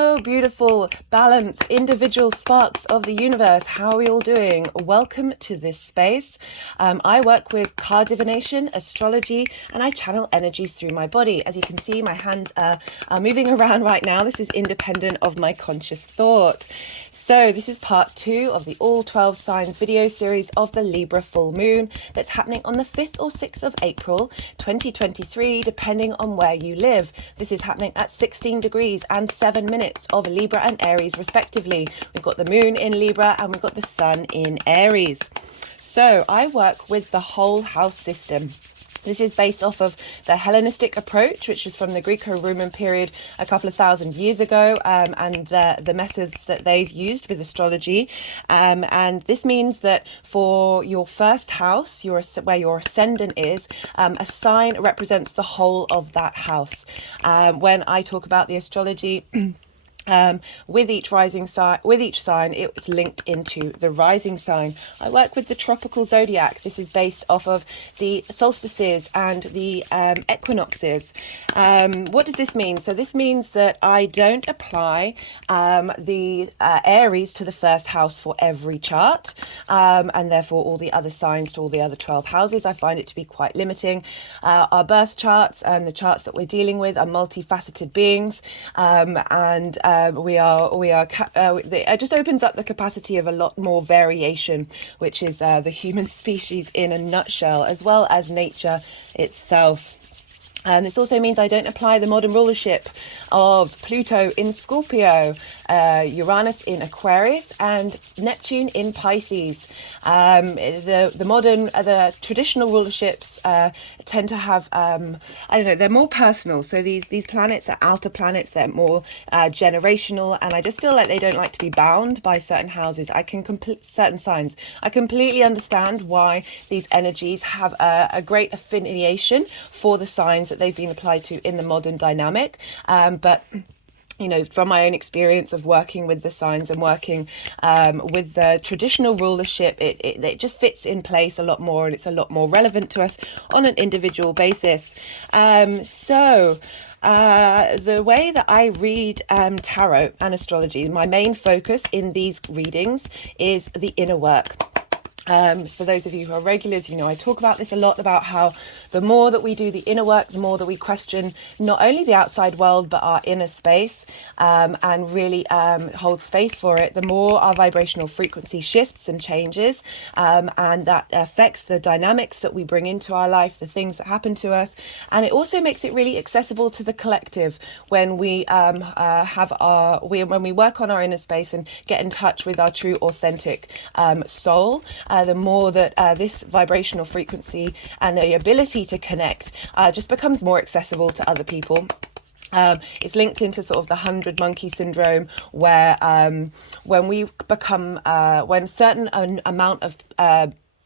Oh, beautiful, balanced, individual sparks of the universe. How are we all doing? Welcome to this space. I work with card divination, astrology, and I channel energies through my body. As you can see, my hands are moving around right now. This is independent of my conscious thought. So this is part 2 of the all 12 signs video series of the Libra full moon that's happening on the 5th or 6th of April 2023, depending on where you live. This is happening at 16 degrees and 7 minutes of Libra and Aries respectively. We've got the moon in Libra and we've got the sun in Aries. So I work with the whole house system. This is based off of the Hellenistic approach, which is from the Greco-Roman period a couple of thousand years ago, and the methods that they've used with astrology. And this means that for your first house, where your ascendant is, a sign represents the whole of that house. When I talk about the astrology, with each sign, it's linked into the rising sign. I work with the tropical zodiac. This is based off of the solstices and the equinoxes. What does this mean? So this means that I don't apply the Aries to the first house for every chart, and therefore all the other signs to all the other 12 houses. I find it to be quite limiting. Our birth charts and the charts that we're dealing with are multifaceted beings, and it just opens up the capacity of a lot more variation, which is the human species in a nutshell, as well as nature itself. And this also means I don't apply the modern rulership of Pluto in Scorpio, Uranus in Aquarius, and Neptune in Pisces. The traditional rulerships tend to have, they're more personal. So these planets are outer planets. They're more generational, and I just feel like they don't like to be bound by certain houses. Certain signs. I completely understand why these energies have a great affiliation for the signs that they've been applied to in the modern dynamic, but from my own experience of working with the signs and working with the traditional rulership, it just fits in place a lot more, and it's a lot more relevant to us on an individual basis. The way that I read tarot and astrology, my main focus in these readings is the inner work. For those of you who are regulars, I talk about this a lot, about how the more that we do the inner work, the more that we question not only the outside world, but our inner space, and really hold space for it, the more our vibrational frequency shifts and changes, and that affects the dynamics that we bring into our life, the things that happen to us. And it also makes it really accessible to the collective when we when we work on our inner space and get in touch with our true authentic soul. The more that this vibrational frequency and the ability to connect just becomes more accessible to other people. It's linked into sort of the 100 monkey syndrome, where when we become, when certain amount of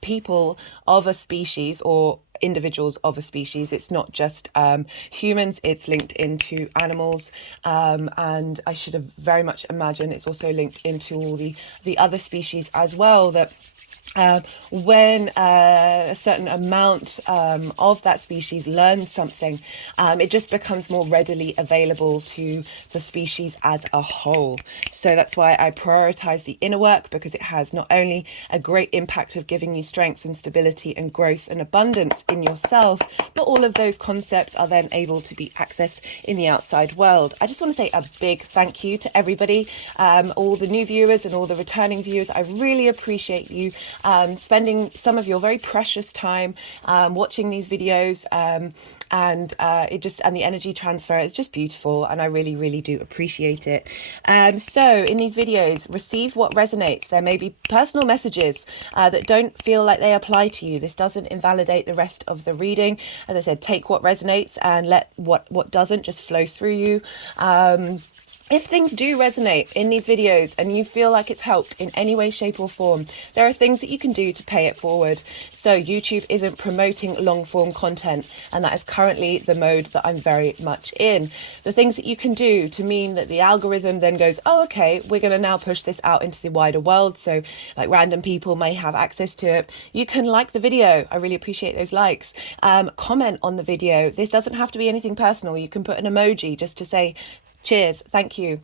people of a species or individuals of a species, it's not just humans, it's linked into animals, and I should have very much imagined it's also linked into all the other species as well, that when a certain amount of that species learns something, it just becomes more readily available to the species as a whole. So that's why I prioritize the inner work, because it has not only a great impact of giving you strength and stability and growth and abundance in yourself, but all of those concepts are then able to be accessed in the outside world. I just want to say a big thank you to everybody, all the new viewers and all the returning viewers. I really appreciate you spending some of your very precious time watching these videos, and the energy transfer is just beautiful, and I really do appreciate it. So in these videos, receive what resonates. There may be personal messages that don't feel like they apply to you. This doesn't invalidate the rest of the reading. As I said, take what resonates and let what doesn't just flow through you. If things do resonate in these videos and you feel like it's helped in any way, shape or form, there are things that you can do to pay it forward. So YouTube isn't promoting long form content, and that is currently the mode that I'm very much in. The things that you can do to mean that the algorithm then goes, oh, okay, we're going to now push this out into the wider world. So like random people may have access to it. You can like the video. I really appreciate those likes. Comment on the video. This doesn't have to be anything personal. You can put an emoji just to say, Cheers. Thank you.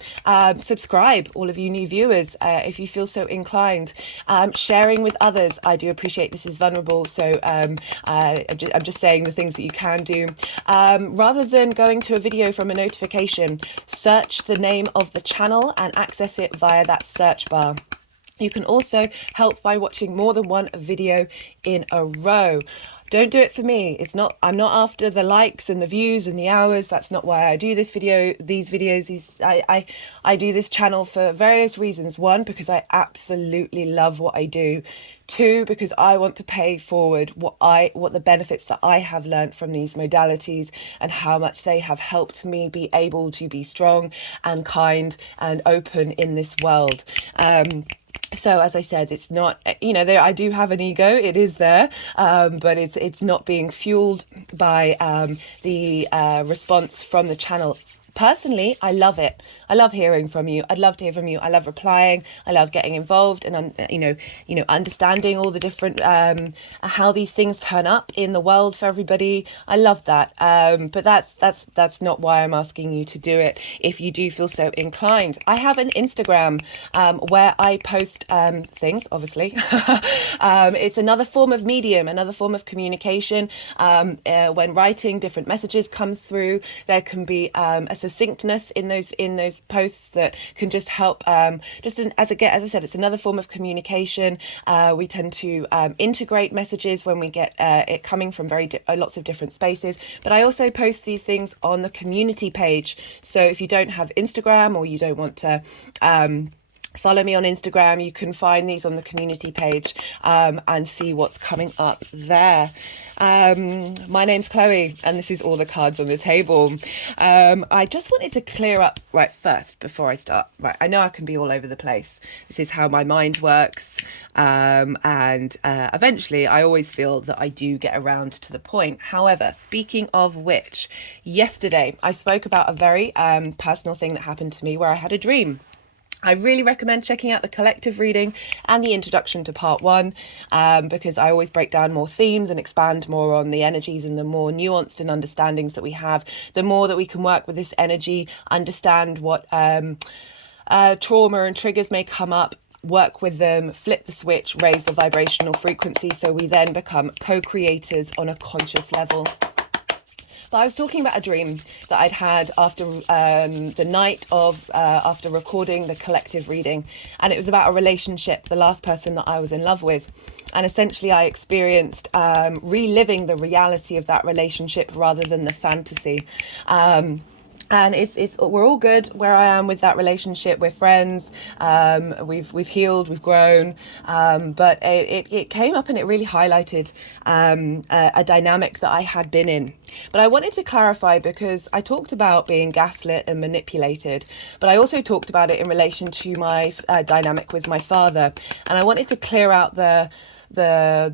Subscribe, all of you new viewers, if you feel so inclined. Sharing with others. I do appreciate this is vulnerable, so I'm just saying the things that you can do. Rather than going to a video from a notification, search the name of the channel and access it via that search bar. You can also help by watching more than one video in a row. Don't do it for me. I'm not after the likes and the views and the hours. That's not why I do this video, these videos. I do this channel for various reasons. One, because I absolutely love what I do. Two, because I want to pay forward what the benefits that I have learned from these modalities and how much they have helped me be able to be strong and kind and open in this world. So as I said, it's not, I do have an ego, it is there, but it's not being fueled by the response from the channel. Personally, I love it. I love hearing from you. I'd love to hear from you. I love replying. I love getting involved and understanding all the different how these things turn up in the world for everybody. I love that. But that's not why I'm asking you to do it. If you do feel so inclined, I have an Instagram where I post things. Obviously, it's another form of medium, another form of communication. When writing, different messages come through. There can be a succinctness in those posts that can just help. As I said, it's another form of communication. We tend to integrate messages when we get it coming from lots of different spaces. But I also post these things on the community page. So if you don't have Instagram or you don't want to follow me on Instagram, you can find these on the community page and see what's coming up there. My name's Chloe and this is all the cards on the table. I just wanted to clear up first before I start. I know I can be all over the place. This is how my mind works. And eventually I always feel that I do get around to the point. However, speaking of which, yesterday I spoke about a very personal thing that happened to me where I had a dream. I really recommend checking out the collective reading and the introduction to part 1 because I always break down more themes and expand more on the energies and the more nuanced and understandings that we have, the more that we can work with this energy, understand what trauma and triggers may come up, work with them, flip the switch, raise the vibrational frequency so we then become co-creators on a conscious level. But I was talking about a dream that I'd had after the night of after recording the collective reading, and it was about a relationship, the last person that I was in love with, and essentially I experienced reliving the reality of that relationship rather than the fantasy. And we're all good where I am with that relationship. We're friends. We've healed. We've grown. But it came up and it really highlighted a dynamic that I had been in. But I wanted to clarify because I talked about being gaslit and manipulated, but I also talked about it in relation to my dynamic with my father. And I wanted to clear out the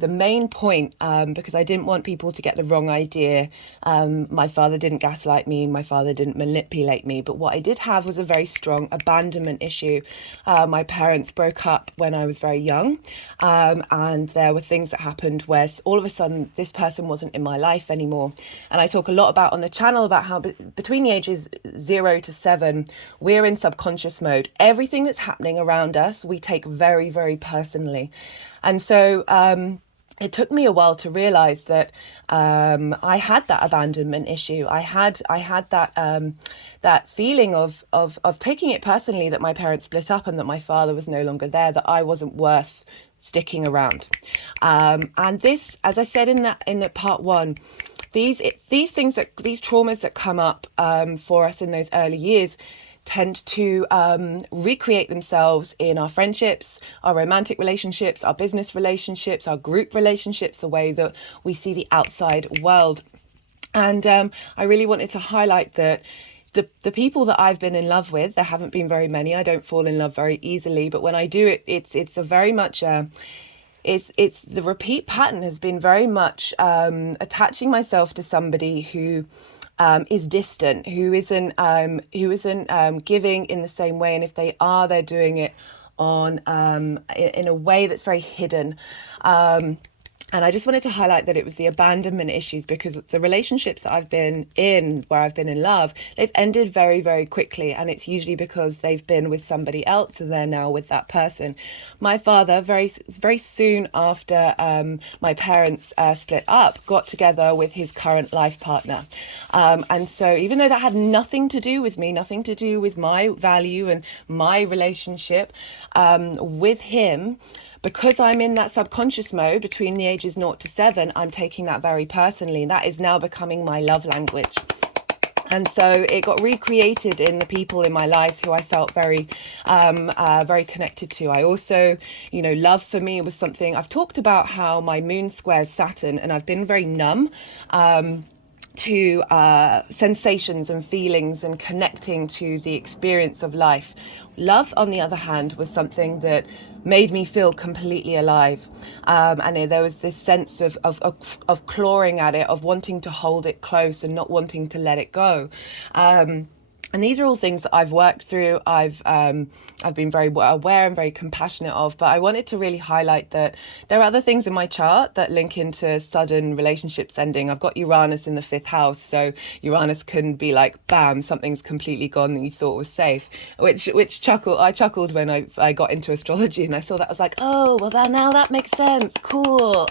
main point because I didn't want people to get the wrong idea. My father didn't gaslight me, my father didn't manipulate me, but what I did have was a very strong abandonment issue. My parents broke up when I was very young, and there were things that happened where all of a sudden this person wasn't in my life anymore. And I talk a lot about on the channel about how between the ages 0 to 7 we're in subconscious mode. Everything that's happening around us we take very, very personally. And so it took me a while to realize that I had that abandonment issue. I had that feeling of taking it personally that my parents split up and that my father was no longer there, that I wasn't worth sticking around. And this, as I said in the part 1, these traumas that come up for us in those early years tend to recreate themselves in our friendships, our romantic relationships, our business relationships, our group relationships, the way that we see the outside world. And I really wanted to highlight that the people that I've been in love with, there haven't been very many. I don't fall in love very easily, but when I do, it's a very much it's the repeat pattern has been very much attaching myself to somebody who is distant, who isn't giving in the same way, and if they are, they're doing it on in a way that's very hidden. And I just wanted to highlight that it was the abandonment issues, because the relationships that I've been in, where I've been in love, they've ended very, very quickly. And it's usually because they've been with somebody else and they're now with that person. My father, very, very soon after my parents split up, got together with his current life partner. And so even though that had nothing to do with me, nothing to do with my value and my relationship with him, because I'm in that subconscious mode between the ages 0 to 7, I'm taking that very personally. That is now becoming my love language. And so it got recreated in the people in my life who I felt very, very connected to. I also, love for me was something, I've talked about how my moon squares Saturn, and I've been very numb to sensations and feelings and connecting to the experience of life. Love, on the other hand, was something that made me feel completely alive, and there was this sense of clawing at it, of wanting to hold it close and not wanting to let it go. And these are all things that I've worked through. I've been very aware and very compassionate of, but I wanted to really highlight that there are other things in my chart that link into sudden relationships ending. I've got Uranus in the 5th house, so Uranus can be like, bam, something's completely gone that you thought was safe. I chuckled when I got into astrology and I saw that. I was like, oh, well, now that makes sense. Cool.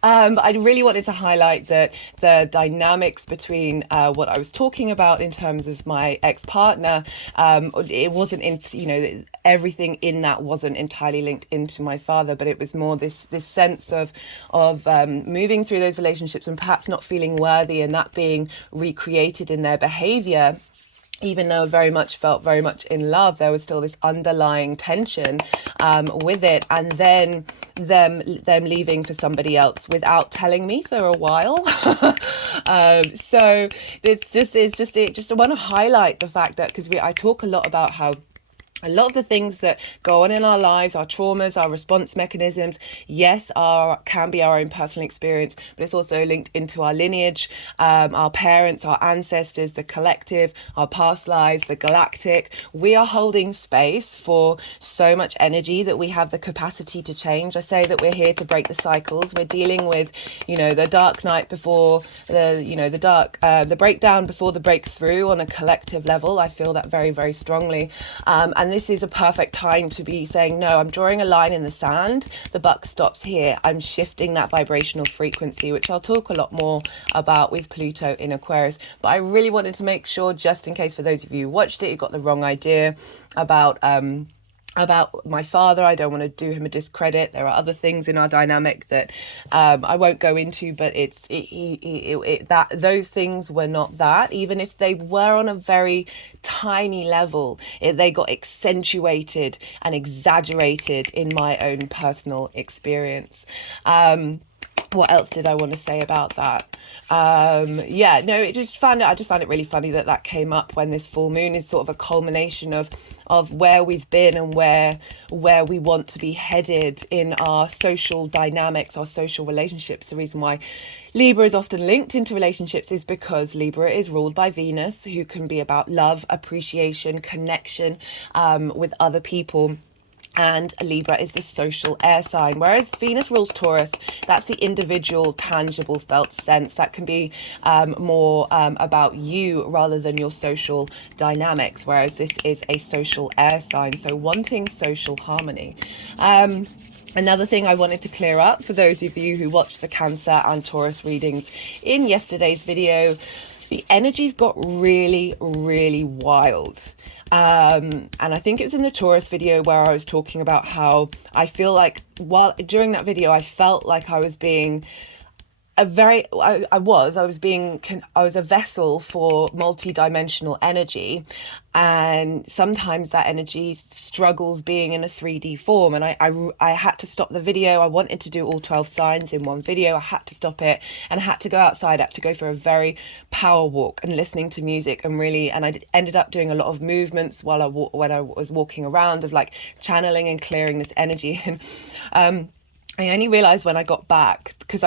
But I really wanted to highlight that the dynamics between what I was talking about in terms of my ex-partner, it wasn't into, everything in that wasn't entirely linked into my father, but it was more this sense of moving through those relationships and perhaps not feeling worthy, and that being recreated in their behavior. Even though I felt very much in love, there was still this underlying tension with it, and then them leaving for somebody else without telling me for a while. So I want to highlight the fact that, because I talk a lot about how a lot of the things that go on in our lives, our traumas, our response mechanisms, yes, can be our own personal experience, but it's also linked into our lineage, our parents, our ancestors, the collective, our past lives, the galactic. We are holding space for so much energy that we have the capacity to change. I say that we're here to break the cycles. We're dealing with, the dark night before the breakdown before the breakthrough on a collective level. I feel that very, very strongly. And this is a perfect time to be saying, no, I'm drawing a line in the sand. The buck stops here. I'm shifting that vibrational frequency, which I'll talk a lot more about with Pluto in Aquarius. But I really wanted to make sure, just in case for those of you who watched it, you got the wrong idea about my father. I don't want to do him a discredit. There are other things in our dynamic that I won't go into, but those things were not that. Even if they were on a very tiny level, they got accentuated and exaggerated in my own personal experience. What else did I want to say about that? I just found it really funny that came up when this full moon is sort of a culmination of where we've been and where we want to be headed in our social dynamics, our social relationships. The reason why Libra is often linked into relationships is because Libra is ruled by Venus, who can be about love, appreciation, connection with other people. And Libra is the social air sign, whereas Venus rules Taurus. That's the individual, tangible, felt sense. That can be more about you rather than your social dynamics, whereas this is a social air sign, so wanting social harmony. Another thing I wanted to clear up for those of you who watched the Cancer and Taurus readings in yesterday's video, the energies got really, really wild. And I think it was in the Taurus video where I was talking about how I feel like during that video, I felt like I was being I was a vessel for multi-dimensional energy, and sometimes that energy struggles being in a 3D form, and I had to stop the video. I wanted to do all 12 signs in one video. I had to stop it, and I had to go outside. I had to go for a very power walk and listening to music, and I ended up doing a lot of movements when I was walking around, of like channeling and clearing this energy. And I only realized when I got back, because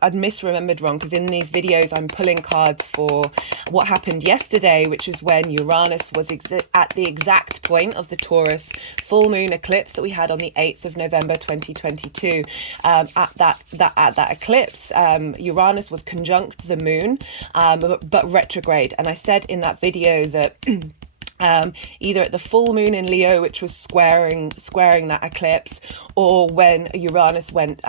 misremembered wrong, because in these videos I'm pulling cards for what happened yesterday, which was when Uranus was at the exact point of the Taurus full moon eclipse that we had on the 8th of November 2022. At that eclipse, Uranus was conjunct the moon, but retrograde. And I said in that video that either at the full moon in Leo, which was squaring that eclipse, or when Uranus went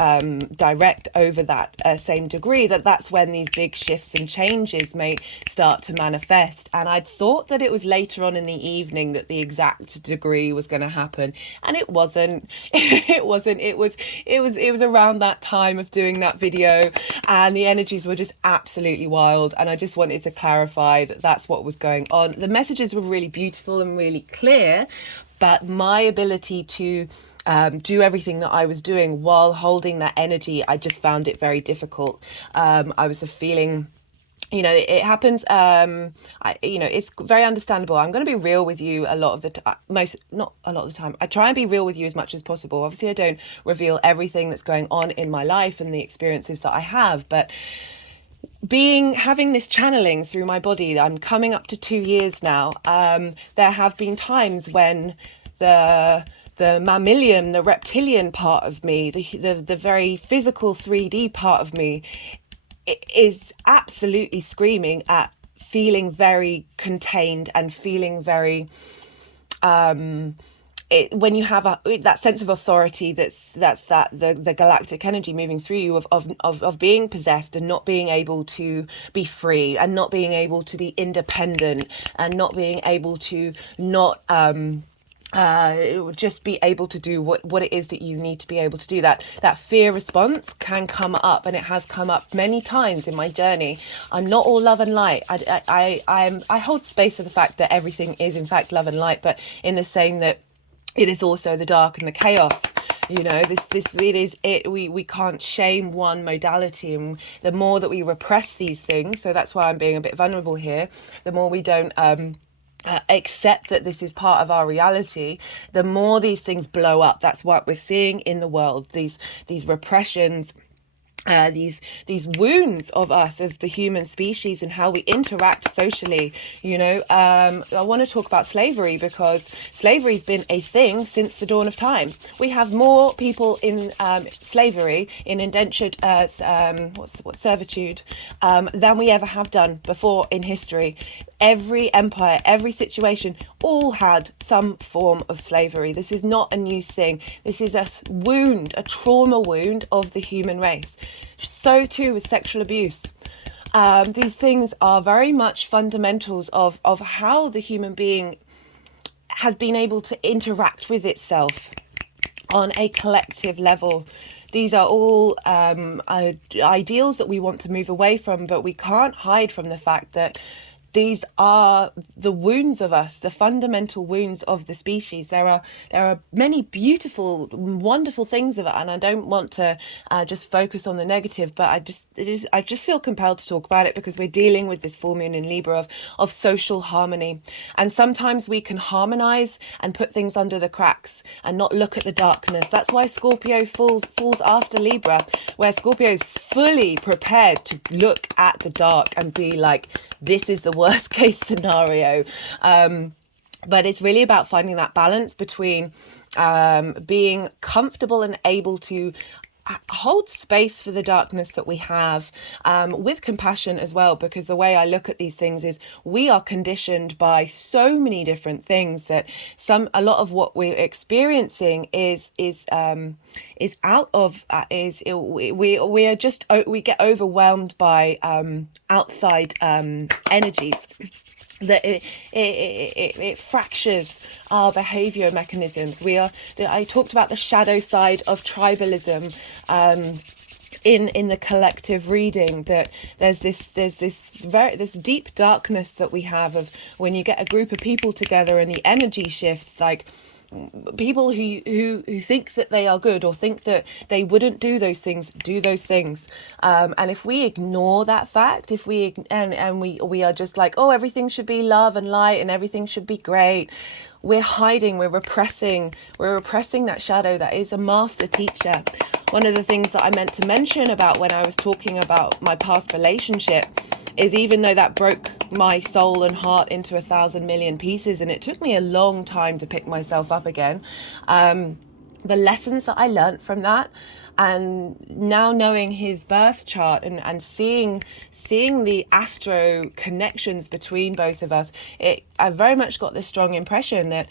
direct over that same degree, that's when these big shifts and changes may start to manifest. And I'd thought that it was later on in the evening that the exact degree was going to happen, and it wasn't. It was around that time of doing that video, and the energies were just absolutely wild. And I just wanted to clarify that that's what was going on. The messages were really beautiful and really clear, but my ability to do everything that I was doing while holding that energy, I just found it very difficult. I was feeling, it happens. It's very understandable. I'm going to be real with you a lot of the not a lot of the time. I try and be real with you as much as possible. Obviously, I don't reveal everything that's going on in my life and the experiences that I have, but having this channeling through my body, I'm coming up to 2 years now. There have been times when the mammalian, the reptilian part of me, the very physical 3D part of me, is absolutely screaming at feeling very contained and feeling very when you have that sense of authority, that's the galactic energy moving through you of being possessed and not being able to be free and not being able to be independent and not being able to not just be able to do what it is that you need to be able to do. That fear response can come up, and it has come up many times in my journey. I'm not all love and light. I hold space for the fact that everything is in fact love and light, but in the same that it is also the dark and the chaos. We can't shame one modality, and the more that we repress these things, so that's why I'm being a bit vulnerable here, the more we don't accept that this is part of our reality, the more these things blow up. That's what we're seeing in the world, these repressions, these wounds of us, of the human species, and how we interact socially. I want to talk about slavery, because slavery's been a thing since the dawn of time. We have more people in slavery, in indentured servitude, than we ever have done before in history. Every empire, every situation, all had some form of slavery. This is not a new thing. This is a wound, a trauma wound of the human race. So too with sexual abuse. These things are very much fundamentals of how the human being has been able to interact with itself on a collective level. These are all ideals that we want to move away from, but we can't hide from the fact that these are the wounds of us, the fundamental wounds of the species. There are many beautiful, wonderful things of it, and I don't want to just focus on the negative, but I just feel compelled to talk about it, because we're dealing with this full moon in Libra of social harmony, and sometimes we can harmonize and put things under the cracks and not look at the darkness. That's why Scorpio falls after Libra, where Scorpio is fully prepared to look at the dark and be like, this is the worst case scenario. But it's really about finding that balance between being comfortable and able to hold space for the darkness that we have, with compassion as well, because the way I look at these things is we are conditioned by so many different things that a lot of what we're experiencing is out of we get overwhelmed by outside energies, that it fractures our behavior mechanisms. I talked about the shadow side of tribalism in the collective reading, that there's this deep darkness that we have of when you get a group of people together and the energy shifts, like people who think that they are good or think that they wouldn't do those things, and if we ignore that fact, if we are just like, oh, everything should be love and light and everything should be great, we're hiding, we're repressing that shadow that is a master teacher. one of the things that I meant to mention about when I was talking about my past relationship is, even though that broke my soul and heart into 1,000 million pieces, and it took me a long time to pick myself up again, the lessons that I learned from that, and now knowing his birth chart and seeing the astro connections between both of us, I very much got this strong impression that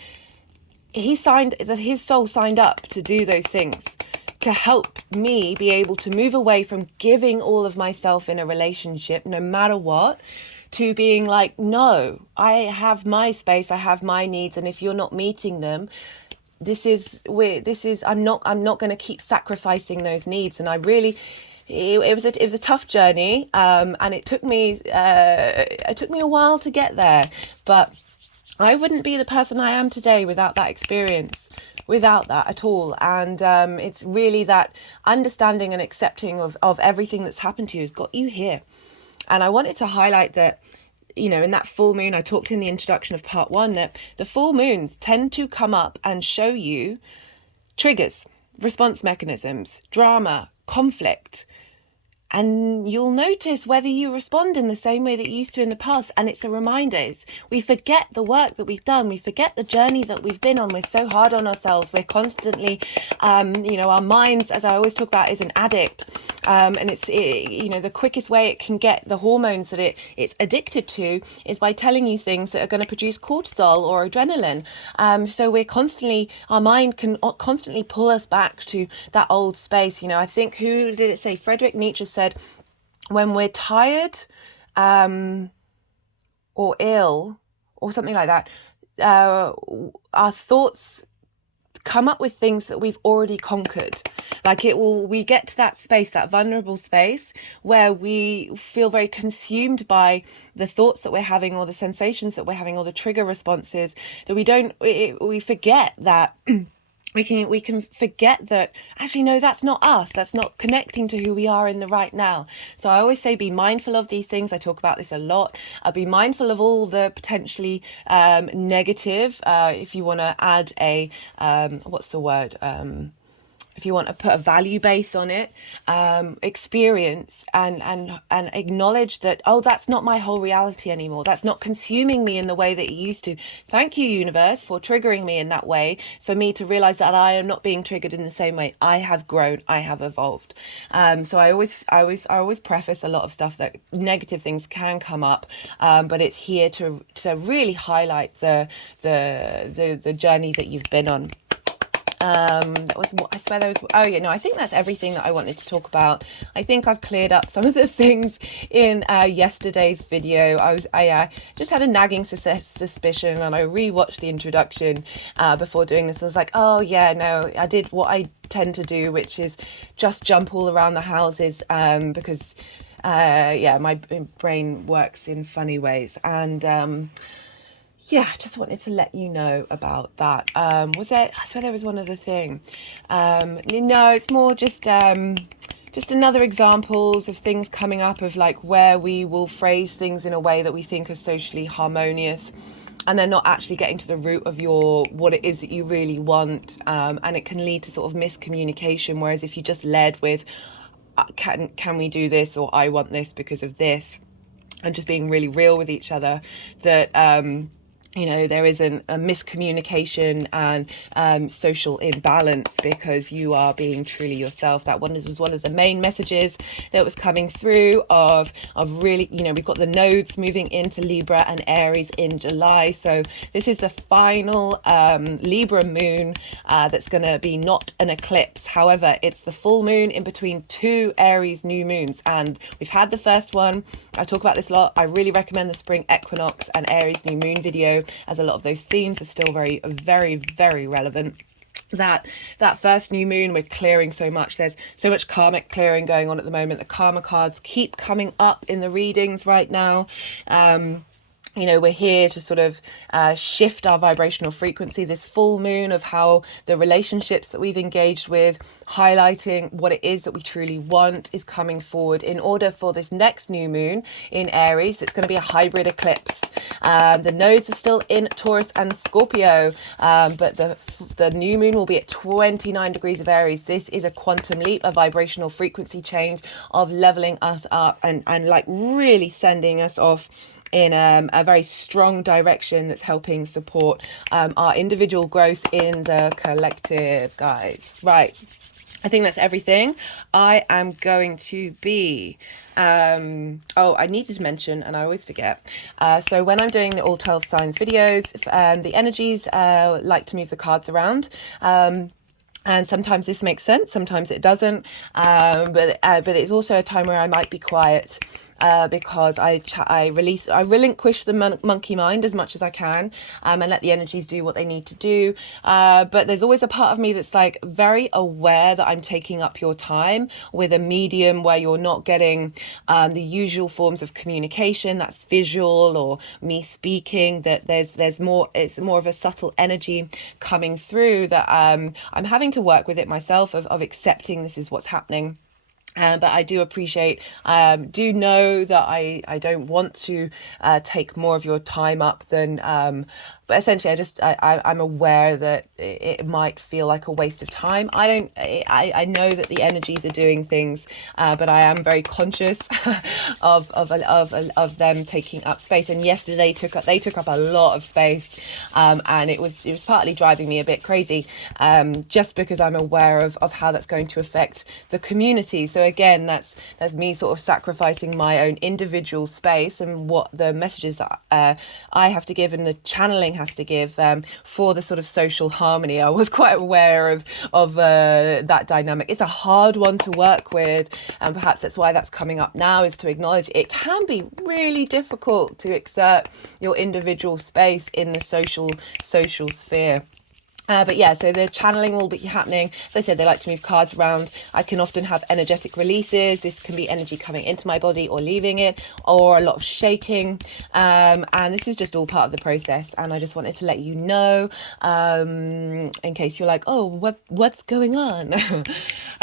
his soul signed up to do those things, to help me be able to move away from giving all of myself in a relationship, no matter what, to being like, no, I have my space, I have my needs, and if you're not meeting them, I'm not going to keep sacrificing those needs. And I really, it was a tough journey, and it took me a while to get there, but I wouldn't be the person I am today without that experience, without that at all. And it's really that understanding and accepting of everything that's happened to you has got you here. And I wanted to highlight that, in that full moon, I talked in the introduction of part 1 that the full moons tend to come up and show you triggers, response mechanisms, drama, conflict. And you'll notice whether you respond in the same way that you used to in the past. And it's a reminder. We forget the work that we've done. We forget the journey that we've been on. We're so hard on ourselves. We're constantly, our minds, as I always talk about, is an addict. And the quickest way it can get the hormones that it's addicted to is by telling you things that are going to produce cortisol or adrenaline. So our mind can constantly pull us back to that old space. I think, who did it say? Friedrich Nietzsche said, when we're tired or ill or something like that, our thoughts come up with things that we've already conquered. We get to that space, that vulnerable space, where we feel very consumed by the thoughts that we're having, or the sensations that we're having, or the trigger responses, that we forget that we can forget that, actually, no, that's not us. That's not connecting to who we are in the right now. So I always say, be mindful of these things. I talk about this a lot. Be mindful of all the potentially negative. If you want to add if you want to put a value base on it, experience and acknowledge that, that's not my whole reality anymore. That's not consuming me in the way that it used to. Thank you, universe, for triggering me in that way, for me to realize that I am not being triggered in the same way. I have grown, I have evolved. So I always preface a lot of stuff that negative things can come up, but it's here to really highlight the journey that you've been on. I think that's everything that I wanted to talk about. I think I've cleared up some of the things in yesterday's video. I just had a nagging suspicion, and I rewatched the introduction before doing this. I was like, I did what I tend to do, which is just jump all around the houses, because my brain works in funny ways. And just wanted to let you know about that. I swear there was one other thing. No, it's more just another examples of things coming up, of where we will phrase things in a way that we think are socially harmonious, and they're not actually getting to the root of what it is that you really want. And it can lead to sort of miscommunication. Whereas if you just led with, can we do this, or I want this because of this, and just being really real with each other, that there isn't a miscommunication and social imbalance, because you are being truly yourself. That was one of the main messages that was coming through of really, we've got the nodes moving into Libra and Aries in July. So this is the final Libra moon that's going to be not an eclipse. However, it's the full moon in between two Aries new moons. And we've had the first one. I talk about this a lot. I really recommend the spring equinox and Aries new moon video, as a lot of those themes are still very, very, very relevant. That first new moon, we're clearing so much. There's so much karmic clearing going on at the moment. The karma cards keep coming up in the readings right now. you know, we're here to sort of shift our vibrational frequency. This full moon of how the relationships that we've engaged with, highlighting what it is that we truly want, is coming forward in order for this next new moon in Aries. It's going to be a hybrid eclipse. The nodes are still in Taurus and Scorpio, but the new moon will be at 29 degrees of Aries. This is a quantum leap, a vibrational frequency change of leveling us up and like really sending us off in a very strong direction that's helping support our individual growth in the collective, guys. Right. I think that's everything. I am going to be, oh, I needed to mention, and I always forget. So when I'm doing the all 12 signs videos, the energies like to move the cards around. And sometimes this makes sense, sometimes it doesn't. But it's also a time where I might be quiet. Because I relinquish the monkey mind as much as I can, and let the energies do what they need to do. But there's always a part of me that's like very aware that I'm taking up your time with a medium where you're not getting the usual forms of communication, that's visual or me speaking, that there's more, it's more of a subtle energy coming through that I'm having to work with it myself of accepting this is what's happening. But I do appreciate, do know that I don't want to take more of your time up than, but essentially I'm aware that it might feel like a waste of time. I know that the energies are doing things, but I am very conscious of them taking up space. And yesterday they took up a lot of space, and it was partly driving me a bit crazy, just because I'm aware of how that's going to affect the community. So again, that's me sort of sacrificing my own individual space and what the messages that I have to give and the channeling has to give for the sort of social harmony. I was quite aware of that dynamic. It's a hard one to work with, and perhaps that's why that's coming up now, is to acknowledge it can be really difficult to exert your individual space in the social sphere. But yeah, so the channeling will be happening. As I said, they like to move cards around. I can often have energetic releases. This can be energy coming into my body or leaving it, or a lot of shaking. And this is just all part of the process. And I just wanted to let you know, in case you're like, oh, what's going on?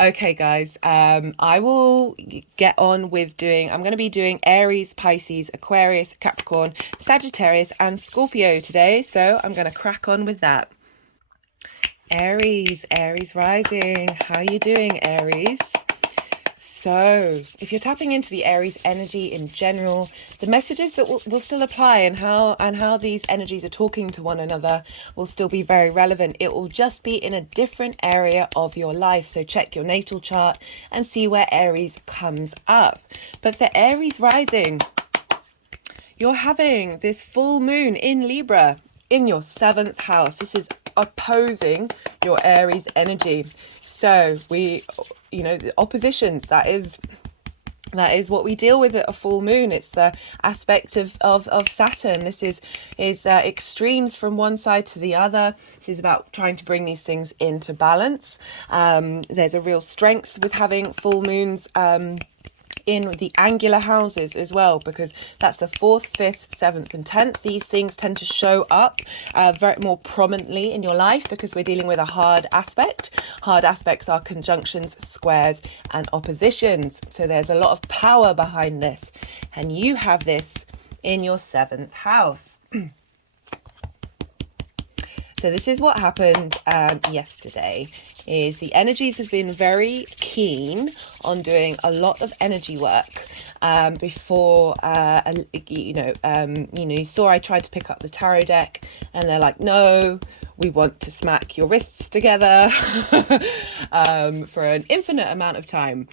Okay, guys, I will get on with I'm going to be doing Aries, Pisces, Aquarius, Capricorn, Sagittarius, and Scorpio today. So I'm going to crack on with that. Aries rising. How are you doing, Aries? So if you're tapping into the Aries energy in general, the messages that will still apply, and how these energies are talking to one another will still be very relevant. It will just be in a different area of your life. So check your natal chart and see where Aries comes up. But for Aries rising, you're having this full moon in Libra in your 7th house. This is opposing your Aries energy. So the oppositions, that is what we deal with at a full moon. It's the aspect of Saturn. This is extremes from one side to the other. This is about trying to bring these things into balance. There's a real strength with having full moons in the angular houses as well, because that's the 4th, 5th, 7th and 10th. These things tend to show up very more prominently in your life because we're dealing with a hard aspect. Hard aspects are conjunctions, squares and oppositions. So there's a lot of power behind this, and you have this in your 7th house. So this is what happened yesterday, is the energies have been very keen on doing a lot of energy work before, you saw I tried to pick up the tarot deck and they're like, no, we want to smack your wrists together for an infinite amount of time.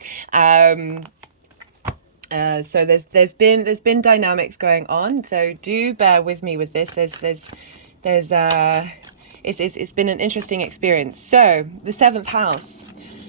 So there's been dynamics going on. So do bear with me with this. It's been an interesting experience. So the 7th house.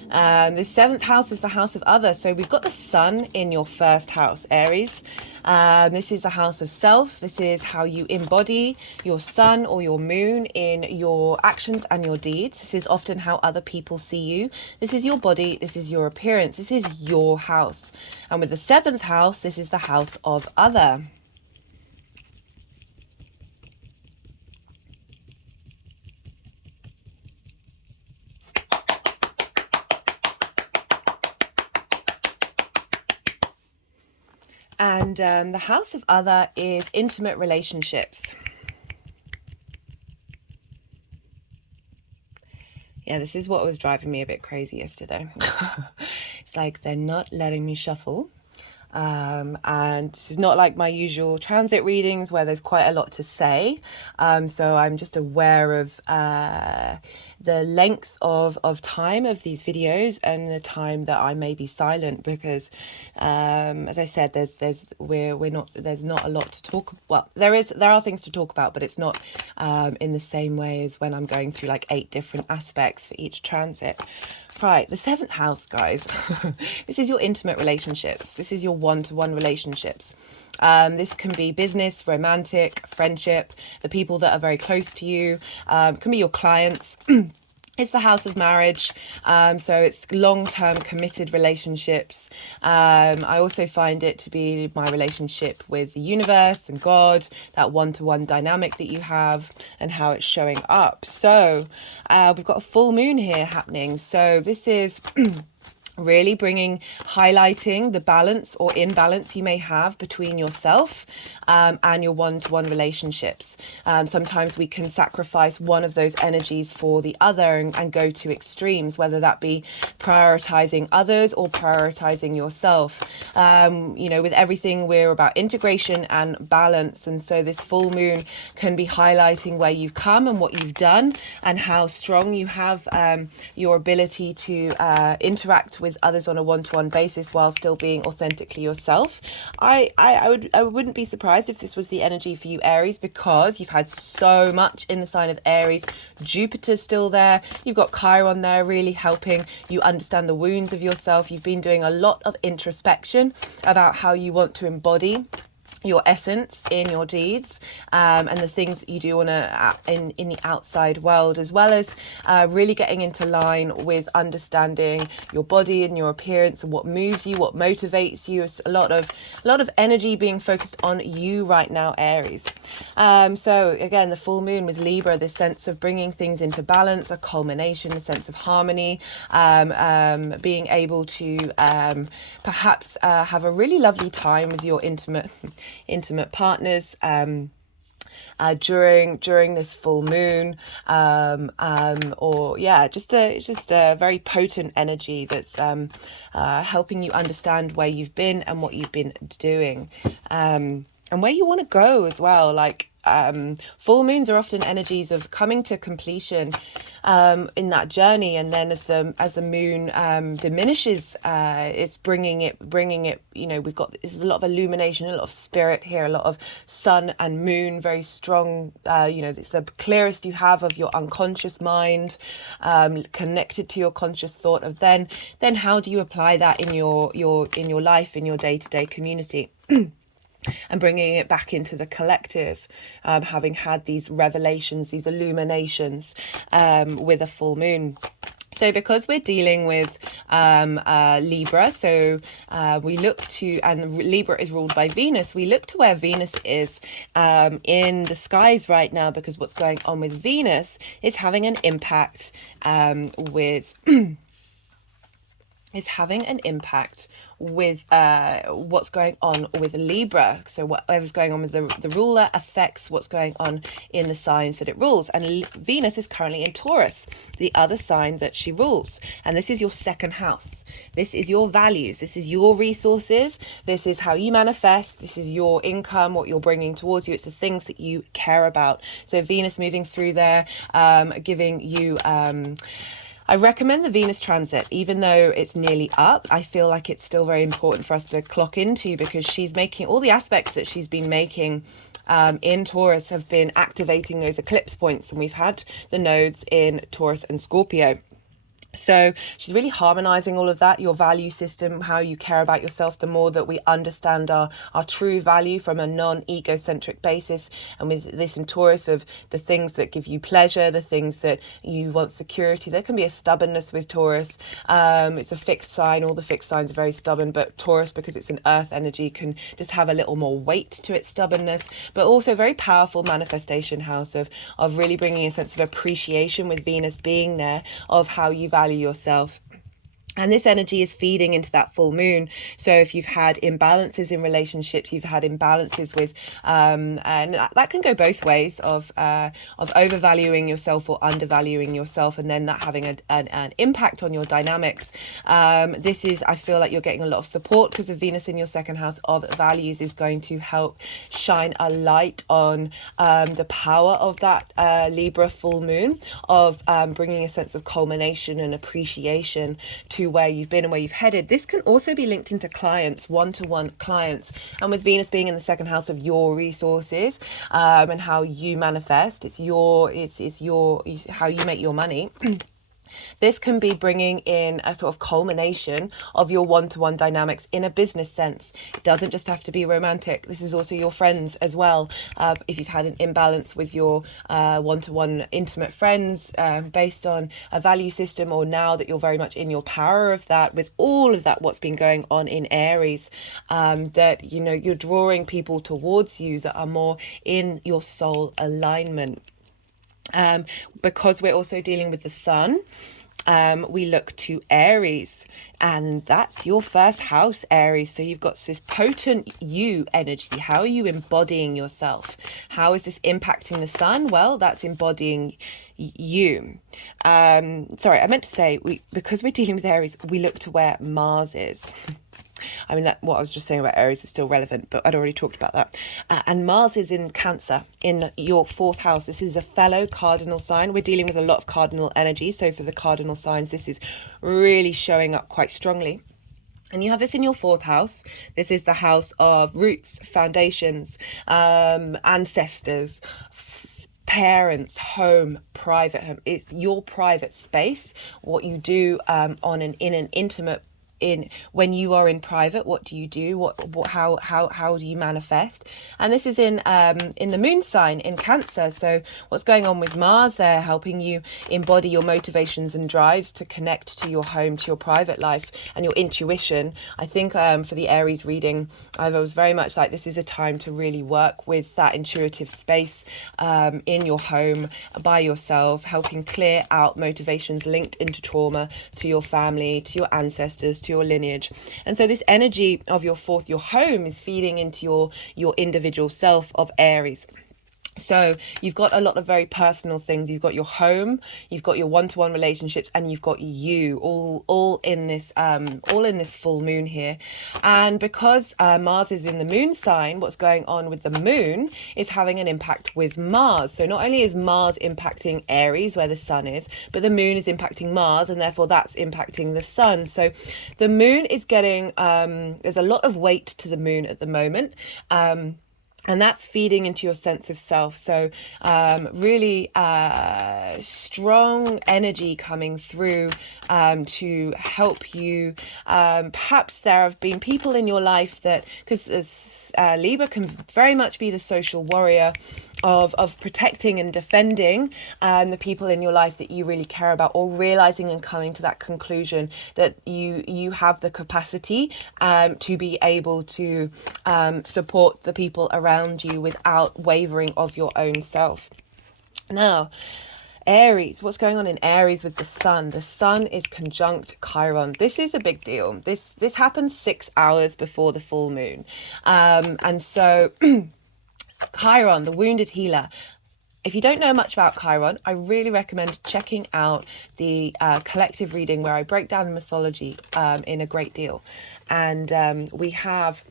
The 7th house is the house of other. So we've got the sun in your 1st house, Aries. This is the house of self. This is how you embody your sun or your moon in your actions and your deeds. This is often how other people see you. This is your body. This is your appearance. This is your house. And with the 7th house, this is the house of other. And the house of other is intimate relationships. Yeah, this is what was driving me a bit crazy yesterday. It's like they're not letting me shuffle. And this is not like my usual transit readings where there's quite a lot to say. So I'm just aware of the length of time of these videos and the time that I may be silent because, as I said, there's not a lot to talk. Well, there are things to talk about, but it's not in the same way as when I'm going through like 8 different aspects for each transit. Right, the 7th house, guys. This is your intimate relationships. This is your one-to-one relationships. This can be business, romantic, friendship, the people that are very close to you, can be your clients. It's the house of marriage, so it's long-term committed relationships. I also find it to be my relationship with the universe and God, that one-to-one dynamic that you have and how it's showing up. So we've got a full moon here happening. So this is really highlighting the balance or imbalance you may have between yourself and your one-to-one relationships. Sometimes we can sacrifice one of those energies for the other and go to extremes, whether that be prioritizing others or prioritizing yourself. With everything, we're about integration and balance. And so this full moon can be highlighting where you've come and what you've done and how strong you have your ability to interact with others on a one-to-one basis while still being authentically yourself. I wouldn't be surprised if this was the energy for you, Aries, because you've had so much in the sign of Aries. Jupiter's still there. You've got Chiron there really helping you understand the wounds of yourself. You've been doing a lot of introspection about how you want to embody your essence in your deeds and the things that you do in the outside world, as well as really getting into line with understanding your body and your appearance and what moves you, what motivates you. It's a lot of energy being focused on you right now, Aries. So again, the full moon with Libra, this sense of bringing things into balance, a culmination, a sense of harmony, being able to perhaps have a really lovely time with your intimate partners during this full moon, just a very potent energy that's helping you understand where you've been and what you've been doing, and where you want to go as well. Like full moons are often energies of coming to completion in that journey, and then as the moon diminishes, it's bringing it. There's a lot of illumination, a lot of spirit here, a lot of sun and moon, very strong. It's the clearest you have of your unconscious mind, connected to your conscious thought of then how do you apply that in your life, in your day-to-day community. And bringing it back into the collective, having had these revelations, these illuminations with a full moon. So because we're dealing with Libra, so we look to, and Libra is ruled by Venus, we look to where Venus is in the skies right now, because what's going on with Venus is having an impact with what's going on with Libra. So whatever's going on with the ruler affects what's going on in the signs that it rules. And Venus is currently in Taurus, the other sign that she rules. And this is your 2nd house. This is your values. This is your resources. This is how you manifest. This is your income, what you're bringing towards you. It's the things that you care about. So Venus moving through there, giving you... I recommend the Venus transit, even though it's nearly up. I feel like it's still very important for us to clock into, because she's making all the aspects that she's been making in Taurus have been activating those eclipse points, and we've had the nodes in Taurus and Scorpio. So she's really harmonizing all of that, your value system, how you care about yourself. The more that we understand our true value from a non-egocentric basis, and with this in Taurus of the things that give you pleasure, the things that you want security. There can be a stubbornness with Taurus. It's a fixed sign. All the fixed signs are very stubborn, but Taurus, because it's an earth energy, can just have a little more weight to its stubbornness, but also very powerful manifestation house of really bringing a sense of appreciation with Venus being there, of how you value yourself. And this energy is feeding into that full moon. So if you've had imbalances in relationships, you've had imbalances with, and that can go both ways of overvaluing yourself or undervaluing yourself, and then that having an impact on your dynamics. This is, I feel like you're getting a lot of support because of Venus in your second house of values is going to help shine a light on the power of that Libra full moon, of bringing a sense of culmination and appreciation to where you've been and where you've headed. This can also be linked into clients, one-to-one clients, and with Venus being in the second house of your resources, and how you manifest, it's how you make your money. This can be bringing in a sort of culmination of your one-to-one dynamics in a business sense. It doesn't just have to be romantic. This is also your friends as well. If you've had an imbalance with your one-to-one intimate friends based on a value system, or now that you're very much in your power of that, with all of that, what's been going on in Aries, that, you know, you're drawing people towards you that are more in your soul alignment. Because we're also dealing with the sun, we look to Aries, and that's your first house, Aries. So you've got this potent you energy. How are you embodying yourself? How is this impacting the sun? Well, that's embodying you. Sorry, I meant to say, because we're dealing with Aries, we look to where Mars is. I mean, that what I was just saying about Aries is still relevant, but I'd already talked about that. And Mars is in Cancer, in your fourth house. This is a fellow cardinal sign. We're dealing with a lot of cardinal energy. So for the cardinal signs, this is really showing up quite strongly. And you have this in your fourth house. This is the house of roots, foundations, ancestors, parents, home, private home. It's your private space, what you do in an intimate, when you are in private. What do you do? How do you manifest? And this is in the moon sign in Cancer. So what's going on with Mars there, helping you embody your motivations and drives to connect to your home, to your private life and your intuition. I think for the Aries reading, I was very much like, this is a time to really work with that intuitive space in your home by yourself, helping clear out motivations linked into trauma, to your family, to your ancestors, to your lineage. And so this energy of your fourth, your home, is feeding into your individual self of Aries. So you've got a lot of very personal things. You've got your home, you've got your one-to-one relationships, and you've got you all in this full moon here. And because Mars is in the moon sign, what's going on with the moon is having an impact with Mars. So not only is Mars impacting Aries, where the sun is, but the moon is impacting Mars, and therefore that's impacting the sun. So the moon is getting there's a lot of weight to the moon at the moment. And that's feeding into your sense of self. So really strong energy coming through to help you. Perhaps there have been people in your life that, because Libra can very much be the social warrior of protecting and defending the people in your life that you really care about, or realizing and coming to that conclusion that you have the capacity to be able to support the people around you without wavering of your own self. Now, Aries, what's going on in Aries with the sun? The sun is conjunct Chiron. This is a big deal. This happens 6 hours before the full moon. And so Chiron, the wounded healer. If you don't know much about Chiron, I really recommend checking out the collective reading where I break down mythology in a great deal. And we have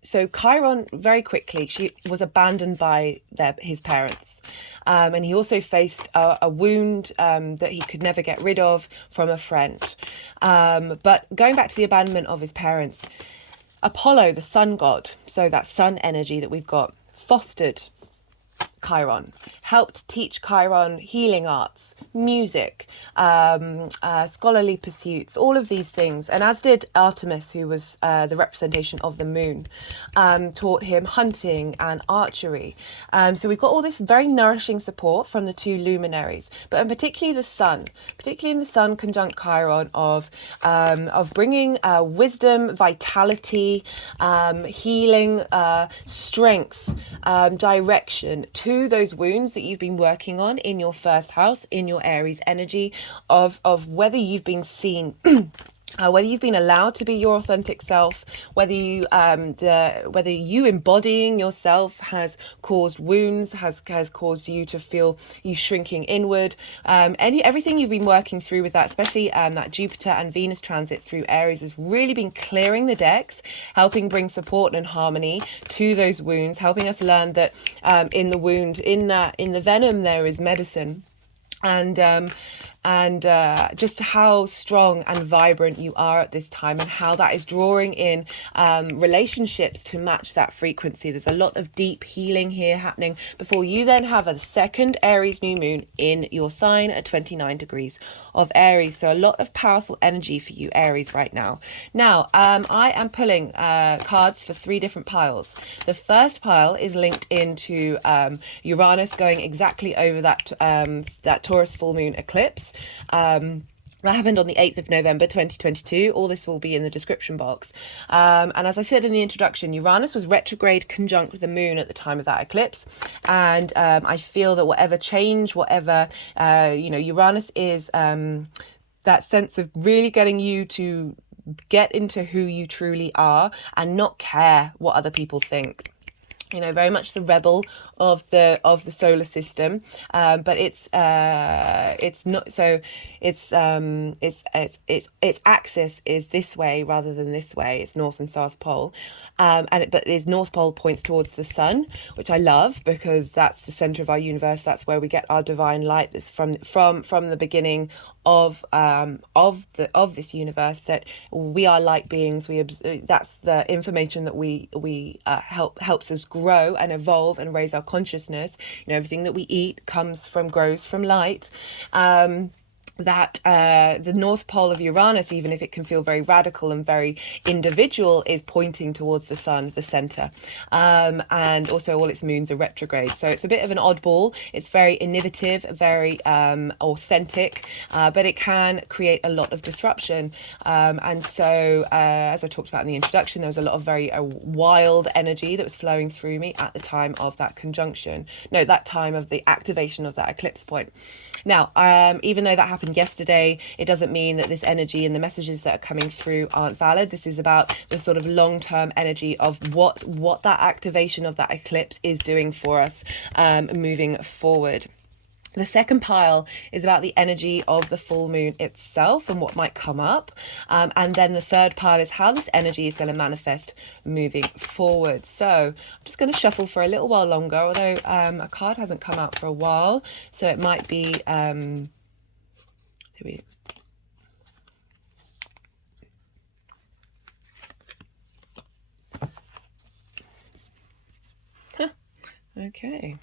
so Chiron, very quickly, she was abandoned by his parents. And he also faced a wound that he could never get rid of from a friend. But going back to the abandonment of his parents, Apollo, the sun god, so that sun energy that we've got, fostered Chiron, helped teach Chiron healing arts, music, scholarly pursuits, all of these things. And as did Artemis, who was the representation of the moon, taught him hunting and archery. So we've got all this very nourishing support from the two luminaries, but particularly the sun conjunct Chiron, of bringing wisdom, vitality, healing, strength, direction to those wounds that you've been working on in your first house, in your Aries energy of whether you've been seen. Whether you've been allowed to be your authentic self, whether you embodying yourself has caused wounds, has caused you to feel you shrinking inward. Everything you've been working through with that, especially that Jupiter and Venus transit through Aries, has really been clearing the decks, helping bring support and harmony to those wounds, helping us learn that in the wound, in the venom, there is medicine. And just how strong and vibrant you are at this time, and how that is drawing in relationships to match that frequency. There's a lot of deep healing here happening before you then have a second Aries new moon in your sign at 29 degrees of Aries. So a lot of powerful energy for you, Aries, right now. Now, I am pulling cards for 3 different piles. The first pile is linked into Uranus going exactly over that Taurus Full Moon Eclipse. That happened on the 8th of November 2022. All this will be in the description box. And as I said in the introduction, Uranus was retrograde conjunct with the moon at the time of that eclipse. And I feel that whatever change, Uranus is that sense of really getting you to get into who you truly are and not care what other people think. Very much the rebel of the solar system, but its not so. Its axis is this way rather than this way. It's North and South Pole, but its North Pole points towards the sun, which I love because that's the center of our universe. That's where we get our divine light. That's from the beginning of this universe, that we are light beings. That's the information that we helps us grow and evolve and raise our consciousness. Everything that we eat grows from light. The North Pole of Uranus, even if it can feel very radical and very individual, is pointing towards the sun, the center. And also all its moons are retrograde. So it's a bit of an oddball. It's very innovative, very authentic, but it can create a lot of disruption. And so, as I talked about in the introduction, there was a lot of very wild energy that was flowing through me at the time of that conjunction. No, that time of the activation of that eclipse point. Now, even though that happened yesterday, it doesn't mean that this energy and the messages that are coming through aren't valid. This is about the sort of long-term energy of what that activation of that eclipse is doing for us moving forward. The second pile is about the energy of the full moon itself and what might come up. And then the third pile is how this energy is going to manifest moving forward. So I'm just going to shuffle for a little while longer, although a card hasn't come out for a while. So it might be... Okay.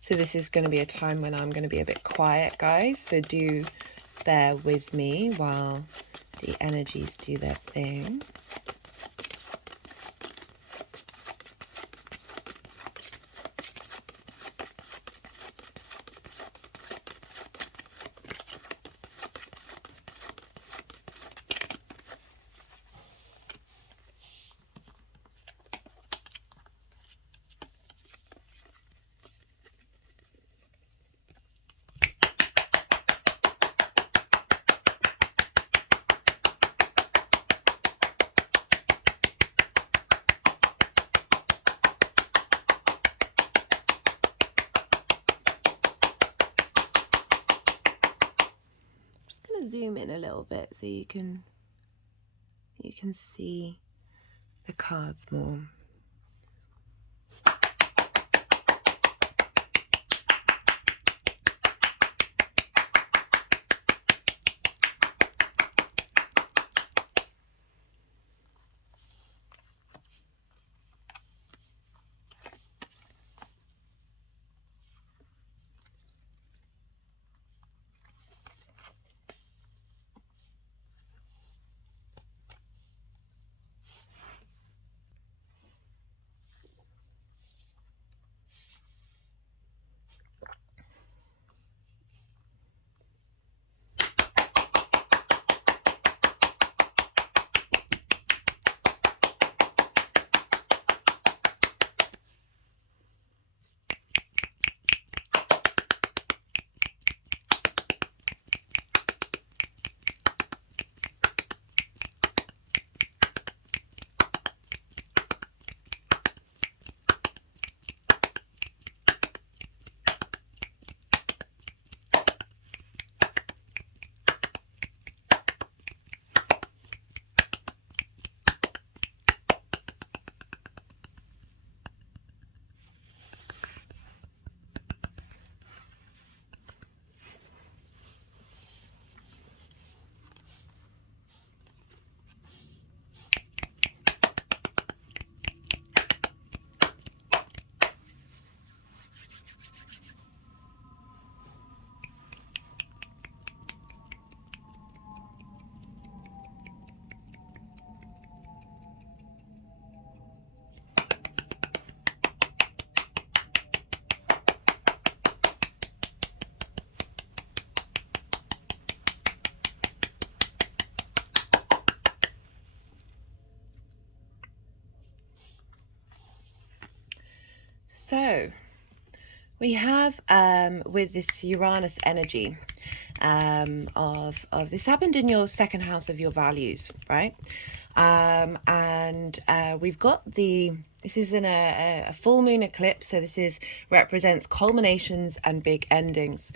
So this is going to be a time when I'm going to be a bit quiet, guys. So do bear with me while the energies do their thing. Zoom in a little bit so you can see the cards more. So we have with this Uranus energy of this happened in your second house of your values, right? And we've got this is in a full moon eclipse, so this represents culminations and big endings.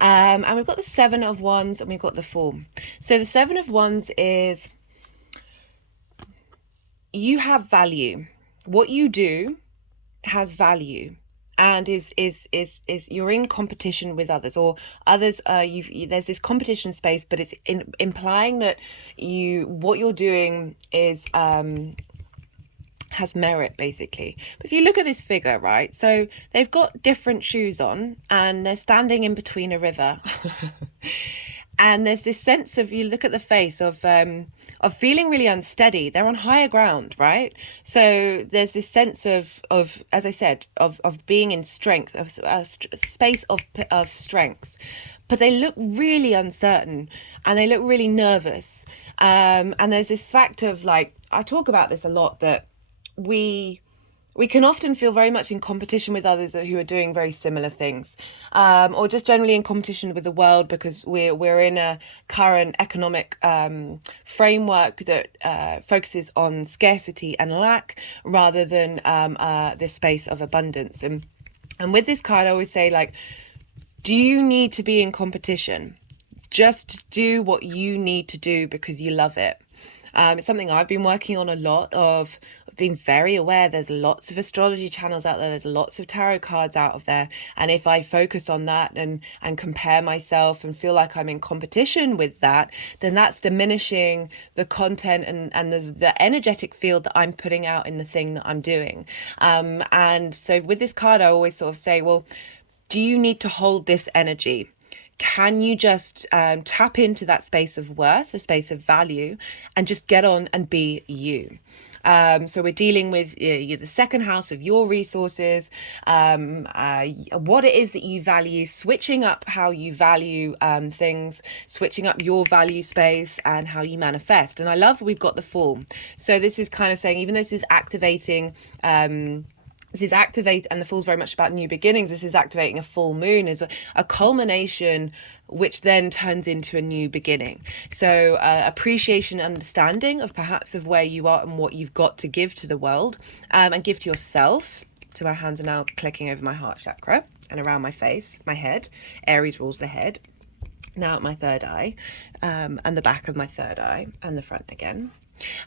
And we've got the Seven of Wands and we've got the Fool. So the Seven of Wands is you have value. What you do has value, and is you're in competition with others, or others there's this competition space, but it's implying that what you're doing is has merit, basically. But if you look at this figure, right, so they've got different shoes on and they're standing in between a river. And there's this sense of, you look at the face of feeling really unsteady. They're on higher ground, right? So there's this sense of as I said, of being in strength, of a space of strength. But they look really uncertain and they look really nervous. And there's this fact of, like, I talk about this a lot, that we can often feel very much in competition with others who are doing very similar things, or just generally in competition with the world, because we're in a current economic framework that focuses on scarcity and lack rather than this space of abundance. And with this card, I always say, like, do you need to be in competition? Just do what you need to do because you love it. It's something I've been working on a lot of. I've been very aware there's lots of astrology channels out there, there's lots of tarot cards out of there, and if I focus on that and compare myself and feel like I'm in competition with that, then that's diminishing the content and the energetic field that I'm putting out in the thing that I'm doing. And so with this card, I always sort of say, well, do you need to hold this energy? Can you just tap into that space of worth, a space of value, and just get on and be you? So we're dealing with the second house of your resources, what it is that you value, switching up how you value things, switching up your value space and how you manifest. And I love we've got the Fool. So this is kind of saying, even though this is activating and the Fool's very much about new beginnings. This is activating a full moon, is a culmination, which then turns into a new beginning. So appreciation, understanding of perhaps of where you are and what you've got to give to the world, and give to yourself. So my hands are now clicking over my heart chakra and around my face, my head. Aries rules the head. Now at my third eye, and the back of my third eye, and the front again.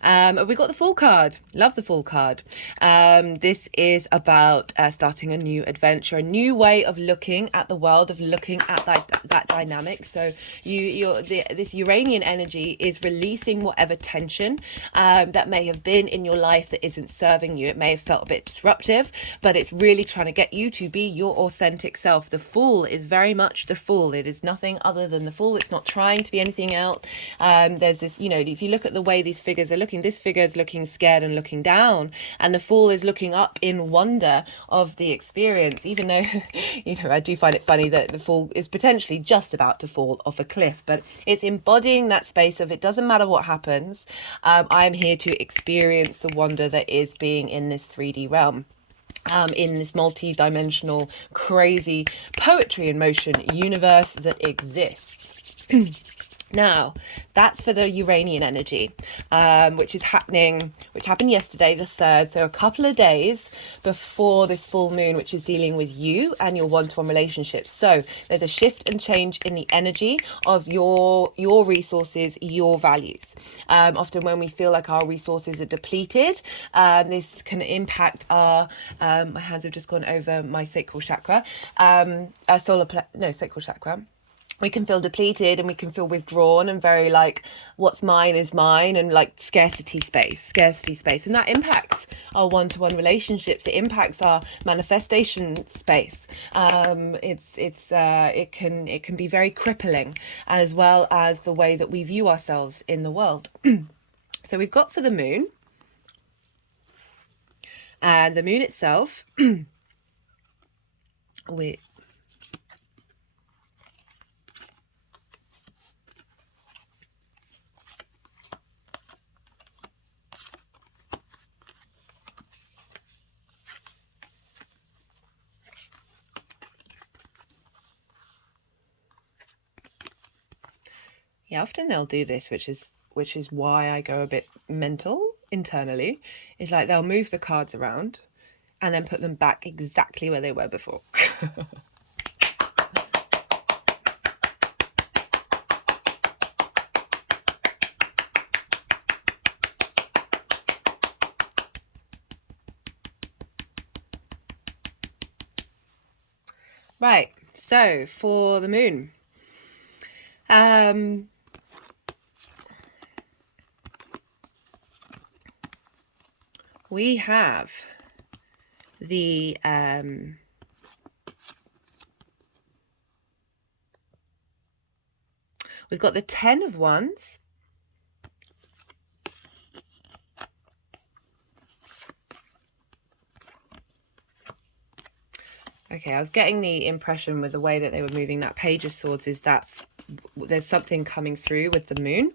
We got the Fool card. Love the Fool card. This is about starting a new adventure, a new way of looking at the world, of looking at that dynamic. So this Uranian energy is releasing whatever tension that may have been in your life that isn't serving you. It may have felt a bit disruptive, but it's really trying to get you to be your authentic self. The Fool is very much the Fool. It is nothing other than the Fool. It's not trying to be anything else. There's this, if you look at the way these figures are looking, this figure is looking scared and looking down, and the Fool is looking up in wonder of the experience, even though I do find it funny that the Fool is potentially just about to fall off a cliff, but it's embodying that space of, it doesn't matter what happens, I'm here to experience the wonder that is being in this 3D realm. In this multi-dimensional, crazy poetry in motion universe that exists. Now, that's for the Uranian energy, which happened yesterday, the 3rd, so a couple of days before this full moon, which is dealing with you and your one-to-one relationships. So there's a shift and change in the energy of your resources, your values. Often when we feel like our resources are depleted, this can impact our, my hands have just gone over my sacral chakra, sacral chakra. We can feel depleted and we can feel withdrawn and very like, what's mine is mine, and like scarcity space. And that impacts our one-to-one relationships. It impacts our manifestation space. It can be very crippling, as well as the way that we view ourselves in the world. So we've got for the moon, and the moon itself, Yeah, often they'll do this, which is why I go a bit mental internally. Is like they'll move the cards around and then put them back exactly where they were before. Right, so for the moon, we have the we've got the 10 of Wands, okay, I was getting the impression with the way that they were moving that Page of Swords is there's something coming through with the moon.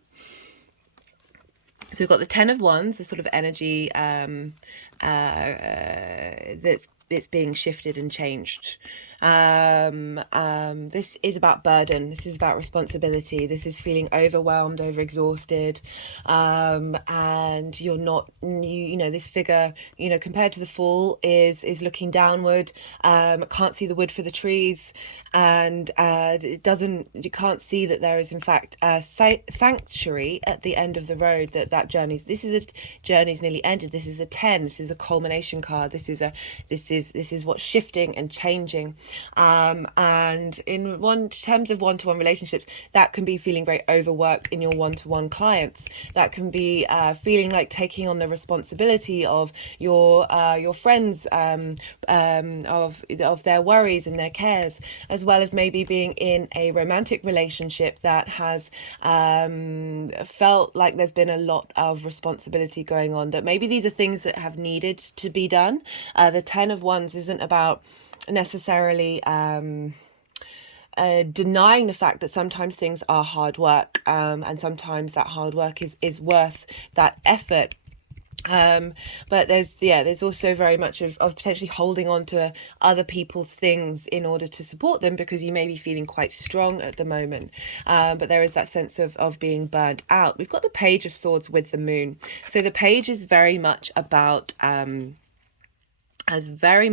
So we've got the 10 of Wands, this sort of energy it's being shifted and changed. This is about burden. This is about responsibility. This is feeling overwhelmed, overexhausted, and you're not. You know, this figure, you know, compared to the Fool, is looking downward. Can't see the wood for the trees, and it doesn't. You can't see that there is in fact a sanctuary at the end of the road. That journey's. This is a journey's nearly ended. This is a 10. This is a culmination card. This is what's shifting and changing, and in terms of one-to-one relationships, that can be feeling very overworked in your one-to-one clients. That can be feeling like taking on the responsibility of your friends, of their worries and their cares, as well as maybe being in a romantic relationship that has felt like there's been a lot of responsibility going on, that maybe these are things that have needed to be done. The 10 of Wands isn't about necessarily denying the fact that sometimes things are hard work, and sometimes that hard work is worth that effort. But there's also very much of potentially holding on to other people's things in order to support them, because you may be feeling quite strong at the moment, but there is that sense of being burnt out. We've got the Page of Swords with the moon, so the page is very much about it's very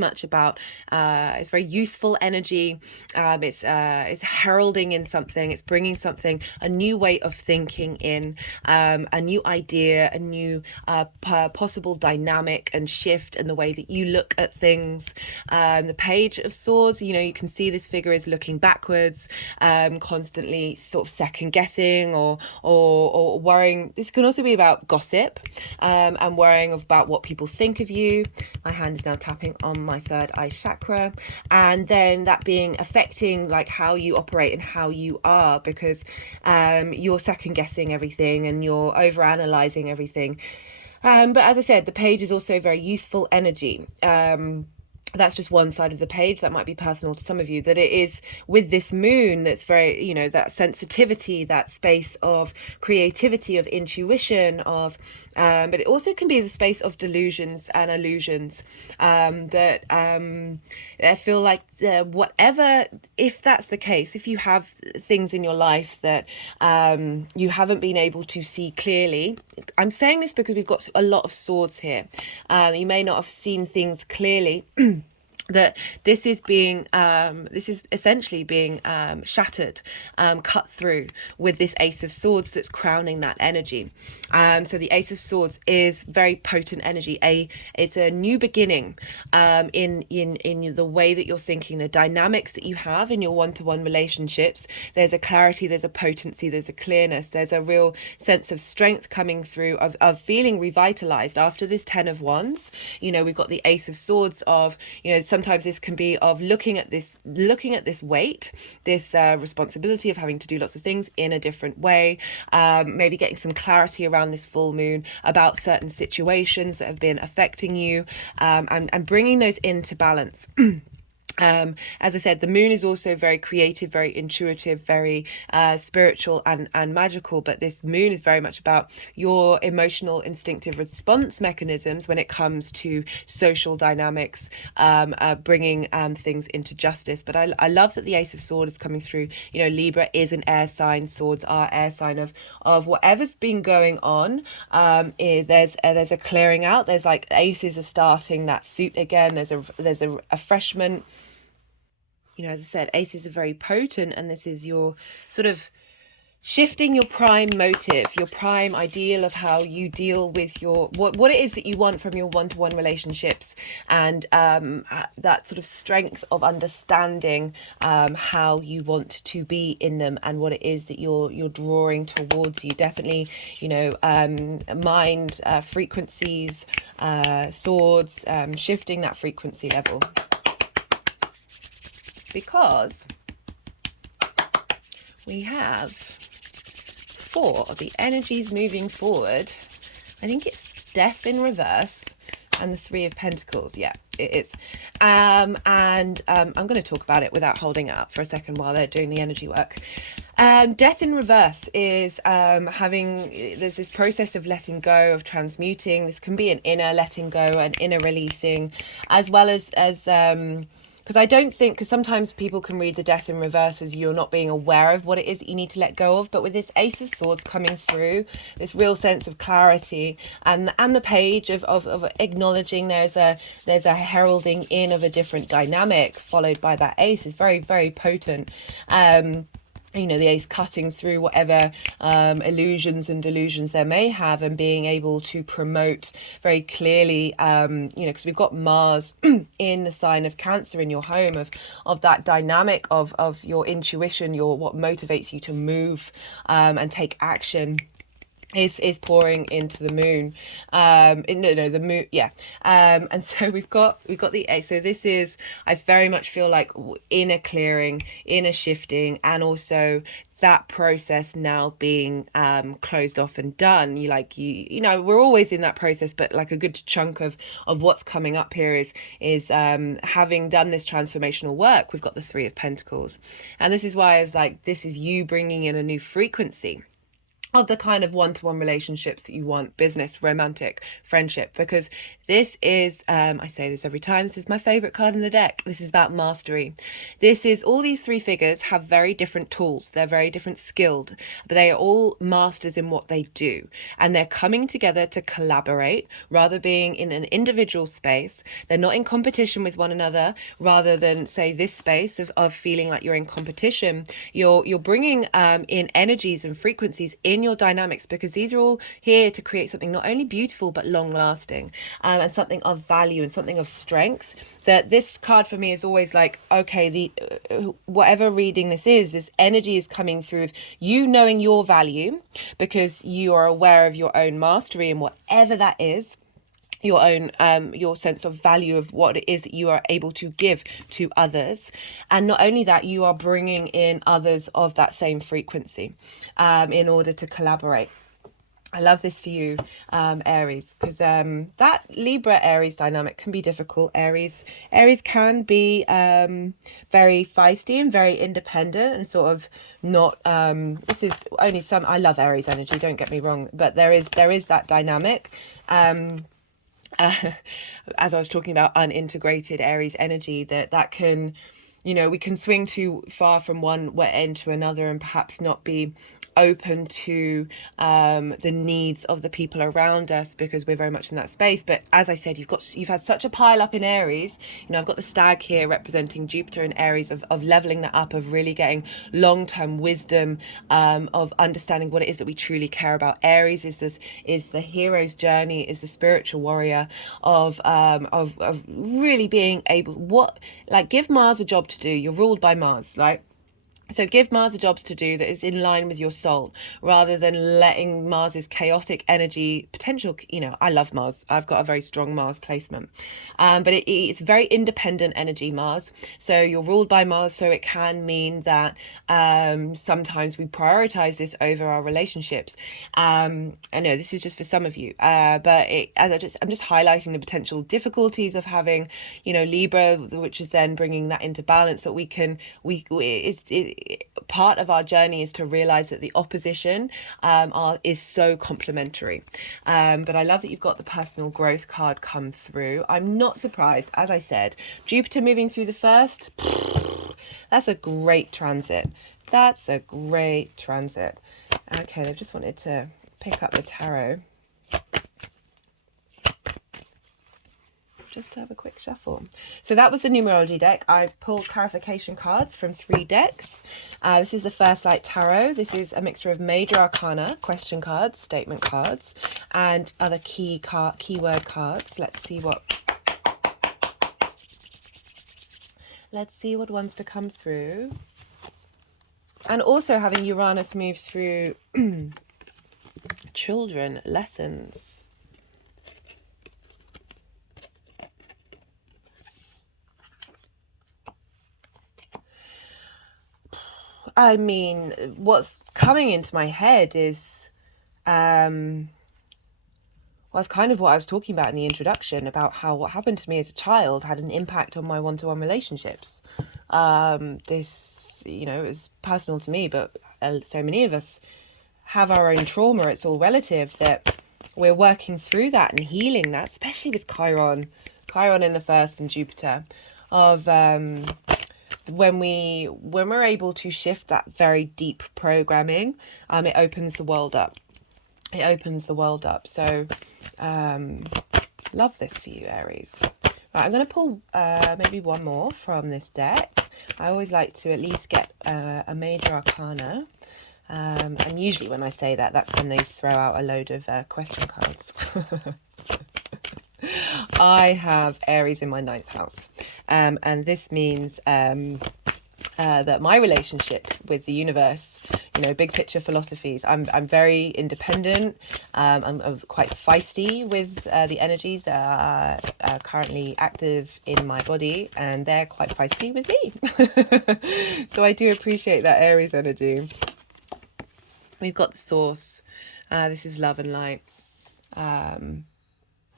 youthful energy. It's heralding in something. It's bringing something, a new way of thinking in, a new idea, a new possible dynamic and shift in the way that you look at things. The Page of Swords, you know, you can see this figure is looking backwards, constantly sort of second guessing or worrying. This can also be about gossip, and worrying about what people think of you. My hand is now tapping on my third eye chakra, and then that being affecting like how you operate and how you are, because you're second guessing everything and you're over analyzing everything. But as I said, the page is also very youthful energy. That's just one side of the page. That might be personal to some of you, that it is with this moon that's very, you know, that sensitivity, that space of creativity, of intuition, of but it also can be the space of delusions and illusions, that I feel like whatever, if that's the case, if you have things in your life that you haven't been able to see clearly. I'm saying this because we've got a lot of swords here. You may not have seen things clearly. That this is essentially being shattered, cut through with this Ace of Swords that's crowning that energy. So the Ace of Swords is very potent energy. It's a new beginning in the way that you're thinking, the dynamics that you have in your one-to-one relationships. There's a clarity, there's a potency, there's a clearness, there's a real sense of strength coming through, of feeling revitalized after this 10 of Wands. You know, we've got the Ace of Swords of, you know, sometimes this can be of looking at this weight, this responsibility of having to do lots of things in a different way, maybe getting some clarity around this full moon about certain situations that have been affecting you, and bringing those into balance. As I said, the moon is also very creative, very intuitive, very spiritual and magical. But this moon is very much about your emotional, instinctive response mechanisms when it comes to social dynamics, bringing things into justice. But I love that the Ace of Swords is coming through. You know, Libra is an air sign. Swords are air sign of whatever's been going on. There's a clearing out. There's like aces are starting that suit again. There's a refreshment. You know, as I said, aces are very potent, and this is your sort of shifting your prime motive, your prime ideal of how you deal with your what it is that you want from your one-to-one relationships, and that sort of strength of understanding how you want to be in them and what it is that you're drawing towards you. Definitely, you know, mind frequencies, swords, shifting that frequency level. Because we have 4 of the energies moving forward. I think it's Death in reverse and the 3 of Pentacles. Yeah, it is. And I'm going to talk about it without holding it up for a second while they're doing the energy work. Death in reverse is there's this process of letting go, of transmuting. This can be an inner letting go, an inner releasing, as well as because I don't think, because sometimes people can read the Death in reverse as you're not being aware of what it is that you need to let go of. But with this Ace of Swords coming through, this real sense of clarity, and the page of acknowledging there's a heralding in of a different dynamic, followed by that ace, is very, very potent. You know, the ace cutting through whatever illusions and delusions there may have, and being able to promote very clearly, you know, because we've got Mars in the sign of Cancer in your home, of that dynamic of your intuition, what motivates you to move and take action. Is pouring into the moon, the moon, yeah. And so we've got the ace. So this is, I very much feel like inner clearing, inner shifting, and also that process now being closed off and done. You know, we're always in that process, but like a good chunk of what's coming up here is having done this transformational work. We've got the 3 of Pentacles, and this is why I was like, this is you bringing in a new frequency of the kind of one-to-one relationships that you want, business, romantic, friendship, because this is, I say this every time, this is my favorite card in the deck. This is about mastery. This is, all these 3 figures have very different tools. They're very different skilled, but they are all masters in what they do. And they're coming together to collaborate rather being in an individual space. They're not in competition with one another, rather than say this space of feeling like you're in competition. You're bringing in energies and frequencies in your dynamics, because these are all here to create something not only beautiful but long lasting, and something of value and something of strength. That this card for me is always like, okay, the whatever reading this energy is coming through of you knowing your value, because you are aware of your own mastery and whatever that is, your own your sense of value of what it is that you are able to give to others. And not only that, you are bringing in others of that same frequency in order to collaborate. I love this for you, Aries, because that Libra Aries dynamic can be difficult. Aries can be very feisty and very independent, and sort of not this is only some, I love Aries energy, don't get me wrong, but there is that dynamic. As I was talking about unintegrated Aries energy, that can, you know, we can swing too far from one end to another and perhaps not be open to the needs of the people around us, because we're very much in that space. But as I said, you've had such a pile up in Aries. You know, I've got the stag here representing Jupiter in Aries, of leveling that up, of really getting long-term wisdom, of understanding what it is that we truly care about. Aries is the hero's journey, is the spiritual warrior of really being able, give Mars a job to do. You're ruled by Mars, right? So give Mars a jobs to do that is in line with your soul, rather than letting Mars's chaotic energy potential. I love Mars. I've got a very strong Mars placement, but it's very independent energy, Mars. So you're ruled by Mars, so it can mean that sometimes we prioritize this over our relationships. I know this is just for some of you, but I'm just highlighting the potential difficulties of having, Libra, which is then bringing that into balance. That part of our journey is to realize that the opposition is so complementary. But I love that you've got the personal growth card come through. I'm not surprised, as I said, Jupiter moving through the first, that's a great transit. That's a great transit. Okay, I just wanted to pick up the tarot just to have a quick shuffle. So that was the numerology deck. I've pulled clarification cards from 3 decks. This is the First Light Tarot. This is a mixture of major arcana, question cards, statement cards, and other keyword cards. Let's see what wants to come through. And also having Uranus move through children, lessons. I mean, what's coming into my head is, kind of what I was talking about in the introduction, about how what happened to me as a child had an impact on my one-to-one relationships. This, it was personal to me, but so many of us have our own trauma. It's all relative, that we're working through that and healing that, especially with Chiron in the first and Jupiter, of when we're able to shift that very deep programming, it opens the world up. So love this for you, Aries. Right, I'm going to pull maybe one more from this deck. I always like to at least get a major arcana, and usually when I say that, that's when they throw out a load of question cards. I have Aries in my 9th house, and this means that my relationship with the universe, big picture philosophies, I'm very independent. I'm quite feisty with the energies that are currently active in my body, and they're quite feisty with me. So I do appreciate that Aries energy. We've got the source. This is love and light.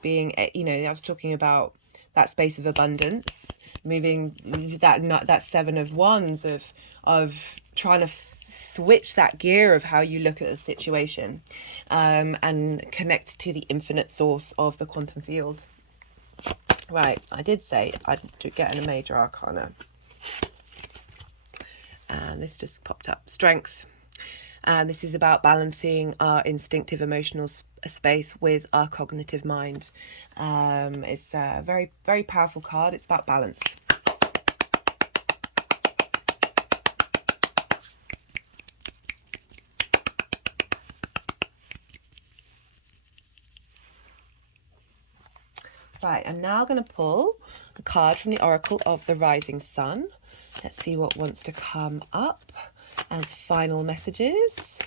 Being, I was talking about that space of abundance, moving that 7 of Wands, of trying to switch that gear of how you look at the situation, and connect to the infinite source of the quantum field. Right, I did say I'd get in a major arcana, and this just popped up. Strength. And this is about balancing our instinctive emotional space with our cognitive mind. It's a very, very powerful card. It's about balance. Right, I'm now going to pull a card from the Oracle of the Rising Sun. Let's see what wants to come up as final messages.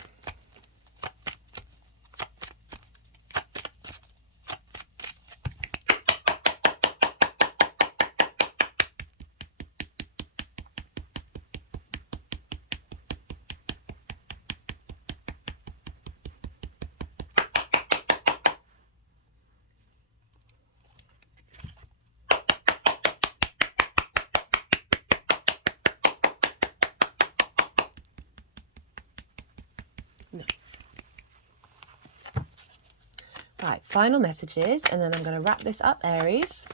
Right, final messages, and then I'm going to wrap this up, Aries.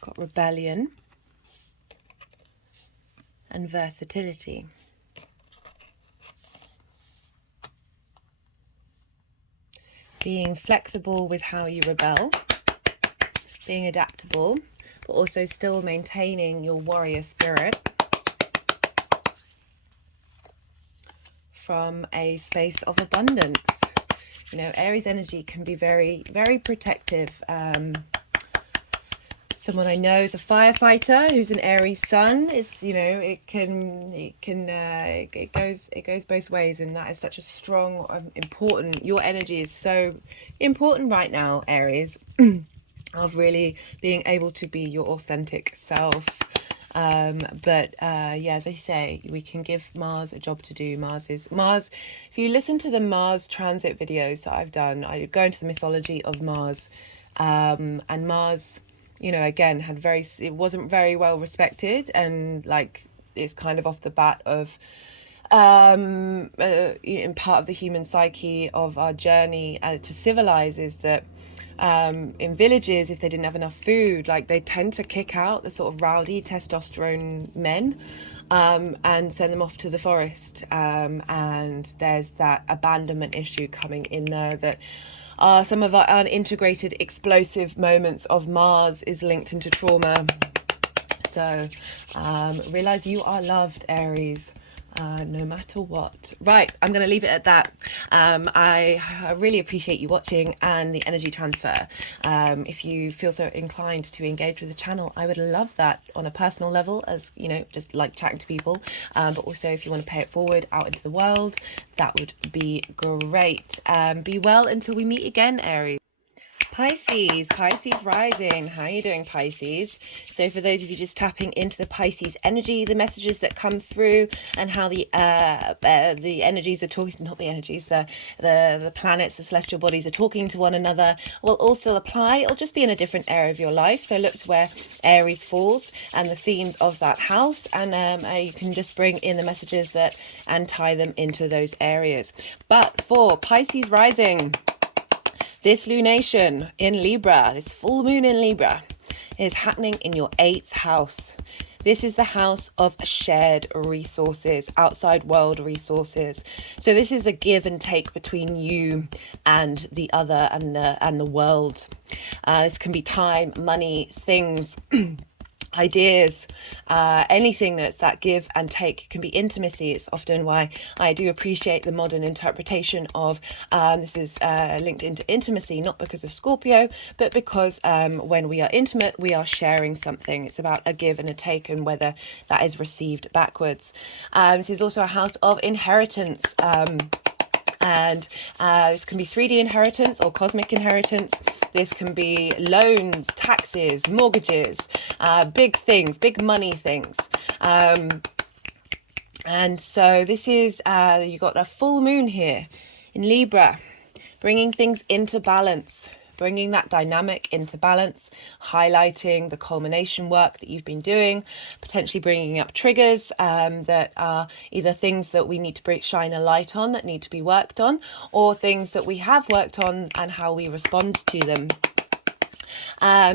Got rebellion and versatility. Being flexible with how you rebel, being adaptable, but also still maintaining your warrior spirit. from a space of abundance. You know, Aries energy can be very, very protective. Someone I know is a firefighter who's an Aries Sun. Is, you know, it goes both ways, and that is such a strong, important. Your energy is so important right now, Aries, of really being able to be your authentic self. But yeah, as I say, we can give Mars a job to do. Mars, if you listen to the Mars transit videos that I've done, I go into the mythology of Mars, and Mars, you know, again, it wasn't very well respected, and like, it's kind of off the bat of in part of the human psyche of our journey to civilize, is that in villages, if they didn't have enough food, like, they tend to kick out the sort of rowdy testosterone men, and send them off to the forest, and there's that abandonment issue coming in there, that some of our unintegrated explosive moments of Mars is linked into trauma. So realize you are loved, Aries, no matter what. Right, I'm going to leave it at that. I really appreciate you watching and the energy transfer. If you feel so inclined to engage with the channel, I would love that on a personal level, as you know, just like chatting to people, but also if you want to pay it forward out into the world, that would be great. Be well until we meet again, Aries. Pisces rising. How are you doing, Pisces? So for those of you just tapping into the Pisces energy, the messages that come through, and how the energies are talking, not the energies, the planets, the celestial bodies are talking to one another, will all still apply. It'll just be in a different area of your life. So look to where Aries falls and the themes of that house, and you can just bring in the messages that and tie them into those areas. But for Pisces rising, this lunation in Libra, this full moon in Libra, is happening in your 8th house. This is the house of shared resources, outside world resources. So this is the give and take between you and the other, and the world. This can be time, money, things, ideas, anything that's that give and take. It can be intimacy. It's often why I do appreciate the modern interpretation of this is linked into intimacy, not because of Scorpio, but because when we are intimate, we are sharing something. It's about a give and a take, and whether that is received backwards. This is also a house of inheritance. And this can be 3D inheritance or cosmic inheritance. This can be loans, taxes, mortgages, big things, big money things. And so this is, you got a full moon here in Libra, bringing things into balance, bringing that dynamic into balance, highlighting the culmination work that you've been doing, potentially bringing up triggers that are either things that we need to shine a light on that need to be worked on, or things that we have worked on and how we respond to them.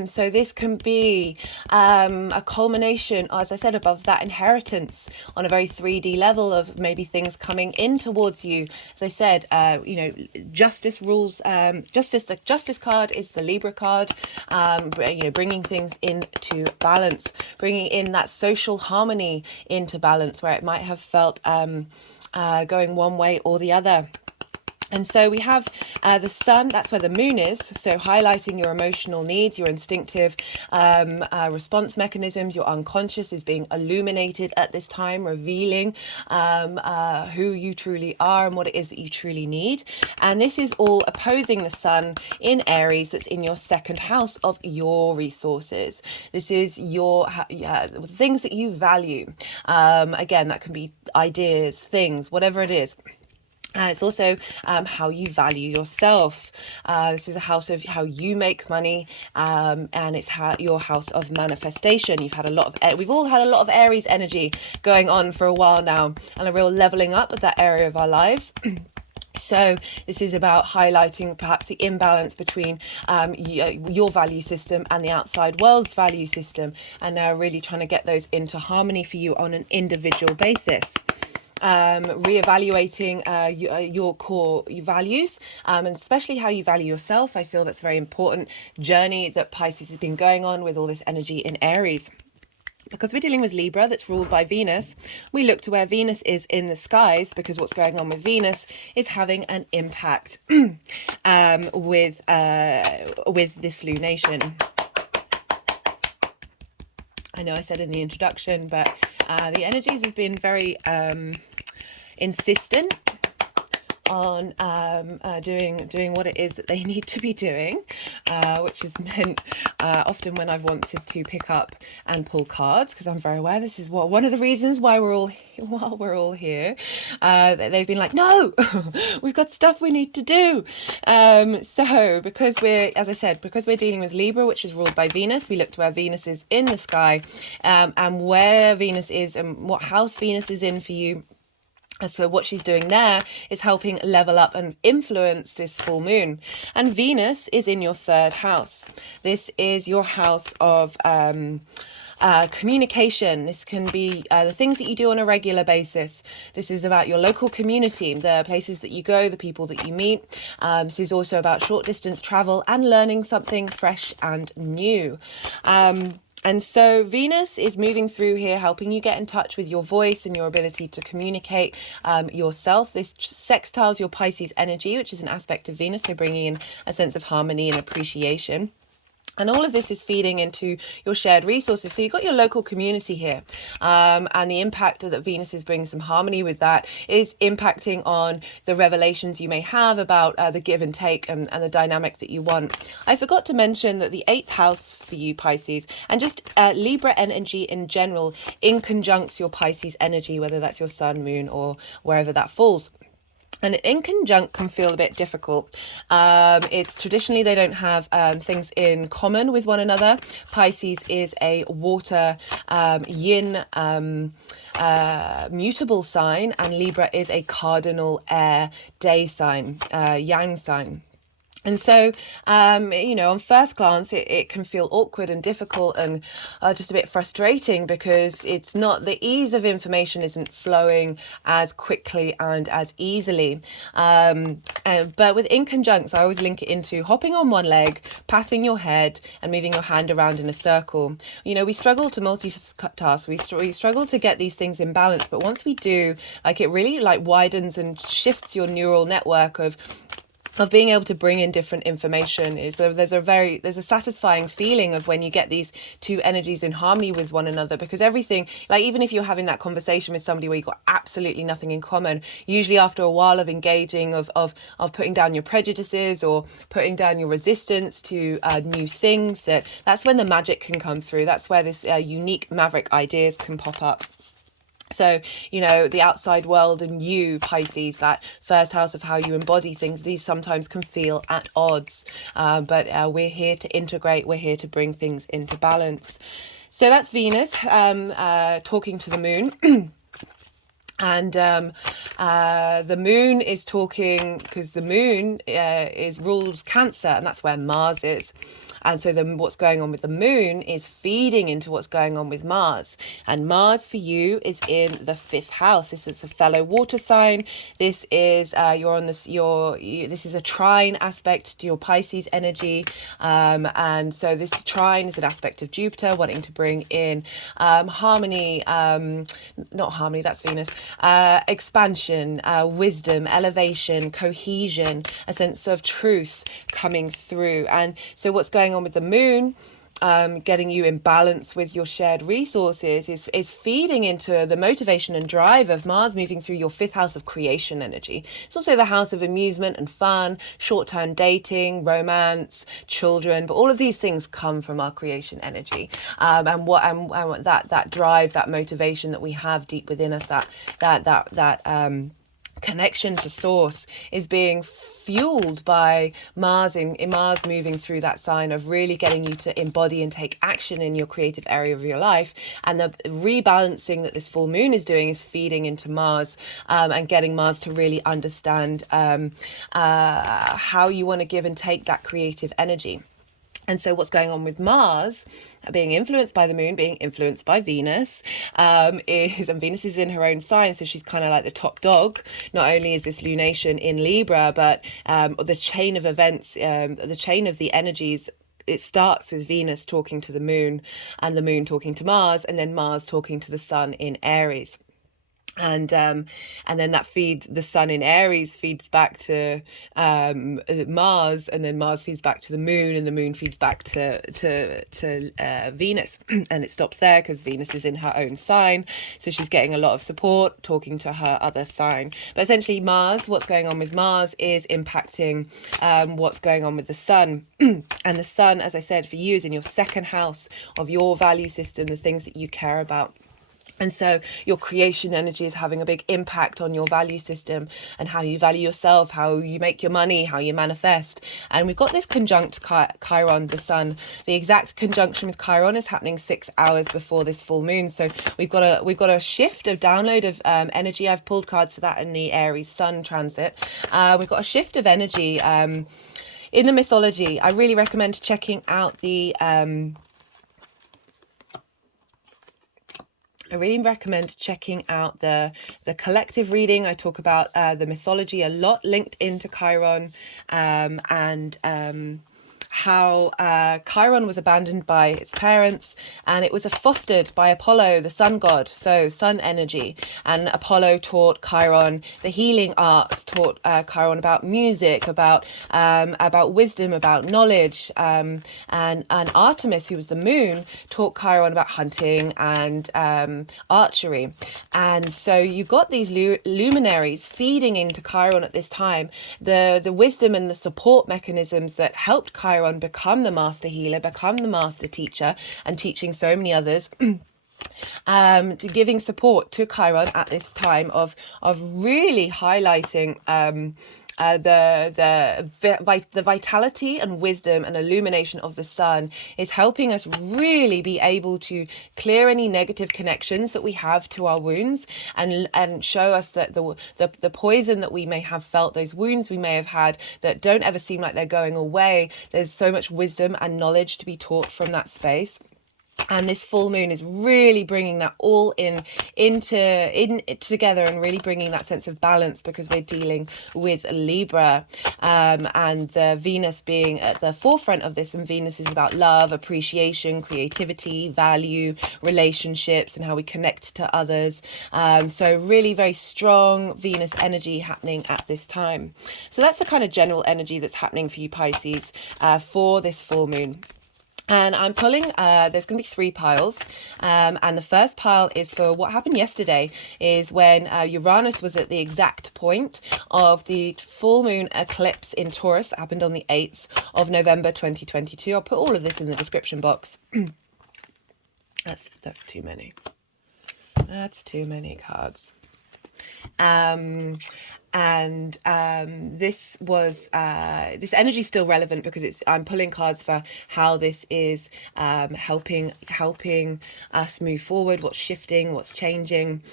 So this can be a culmination, as I said, above that inheritance on a very 3D level of maybe things coming in towards you. As I said, you know, justice rules. The justice card is the Libra card. You know, bringing things into balance, bringing in that social harmony into balance where it might have felt going one way or the other. And so we have the sun, that's where the moon is. So highlighting your emotional needs, your instinctive response mechanisms, your unconscious is being illuminated at this time, revealing who you truly are and what it is that you truly need. And this is all opposing the sun in Aries, that's in your 2nd house of your resources. This is your things that you value. Again, that can be ideas, things, whatever it is. It's also how you value yourself. This is a house of how you make money, and it's your house of manifestation. We've all had a lot of Aries energy going on for a while now, and a real leveling up of that area of our lives. So this is about highlighting perhaps the imbalance between your value system and the outside world's value system, and now really trying to get those into harmony for you on an individual basis. Reevaluating your core values, and especially how you value yourself. I feel that's a very important journey that Pisces has been going on with all this energy in Aries. Because we're dealing with Libra that's ruled by Venus, we look to where Venus is in the skies, because what's going on with Venus is having an impact with this lunation. I know I said in the introduction, but the energies have been very insistent on doing what it is that they need to be doing, which has meant often when I've wanted to pick up and pull cards, because I'm very aware this is one of the reasons why we're all here, they've been like, no, we've got stuff we need to do. So because as I said, because we're dealing with Libra, which is ruled by Venus, we look to where Venus is in the sky, and where Venus is and what house Venus is in for you. So what she's doing there is helping level up and influence this full moon. And Venus is in your third house. This is your house of communication. This can be the things that you do on a regular basis. This is about your local community, the places that you go, the people that you meet. This is also about short distance travel and learning something fresh and new. And so Venus is moving through here, helping you get in touch with your voice and your ability to communicate yourself. This sextiles your Pisces energy, which is an aspect of Venus, so bringing in a sense of harmony and appreciation. And all of this is feeding into your shared resources. So you've got your local community here. And the impact that Venus is bringing some harmony with that is impacting on the revelations you may have about the give and take and the dynamic that you want. I forgot to mention that the 8th house for you, Pisces, and just Libra energy in general, in conjuncts your Pisces energy, whether that's your sun, moon, or wherever that falls. And in conjunct can feel a bit difficult. It's traditionally they don't have things in common with one another. Pisces is a water yin mutable sign, and Libra is a cardinal air day sign, yang sign. And so, on first glance, it can feel awkward and difficult and just a bit frustrating, because it's not, the ease of information isn't flowing as quickly and as easily. But with in conjuncts, I always link it into hopping on one leg, patting your head and moving your hand around in a circle. We struggle to multitask. We struggle to get these things in balance. But once we do, it really widens and shifts your neural network of being able to bring in different information. There's a satisfying feeling of when you get these two energies in harmony with one another, because everything, even if you're having that conversation with somebody where you've got absolutely nothing in common, usually after a while of engaging, of putting down your prejudices or putting down your resistance to new things, that's when the magic can come through. That's where this unique maverick ideas can pop up. So, the outside world and you, Pisces, that first house of how you embody things, these sometimes can feel at odds. But we're here to integrate. We're here to bring things into balance. So that's Venus talking to the moon. And the moon is talking, because the moon rules Cancer, and that's where Mars is. And so what's going on with the moon is feeding into what's going on with Mars. And Mars for you is in the 5th house. This is a fellow water sign. This is this is a trine aspect to your Pisces energy. And so this trine is an aspect of Jupiter, wanting to bring in harmony, not harmony, that's Venus, expansion, wisdom, elevation, cohesion, a sense of truth coming through. And so what's going on with the moon, getting you in balance with your shared resources, is feeding into the motivation and drive of Mars moving through your 5th house of creation energy. It's also the house of amusement and fun, short-term dating, romance, children, but all of these things come from our creation energy. And that drive, that motivation that we have deep within us, that connection to source is being fueled by Mars in Mars moving through that sign of really getting you to embody and take action in your creative area of your life. And the rebalancing that this full moon is doing is feeding into Mars, and getting Mars to really understand how you want to give and take that creative energy. And so what's going on with Mars being influenced by the moon, being influenced by Venus, and Venus is in her own sign, so she's kind of like the top dog. Not only is this lunation in Libra, but the chain of events, the chain of the energies it starts with Venus talking to the moon and the moon talking to Mars, and then Mars talking to the sun in Aries. And then the sun in Aries feeds back to Mars, and then Mars feeds back to the moon, and the moon feeds back to Venus. And it stops there because Venus is in her own sign, so she's getting a lot of support talking to her other sign. But essentially Mars, what's going on with Mars is impacting what's going on with the sun. And the sun, as I said, for you is in your second house of your value system, the things that you care about. And so your creation energy is having a big impact on your value system and how you value yourself, how you make your money, how you manifest. And we've got this conjunct Chiron, the sun. The exact conjunction with Chiron is happening 6 hours before this full moon. So we've got a shift of download of energy. I've pulled cards for that in the Aries Sun transit. We've got a shift of energy in the mythology. I really recommend checking out the collective reading. I talk about the mythology a lot, linked into Chiron, and how Chiron was abandoned by its parents, and it was fostered by Apollo, the sun god, so sun energy. And Apollo taught Chiron the healing arts, taught Chiron about music, about wisdom, about knowledge, and Artemis, who was the moon, taught Chiron about hunting and archery. And so you've got these luminaries feeding into Chiron at this time, the wisdom and the support mechanisms that helped Chiron become the master healer, become the master teacher, and teaching so many others. Giving support to Chiron at this time of really highlighting the vitality and wisdom and illumination of the sun, is helping us really be able to clear any negative connections that we have to our wounds, and show us that the poison that we may have felt, those wounds we may have had that don't ever seem like they're going away, there's so much wisdom and knowledge to be taught from that space. And this full moon is really bringing that all together, and really bringing that sense of balance, because we're dealing with Libra, and the Venus being at the forefront of this. And Venus is about love, appreciation, creativity, value, relationships, and how we connect to others. So really very strong Venus energy happening at this time. So that's the kind of general energy that's happening for you, Pisces, for this full moon. And I'm pulling, there's going to be 3 piles, and the first pile is for what happened yesterday, is when Uranus was at the exact point of the full moon eclipse in Taurus that happened on the 8th of November 2022. I'll put all of this in the description box. That's too many. That's too many cards. This energy is still relevant, because I'm pulling cards for how this is helping us move forward, what's shifting, what's changing,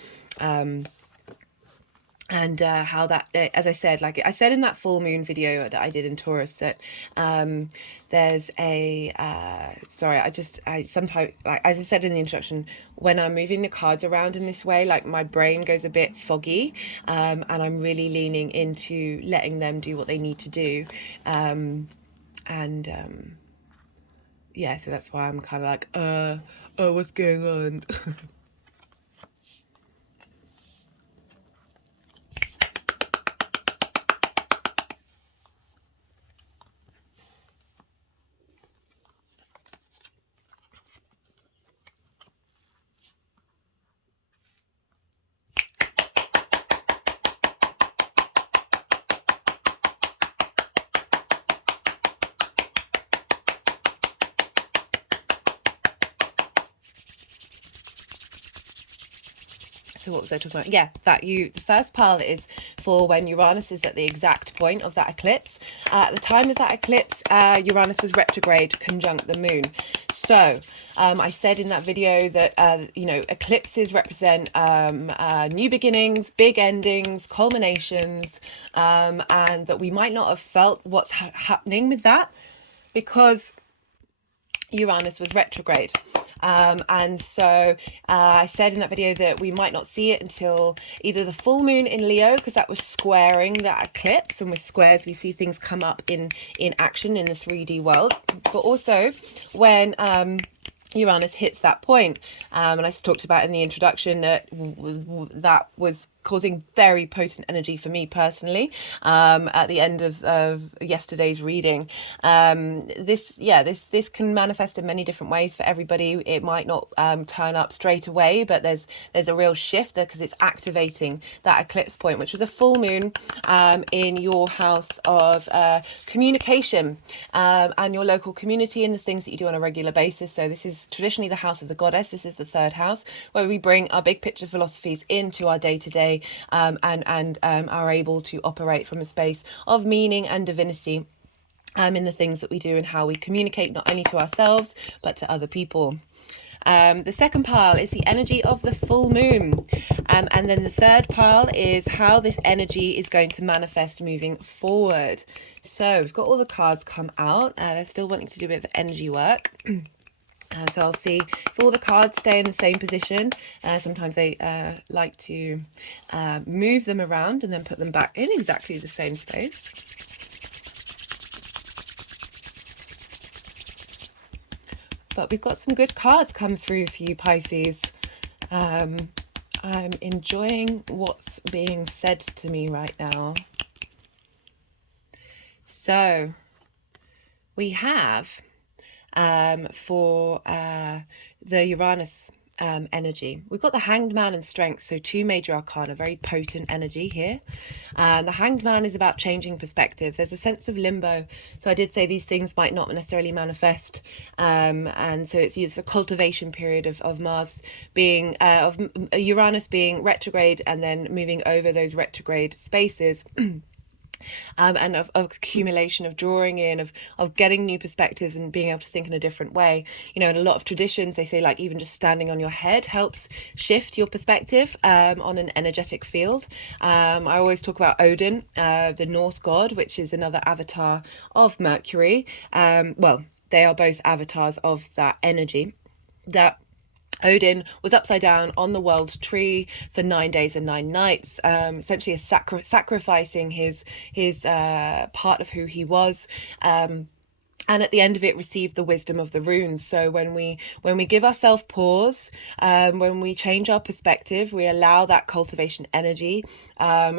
and how that, as I said, like I said in that full moon video that I did in Taurus, that there's a sometimes, like as I said in the introduction, when I'm moving the cards around in this way, like my brain goes a bit foggy, and I'm really leaning into letting them do what they need to do, yeah, so that's why I'm kind of like oh, what's going on? So what was I talking about? Yeah, the first pile is for when Uranus is at the exact point of that eclipse. At the time of that eclipse, Uranus was retrograde, conjunct the moon. So I said in that video that, eclipses represent new beginnings, big endings, culminations, and that we might not have felt what's happening with that because Uranus was retrograde. And so I said in that video that we might not see it until either the full moon in Leo, because that was squaring that eclipse, and with squares we see things come up in action in the 3D world, but also when Uranus hits that point, and I talked about in the introduction that that was causing very potent energy for me personally at the end of yesterday's reading. This can manifest in many different ways for everybody. It might not turn up straight away, but there's a real shift there because it's activating that eclipse point, which was a full moon in your house of communication and your local community and the things that you do on a regular basis. So this is traditionally the house of the goddess. This is the third house, where we bring our big picture philosophies into our day-to-day and are able to operate from a space of meaning and divinity in the things that we do and how we communicate, not only to ourselves but to other people. The second pile is the energy of the full moon, and then the third pile is how this energy is going to manifest moving forward. So we've got all the cards come out. They're still wanting to do a bit of energy work. So I'll see if all the cards stay in the same position. Sometimes they like to move them around and then put them back in exactly the same space. But we've got some good cards come through for you, Pisces. I'm enjoying what's being said to me right now. So we have for the Uranus energy, we've got the Hanged Man and Strength, so two major arcana, very potent energy here. The Hanged Man is about changing perspective. There's a sense of limbo, so I did say these things might not necessarily manifest, and so it's a cultivation period of Mars being of Uranus being retrograde and then moving over those retrograde spaces. And of accumulation, of drawing in, of getting new perspectives and being able to think in a different way. You know, in a lot of traditions, they say like even just standing on your head helps shift your perspective on an energetic field. I always talk about Odin, the Norse god, which is another avatar of Mercury. Well, they are both avatars of that energy. That Odin was upside down on the world tree for 9 days and 9 nights, essentially sacrificing his part of who he was. And at the end of it, received the wisdom of the runes. So when we give ourselves pause, when we change our perspective, we allow that cultivation energy,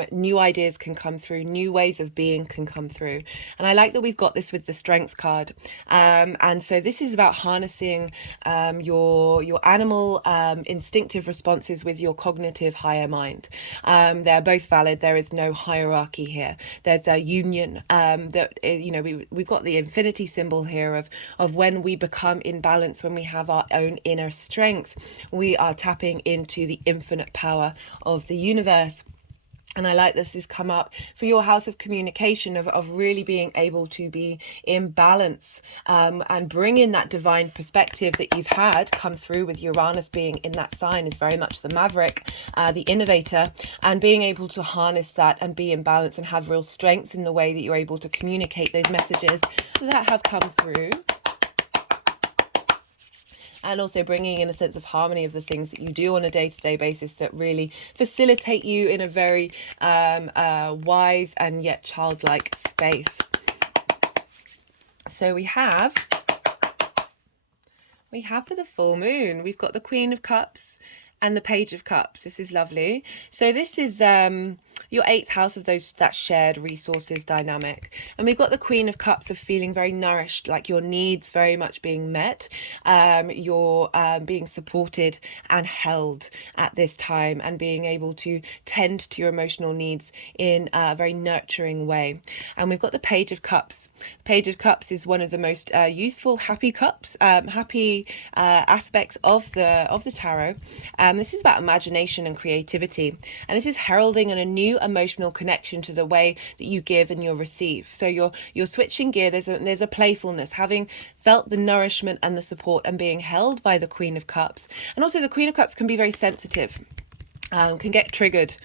new ideas can come through, new ways of being can come through. And I like that we've got this with the Strength card. And so this is about harnessing your animal instinctive responses with your cognitive higher mind. They're both valid. There is no hierarchy here. There's a union that is, you know, we've got the infinity symbol here of when we become in balance, when we have our own inner strength, we are tapping into the infinite power of the universe. And I like this has come up for your house of communication, of really being able to be in balance and bring in that divine perspective that you've had come through with Uranus being in that sign is very much the maverick, the innovator, and being able to harness that and be in balance and have real strength in the way that you're able to communicate those messages that have come through. And also bringing in a sense of harmony of the things that you do on a day-to-day basis that really facilitate you in a very wise and yet childlike space. So we have for the full moon, we've got the Queen of Cups and the Page of Cups. This is lovely. So this is your 8th house of that shared resources dynamic. And we've got the Queen of Cups of feeling very nourished, like your needs very much being met. You're being supported and held at this time and being able to tend to your emotional needs in a very nurturing way. And we've got the Page of Cups. Page of Cups is one of the most useful happy cups, happy aspects of the tarot. This is about imagination and creativity, and this is heralding a new emotional connection to the way that you give and you receive. So you're switching gear. There's a playfulness, having felt the nourishment and the support and being held by the Queen of Cups. And also the Queen of Cups can be very sensitive. can get triggered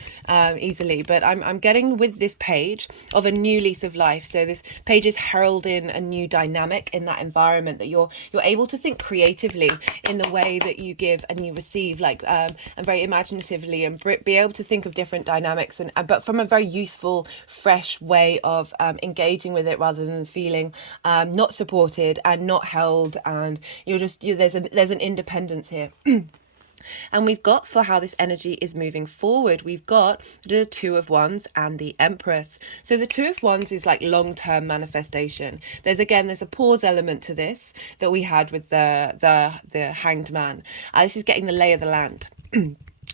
easily, but I'm getting with this page of a new lease of life. So this page is heralding a new dynamic in that environment, that you're able to think creatively in the way that you give and you receive, like and very imaginatively, and be able to think of different dynamics, and but from a very youthful, fresh way of engaging with it, rather than feeling not supported and not held, and there's an independence here. And we've got, for how this energy is moving forward, we've got the Two of Wands and the Empress. So the Two of Wands is like long-term manifestation. There's a pause element to this that we had with the Hanged Man. This is getting the lay of the land.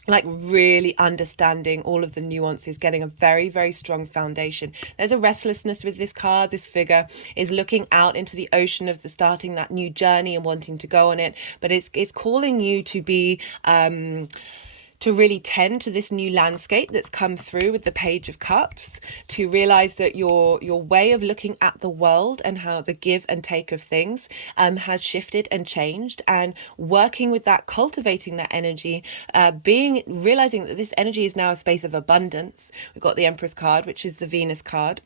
Like really understanding all of the nuances, getting a very, very strong foundation. There's a restlessness with this card. This figure is looking out into the ocean of starting that new journey and wanting to go on it, but it's calling you to be to really tend to this new landscape that's come through with the Page of Cups, to realize that your way of looking at the world and how the give and take of things has shifted and changed, and working with that, cultivating that energy, realizing that this energy is now a space of abundance. We've got the Empress card, which is the Venus card.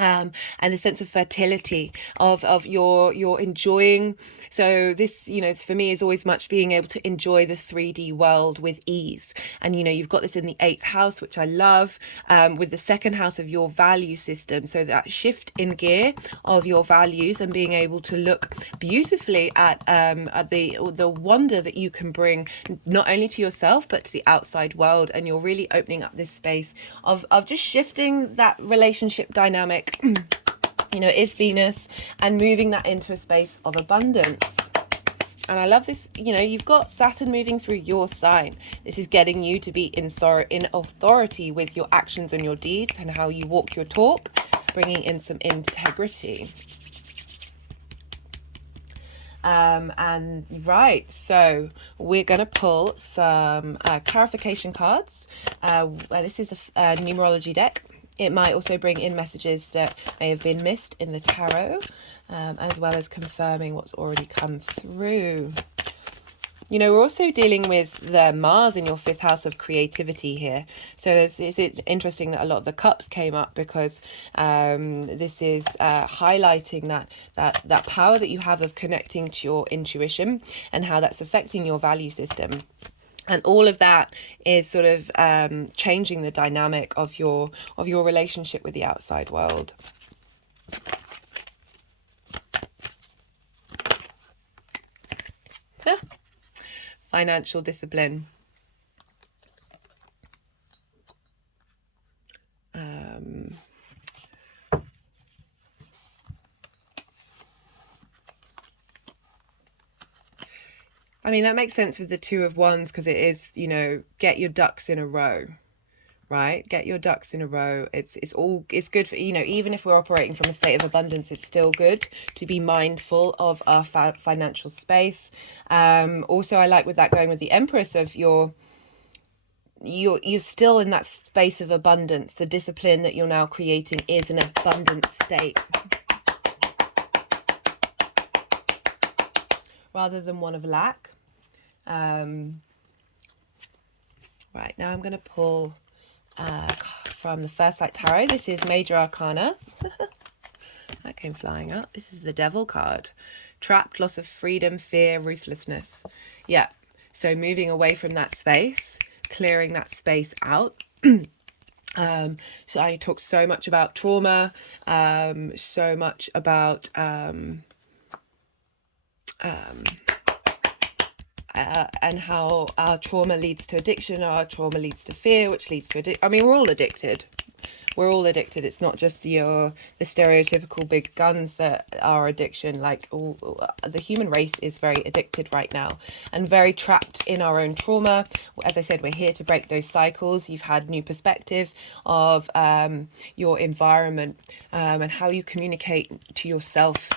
And the sense of fertility of your enjoying. So this, for me, is always much being able to enjoy the 3D world with ease. And you've got this in the 8th house, which I love, with the 2nd house of your value system. So that shift in gear of your values, and being able to look beautifully at the wonder that you can bring not only to yourself but to the outside world. And you're really opening up this space of just shifting that relationship dynamic. Is Venus, and moving that into a space of abundance. And I love this, you've got Saturn moving through your sign. This is getting you to be in authority with your actions and your deeds, and how you walk your talk, bringing in some integrity. And right, so we're going to pull some clarification cards. This is a numerology deck. It might also bring in messages that may have been missed in the tarot, as well as confirming what's already come through. We're also dealing with the Mars in your 5th house of creativity here. So it's interesting that a lot of the cups came up, because this is highlighting that power that you have of connecting to your intuition, and how that's affecting your value system. And all of that is sort of changing the dynamic of your relationship with the outside world. Financial discipline. I mean, that makes sense with the Two of Wands, because it is, get your ducks in a row, right? Get your ducks in a row. It's good for, even if we're operating from a state of abundance, it's still good to be mindful of our financial space. Also, I like with that, going with the Empress, of you're still in that space of abundance. The discipline that you're now creating is an abundant state, rather than one of lack. Right, now I'm going to pull from the First Light Tarot. This is Major Arcana. That came flying up. This is the Devil card. Trapped, loss of freedom, fear, ruthlessness. Yeah, so moving away from that space, clearing that space out. So I talk so much about trauma, so much about and how our trauma leads to addiction, our trauma leads to fear, which leads to addiction. I mean, we're all addicted. We're all addicted. It's not just the stereotypical big guns that are addiction. Like, the human race is very addicted right now, and very trapped in our own trauma. As I said, we're here to break those cycles. You've had new perspectives of your environment, and how you communicate to yourself.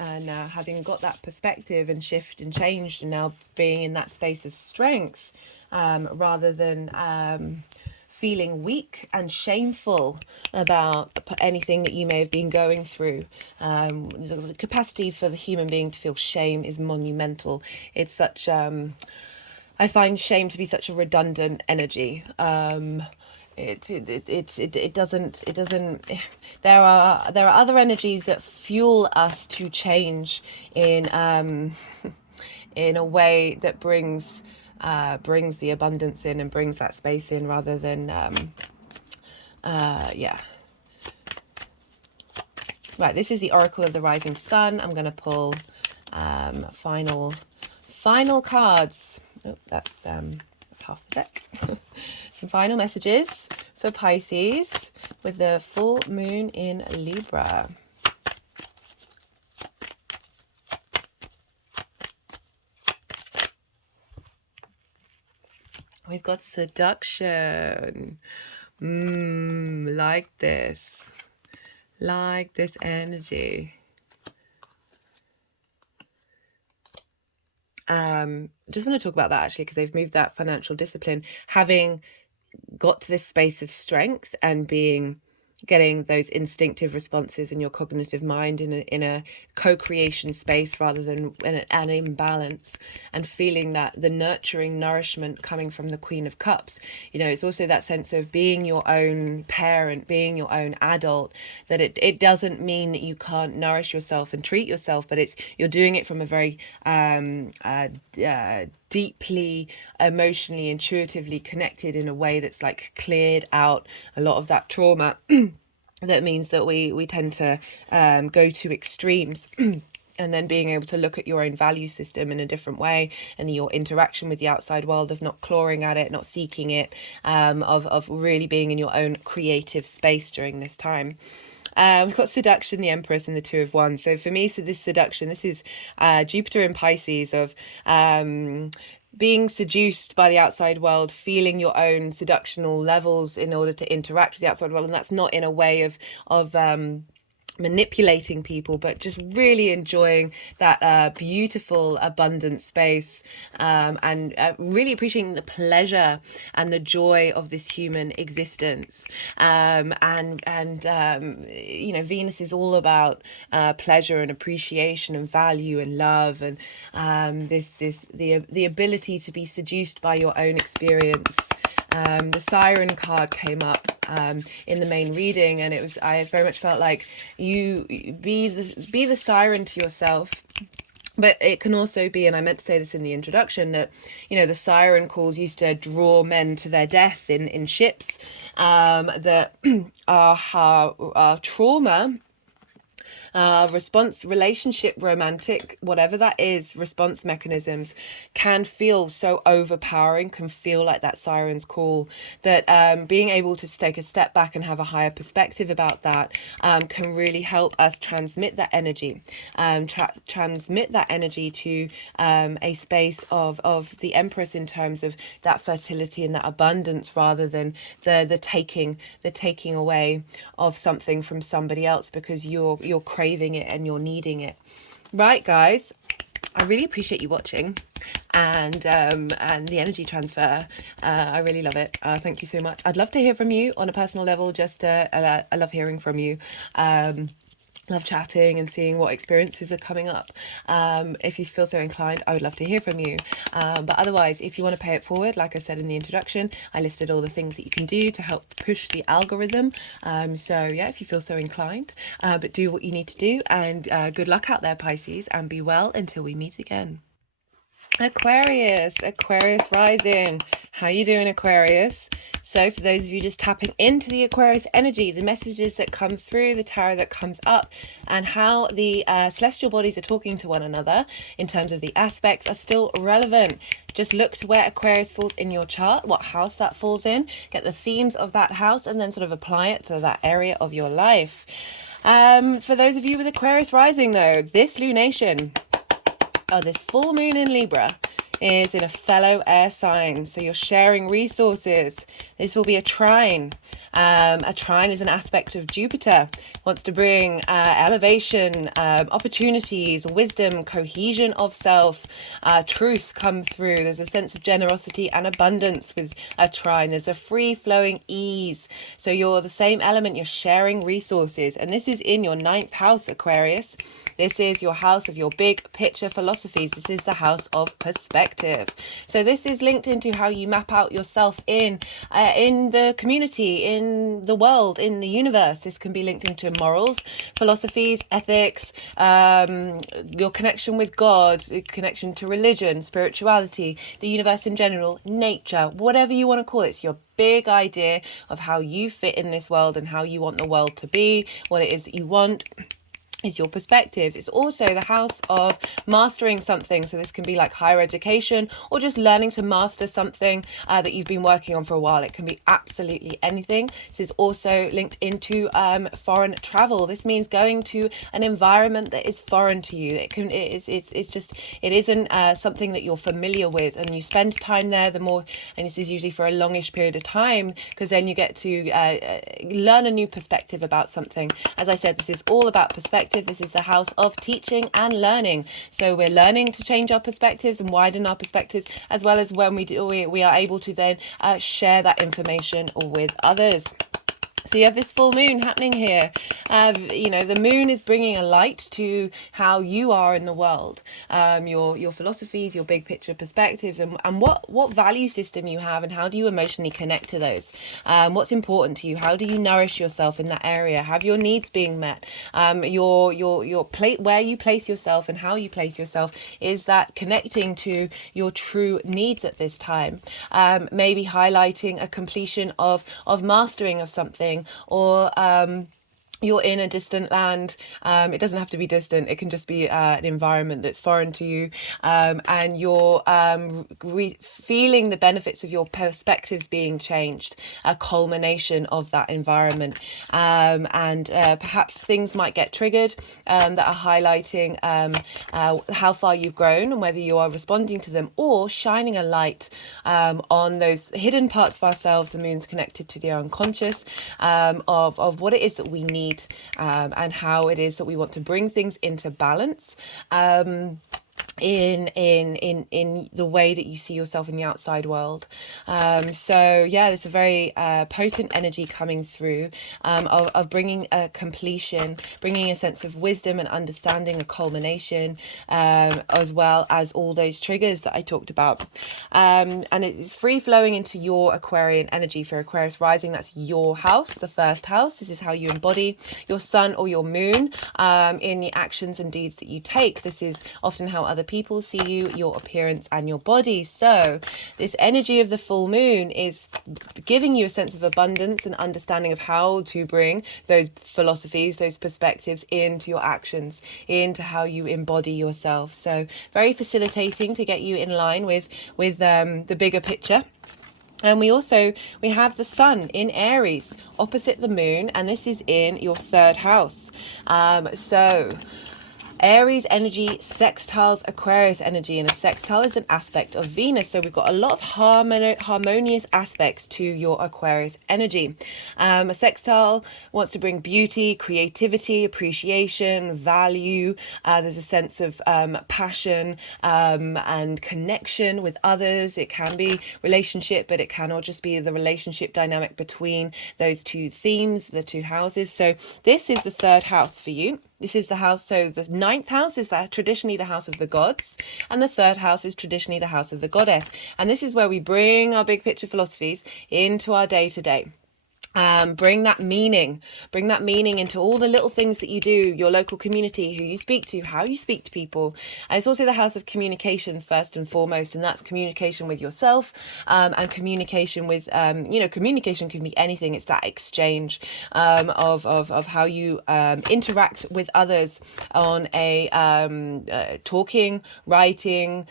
And now, having got that perspective and shift and changed, and now being in that space of strength, rather than feeling weak and shameful about anything that you may have been going through. The capacity for the human being to feel shame is monumental. It's such I find shame to be such a redundant energy. It doesn't. There are other energies that fuel us to change in a way that brings the abundance in and brings that space in, rather than yeah. Right, this is the Oracle of the Rising Sun. I'm going to pull final cards. Oh, that's half the deck. Some final messages for Pisces with the full moon in Libra. We've got seduction. Like this. Like this energy. Just want to talk about that actually, because they've moved that financial discipline, having got to this space of strength and getting those instinctive responses in your cognitive mind in a co-creation space rather than an imbalance, and feeling that the nurturing nourishment coming from the Queen of Cups. You know, it's also that sense of being your own parent, being your own adult, that it doesn't mean that you can't nourish yourself and treat yourself, but you're doing it from a very deeply emotionally, intuitively connected, in a way that's like cleared out a lot of that trauma. That means that we tend to go to extremes. And then being able to look at your own value system in a different way, and your interaction with the outside world, of not clawing at it, not seeking it, of really being in your own creative space during this time. We've got seduction, the Empress, and the Two of Wands. So for me, this seduction, this is Jupiter in Pisces, of being seduced by the outside world, feeling your own seductional levels in order to interact with the outside world. And that's not in a way of manipulating people, but just really enjoying that beautiful abundant space, and really appreciating the pleasure and the joy of this human existence. And you know, Venus is all about pleasure and appreciation and value and love, and the ability to be seduced by your own experience. The Siren card came up in the main reading, and I very much felt like you be the siren to yourself. But it can also be, and I meant to say this in the introduction, that, you know, the siren calls used to draw men to their deaths in ships, that our trauma, response, relationship, romantic, whatever that is, response mechanisms can feel so overpowering, can feel like that siren's call, that being able to take a step back and have a higher perspective about that can really help us transmit that energy, transmit that energy to a space of the Empress, in terms of that fertility and that abundance, rather than the taking away of something from somebody else because you're craving it and you're needing it. Right, guys, I really appreciate you watching, and the energy transfer. I really love it. Thank you so much. I'd love to hear from you on a personal level. I love hearing from you. Love chatting and seeing what experiences are coming up. If you feel so inclined, I would love to hear from you. But otherwise, if you want to pay it forward, like I said in the introduction, I listed all the things that you can do to help push the algorithm. So yeah, if you feel so inclined, but do what you need to do, and good luck out there, Pisces, and be well until we meet again. Aquarius rising. How you doing, Aquarius? So for those of you just tapping into the Aquarius energy, the messages that come through, the tarot that comes up, and how the celestial bodies are talking to one another in terms of the aspects, are still relevant. Just look to where Aquarius falls in your chart, what house that falls in, get the themes of that house, and then sort of apply it to that area of your life. For those of you with Aquarius rising, though, this lunation, this full moon in Libra, is in a fellow air sign, so you're sharing resources. This will be a trine A trine is an aspect of Jupiter, wants to bring elevation, opportunities, wisdom, cohesion of self, truth come through. There's a sense of generosity and abundance with a trine. There's a free-flowing ease. So you're the same element, you're sharing resources. And this is in your 9th house, Aquarius. This is your house of your big picture philosophies. This is the house of perspective. So this is linked into how you map out yourself in the community, in the world, in the universe. This can be linked into morals, philosophies, ethics, your connection with God, connection to religion, spirituality, the universe in general, nature, whatever you want to call it. It's your big idea of how you fit in this world and how you want the world to be, what it is that you want. Is your perspectives. It's also the house of mastering something. So this can be like higher education or just learning to master something that you've been working on for a while. It can be absolutely anything. This is also linked into foreign travel. This means going to an environment that is foreign to you. It isn't something that you're familiar with, and you spend time there the more, and this is usually for a longish period of time, because then you get to learn a new perspective about something. As I said, this is all about perspective. This is the house of teaching and learning. So we're learning to change our perspectives and widen our perspectives, as well as when we are able to then share that information with others. So you have this full moon happening here. The moon is bringing a light to how you are in the world, your philosophies, your big picture perspectives, and what value system you have, and how do you emotionally connect to those? What's important to you? How do you nourish yourself in that area? Have your needs being met? Your plate, where you place yourself and how you place yourself, is that connecting to your true needs at this time? Maybe highlighting a completion of mastering of something, or you're in a distant land. It doesn't have to be distant. It can just be an environment that's foreign to you, and you're feeling the benefits of your perspectives being changed, a culmination of that environment, and perhaps things might get triggered that are highlighting how far you've grown and whether you are responding to them, or shining a light on those hidden parts of ourselves. The moon's connected to the unconscious, of what it is that we need, and how it is that we want to bring things into balance, in the way that you see yourself in the outside world. So yeah, there's a very potent energy coming through, of bringing a completion, bringing a sense of wisdom and understanding, a culmination, as well as all those triggers that I talked about. And it's free flowing into your Aquarian energy. For Aquarius rising, that's your house, the first house. This is how you embody your sun or your moon in the actions and deeds that you take. This is often how other people see you, your appearance and your body. So this energy of the full moon is giving you a sense of abundance and understanding of how to bring those philosophies, those perspectives into your actions, into how you embody yourself. So very facilitating to get you in line with the bigger picture. And we have the sun in Aries opposite the moon, and this is in your 3rd house. So Aries energy sextiles Aquarius energy, and a sextile is an aspect of Venus. So we've got a lot of harmonious aspects to your Aquarius energy. A sextile wants to bring beauty, creativity, appreciation, value. There's a sense of passion and connection with others. It can be relationship, but it cannot just be the relationship dynamic between those two themes, the two houses. So this is the 3rd house for you. This is the house, so the 9th house is traditionally the house of the gods, and the 3rd house is traditionally the house of the goddess. And this is where we bring our big picture philosophies into our day-to-day. Bring that meaning into all the little things that you do, your local community, who you speak to, how you speak to people. And it's also the house of communication first and foremost, and that's communication with yourself, and communication with, communication can be anything. It's that exchange of how you interact with others on a talking, writing,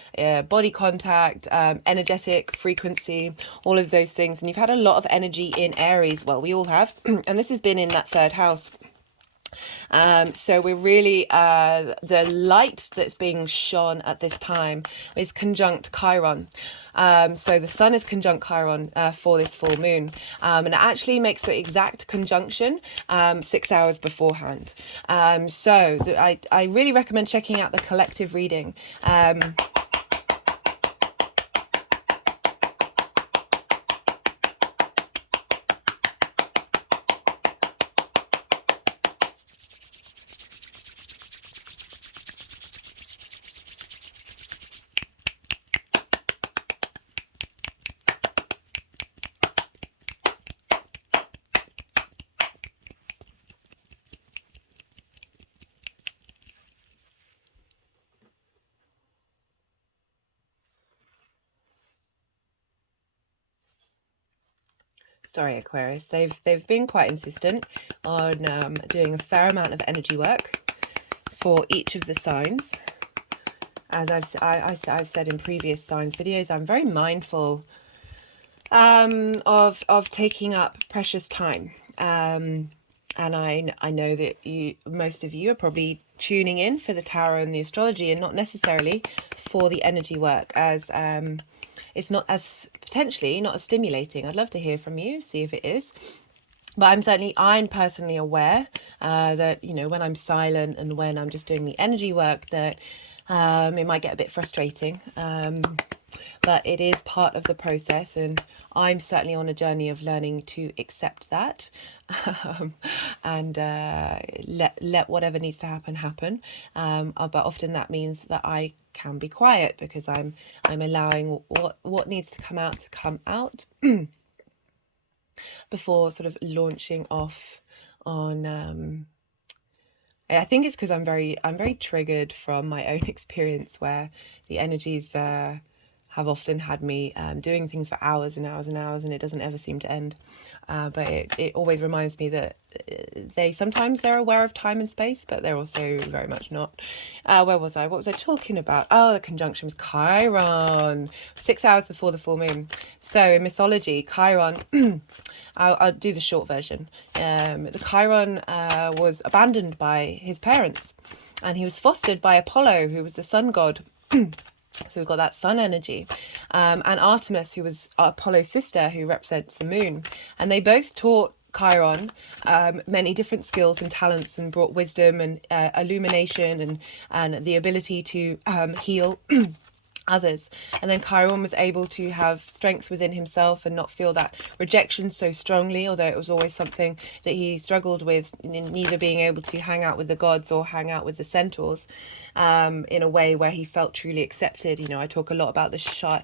body contact, energetic frequency, all of those things. And you've had a lot of energy in Aries. Well, we all have, and this has been in that 3rd house. So we're really, the light that's being shone at this time is conjunct Chiron. So the sun is conjunct Chiron for this full moon. And it actually makes the exact conjunction 6 hours beforehand. I really recommend checking out the collective reading. Sorry, Aquarius. They've been quite insistent on doing a fair amount of energy work for each of the signs. As I've said in previous signs videos, I'm very mindful of taking up precious time. And I know that most of you are probably tuning in for the tarot and the astrology, and not necessarily for the energy work, as it's not as potentially not as stimulating. I'd love to hear from you, see if it is. But I'm personally aware that, you know, when I'm silent and when I'm just doing the energy work, that it might get a bit frustrating. But it is part of the process, and I'm certainly on a journey of learning to accept that, and let whatever needs to happen. But often that means that I can be quiet, because I'm allowing what needs to come out before sort of launching off on. I think it's because I'm very triggered from my own experience, where the energies have often had me doing things for hours and hours and hours, and it doesn't ever seem to end. But it always reminds me that they're aware of time and space, but they're also very much not. Where was I? What was I talking about? Oh, the conjunction was Chiron, 6 hours before the full moon. So in mythology, Chiron, I'll do the short version. The Chiron was abandoned by his parents, and he was fostered by Apollo, who was the sun god. So we've got that sun energy, and Artemis, who was Apollo's sister, who represents the moon. And they both taught Chiron many different skills and talents, and brought wisdom and illumination and the ability to heal others. And then Chiron was able to have strength within himself and not feel that rejection so strongly, although it was always something that he struggled with, neither being able to hang out with the gods or hang out with the centaurs in a way where he felt truly accepted. You know, I talk a lot about the shadow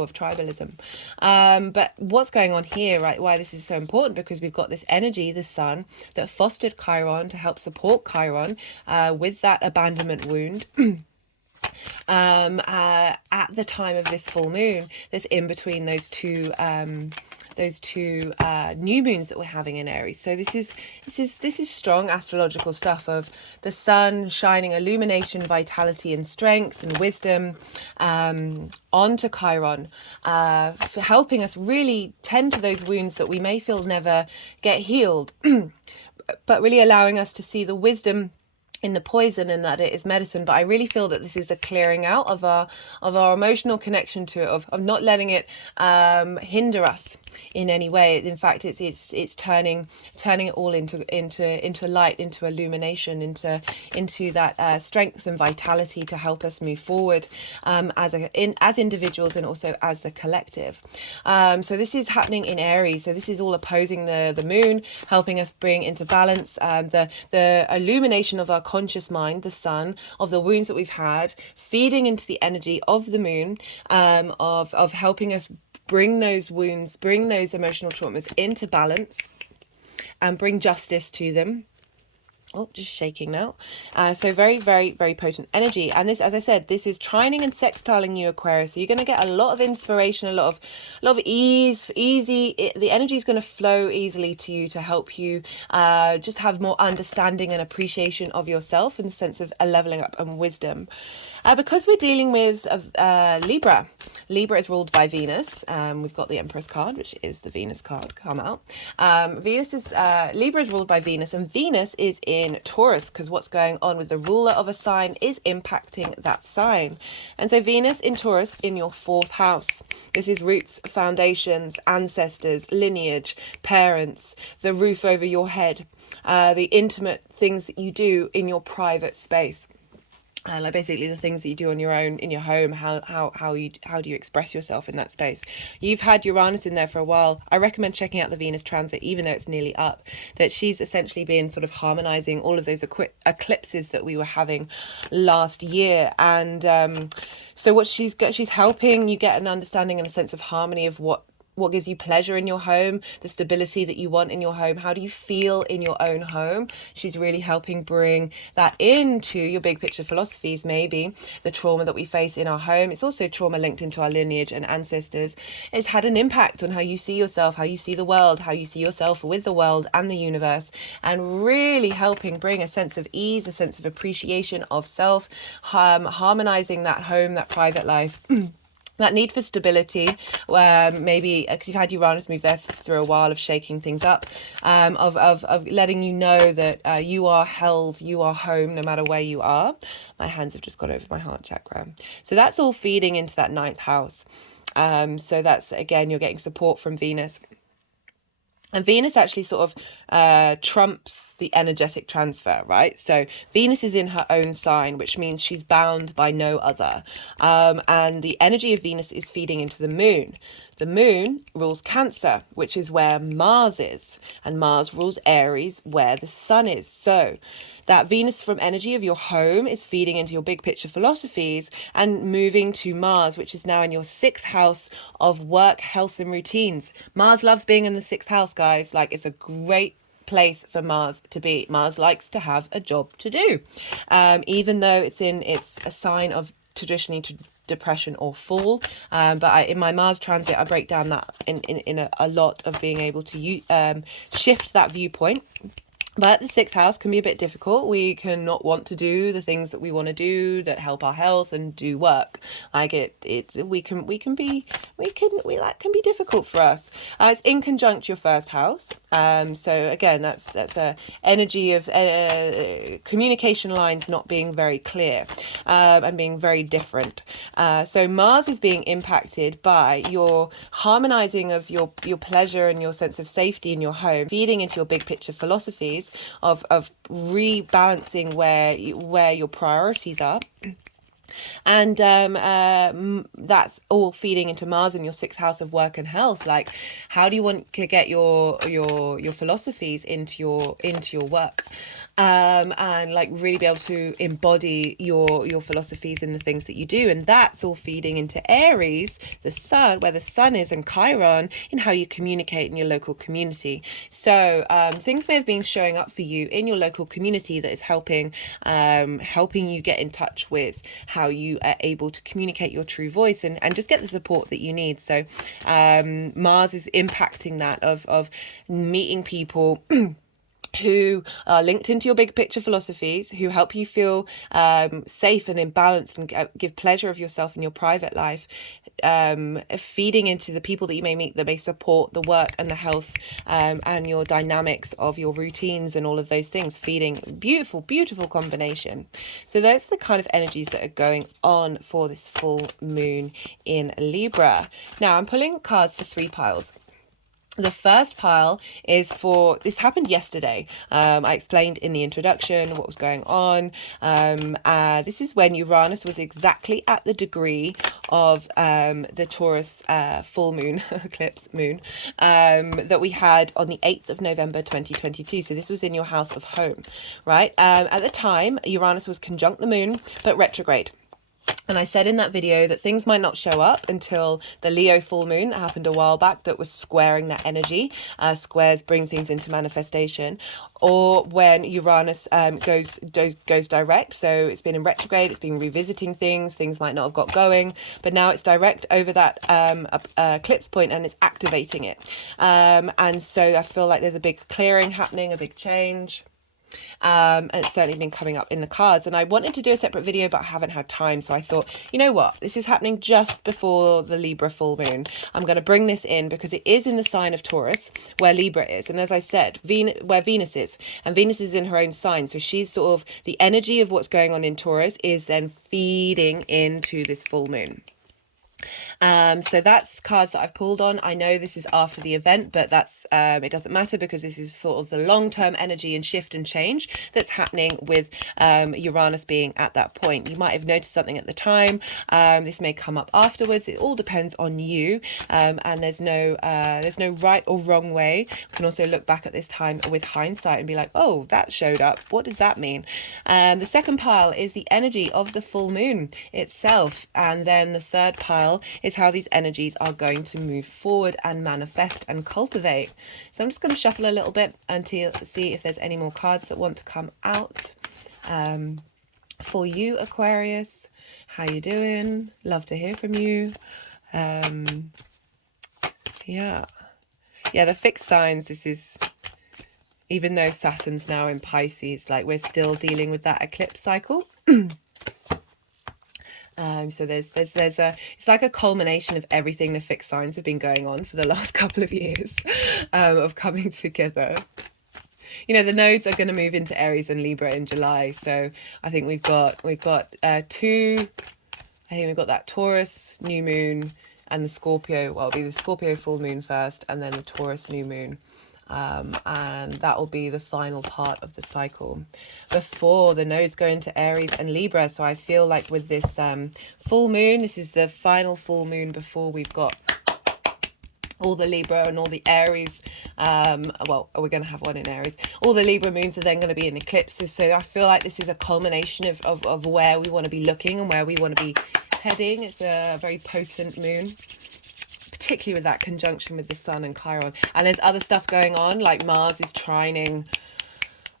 of tribalism, but what's going on here, right, why this is so important, because we've got this energy, the sun, that fostered Chiron to help support Chiron with that abandonment wound. At the time of this full moon, that's in between those two new moons that we're having in Aries. So this is strong astrological stuff of the sun shining illumination, vitality and strength and wisdom onto Chiron, for helping us really tend to those wounds that we may feel never get healed, but really allowing us to see the wisdom in the poison, and that it is medicine. But I really feel that this is a clearing out of our emotional connection to it, of not letting it hinder us in any way. In fact, it's turning it all into light, into illumination, into that strength and vitality to help us move forward as individuals, and also as the collective. So this is happening in Aries. So this is all opposing the moon, helping us bring into balance the illumination of our conscious mind, the sun, of the wounds that we've had, feeding into the energy of the moon, of helping us bring those wounds, bring those emotional traumas into balance, and bring justice to them. Oh, just shaking now. So very, very, very potent energy. And this, as I said, this is trining and sextiling you, Aquarius. So you're going to get a lot of inspiration, a lot of ease, the energy is going to flow easily to you to help you just have more understanding and appreciation of yourself in the sense of a leveling up and wisdom. Because we're dealing with Libra. Libra is ruled by Venus. We've got the Empress card, which is the Venus card come out. Libra is ruled by Venus, and Venus is in Taurus, because what's going on with the ruler of a sign is impacting that sign. And so Venus in Taurus in your 4th house. This is roots, foundations, ancestors, lineage, parents, the roof over your head, the intimate things that you do in your private space. Like basically the things that you do on your own in your home, how do you express yourself in that space. You've had Uranus in there for a while. I recommend checking out the Venus transit, even though it's nearly up, that she's essentially been sort of harmonizing all of those eclipses that we were having last year. And so what she's helping you get an understanding and a sense of harmony of what gives you pleasure in your home, the stability that you want in your home. How do you feel in your own home? She's really helping bring that into your big picture philosophies, maybe the trauma that we face in our home. It's also trauma linked into our lineage and ancestors. It's had an impact on how you see yourself, how you see the world, how you see yourself with the world and the universe, and really helping bring a sense of ease, a sense of appreciation of self, harmonizing that home, that private life. That need for stability, where maybe because you've had Uranus move there through a while of shaking things up, of letting you know that you are held, you are home, no matter where you are. My hands have just gone over my heart chakra. So that's all feeding into that 9th house. So that's, again, you're getting support from Venus. And Venus actually sort of trumps the energetic transfer, right? So Venus is in her own sign, which means she's bound by no other. And the energy of Venus is feeding into the moon. The moon rules Cancer, which is where Mars is. And Mars rules Aries, where the sun is. So that Venus from energy of your home is feeding into your big picture philosophies and moving to Mars, which is now in your 6th house of work, health, and routines. Mars loves being in the 6th house, guys. Like, it's a great place for Mars to be. Mars likes to have a job to do, even though it's a sign of traditionally depression or fall. But in my Mars transit, I break down that in a lot of being able to shift that viewpoint. But the 6th house can be a bit difficult. We can not want to do the things that we want to do that help our health and do work. Like that can be difficult for us. It's in conjunct your 1st house. So again, that's a energy of communication lines not being very clear, and being very different. So Mars is being impacted by your harmonizing of your pleasure and your sense of safety in your home, feeding into your big picture philosophies of rebalancing where your priorities are. And that's all feeding into Mars in your 6th house of work and health. Like, how do you want to get your philosophies into your work, and like really be able to embody your philosophies in the things that you do? And that's all feeding into Aries, the sun, where the sun is, and Chiron, in how you communicate in your local community. So things may have been showing up for you in your local community that is helping you get in touch with how you are able to communicate your true voice and just get the support that you need. So Mars is impacting that of meeting people who are linked into your big picture philosophies, who help you feel safe and in balance and give pleasure of yourself in your private life, feeding into the people that you may meet that may support the work and the health, and your dynamics of your routines and all of those things, feeding beautiful combination. So that's the kind of energies that are going on for this full moon in Libra. Now I'm pulling cards for 3 piles. The first pile is for, this happened yesterday. I explained in the introduction what was going on. This is when Uranus was exactly at the degree of the Taurus full moon eclipse moon that we had on the 8th of November 2022. So this was in your house of home, right? At the time, Uranus was conjunct the moon, but retrograde. And I said in that video that things might not show up until the Leo full moon that happened a while back that was squaring that energy. Squares bring things into manifestation. Or when Uranus goes direct. So it's been in retrograde, it's been revisiting things. Things might not have got going. But now it's direct over that eclipse point and it's activating it. And so I feel like there's a big clearing happening, a big change. And it's certainly been coming up in the cards, and I wanted to do a separate video but I haven't had time, so I thought, you know what, this is happening just before the Libra full moon. I'm going to bring this in because it is in the sign of Taurus where Libra is, and as I said, where Venus is, and Venus is in her own sign, so she's sort of the energy of what's going on in Taurus is then feeding into this full moon. So that's cards that I've pulled on. I know this is after the event, but that's it doesn't matter because this is sort of the long-term energy and shift and change that's happening with Uranus being at that point. You might have noticed something at the time. This may come up afterwards. It all depends on you, and there's no right or wrong way. We can also look back at this time with hindsight and be like, oh, that showed up. What does that mean? The second pile is the energy of the full moon itself, and then the third pile is how these energies are going to move forward and manifest and cultivate. So I'm just going to shuffle a little bit until see if there's any more cards that want to come out for you, Aquarius. How you doing? Love to hear from you. Yeah, the fixed signs, this is, even though Saturn's now in Pisces, like we're still dealing with that eclipse cycle. So there's it's like a culmination of everything the fixed signs have been going on for the last couple of years of coming together. You know, the nodes are going to move into Aries and Libra in July, so I think we've got two. I think we've got that Taurus new moon and the Scorpio. Well, it'll be the Scorpio full moon first, and then the Taurus new moon. And that will be the final part of the cycle before the nodes go into Aries and Libra. So I feel like with this full moon, this is the final full moon before we've got all the Libra and all the Aries. Well, we're going to have one in Aries. All the Libra moons are then going to be in eclipses. So I feel like this is a culmination of where we want to be looking and where we want to be heading. It's a very potent moon, particularly with that conjunction with the Sun and Chiron. And there's other stuff going on, like Mars is trining.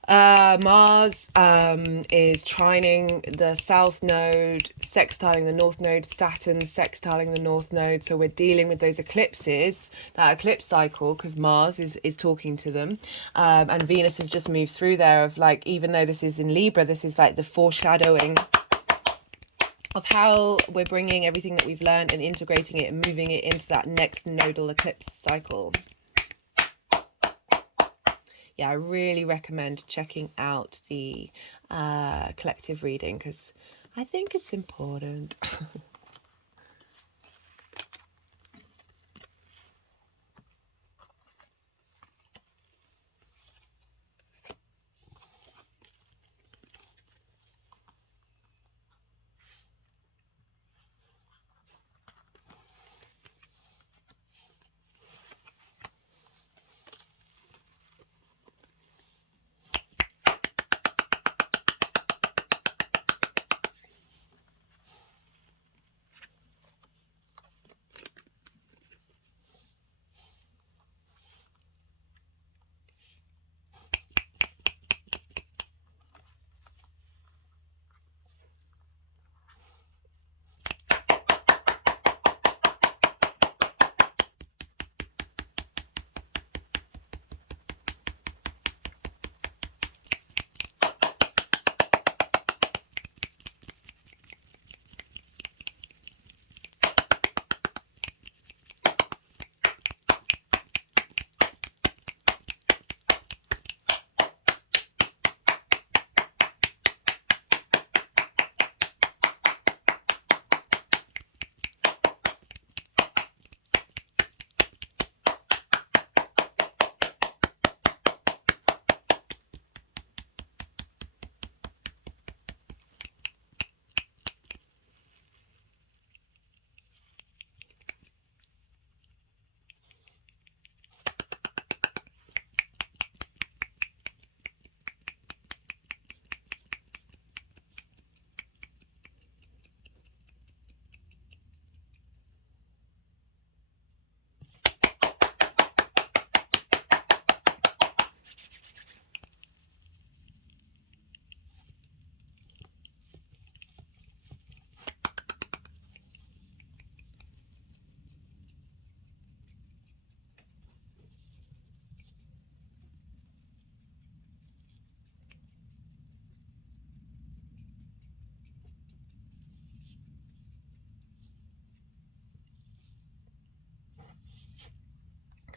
Mars is trining the South Node, sextiling the North Node, Saturn sextiling the North Node. So we're dealing with those eclipses, that eclipse cycle, because Mars is talking to them. And Venus has just moved through there of like, even though this is in Libra, this is like the foreshadowing of how we're bringing everything that we've learned and integrating it and moving it into that next nodal eclipse cycle. Yeah, I really recommend checking out the collective reading because I think it's important.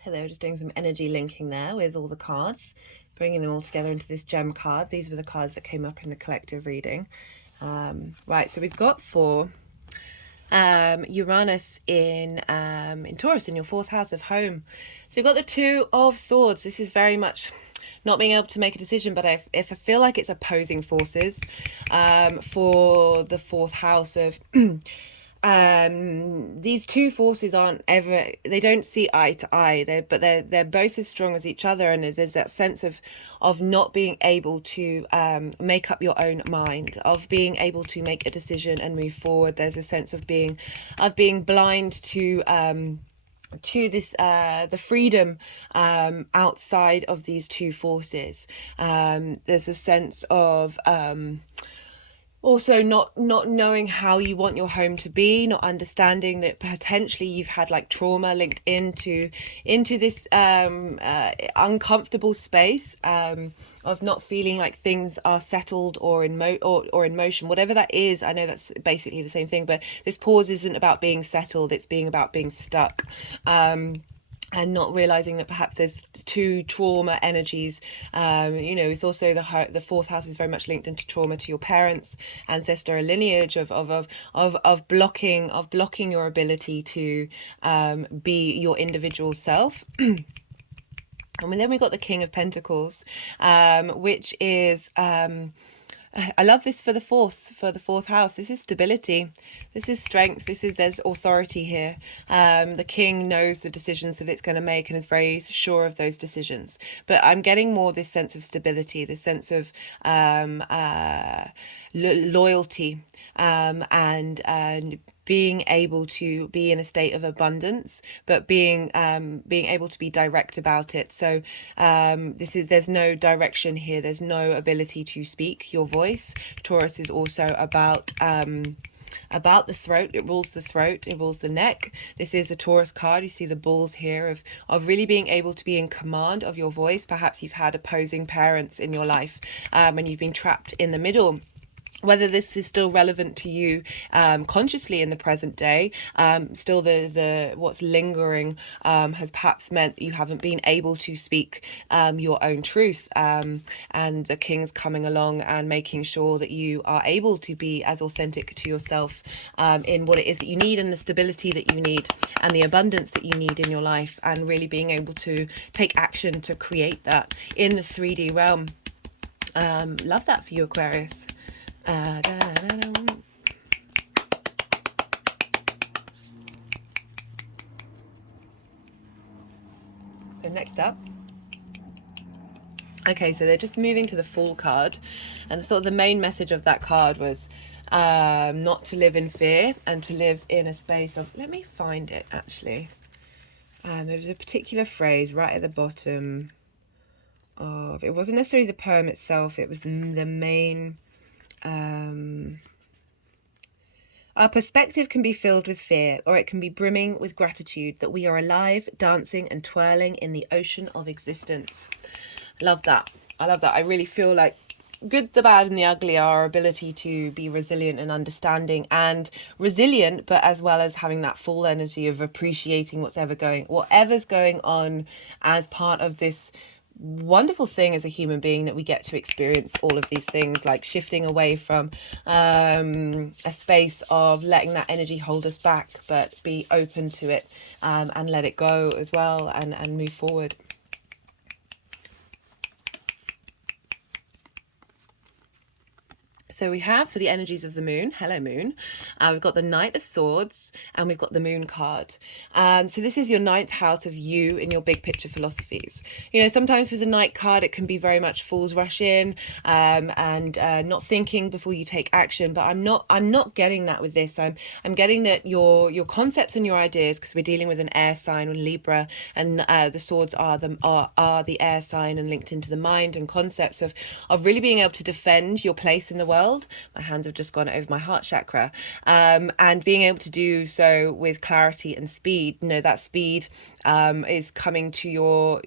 Okay, they were just doing some energy linking there with all the cards, bringing them all together into this gem card. These were the cards that came up in the collective reading. Right, so we've got for Uranus in Taurus, in your 4th house of home. So you've got the Two of Swords. This is very much not being able to make a decision, but if I feel like it's opposing forces for the 4th house of these two forces aren't ever, they don't see eye to eye, but they're both as strong as each other, and there's that sense of not being able to make up your own mind, of being able to make a decision and move forward. There's a sense of being blind to this the freedom outside of these two forces. There's a sense of also not knowing how you want your home to be, not understanding that potentially you've had like trauma linked into this uncomfortable space of not feeling like things are settled or in motion, whatever that is. I know that's basically the same thing, but this pause isn't about being settled, it's about being stuck. And not realizing that perhaps there's two trauma energies. It's also the 4th house is very much linked into trauma, to your parents, ancestor lineage, of blocking your ability to be your individual self. And then we got the King of Pentacles, which is I love this for the 4th house. This is stability. This is strength. There's authority here. The king knows the decisions that it's going to make and is very sure of those decisions. But I'm getting more this sense of stability, this sense of loyalty, and being able to be in a state of abundance, but being able to be direct about it. So there's no direction here. There's no ability to speak your voice. Taurus is also about the throat. It rules the throat, it rules the neck. This is a Taurus card. You see the bulls here of really being able to be in command of your voice. Perhaps you've had opposing parents in your life, and you've been trapped in the middle. Whether this is still relevant to you consciously in the present day, still there's what's lingering has perhaps meant that you haven't been able to speak your own truth, and the king's coming along and making sure that you are able to be as authentic to yourself in what it is that you need, and the stability that you need, and the abundance that you need in your life, and really being able to take action to create that in the 3D realm. Love that for you, Aquarius. So next up, okay, so they're just moving to the Fool card, and sort of the main message of that card was not to live in fear and to live in a space of, let me find it actually. There was a particular phrase right at the bottom of, it wasn't necessarily the poem itself, it was the main. Our perspective can be filled with fear, or it can be brimming with gratitude that we are alive, dancing and twirling in the ocean of existence. Love that. I love that. I really feel like good, the bad and the ugly are our ability to be resilient and understanding and resilient, but as well as having that full energy of appreciating whatever's going on as part of this wonderful thing as a human being, that we get to experience all of these things, like shifting away from a space of letting that energy hold us back, but be open to it and let it go as well, and move forward. So we have, for the energies of the moon, hello moon, we've got the Knight of Swords, and we've got the Moon card. So this is your 9th house of you in your big picture philosophies. Sometimes with the Knight card, it can be very much fools rush in and not thinking before you take action. But I'm not getting that with this. I'm getting that your concepts and your ideas, because we're dealing with an air sign or Libra, and the swords are the air sign and linked into the mind and concepts of really being able to defend your place in the world. My hands have just gone over my heart chakra, and being able to do so with clarity and speed. That speed is coming to you're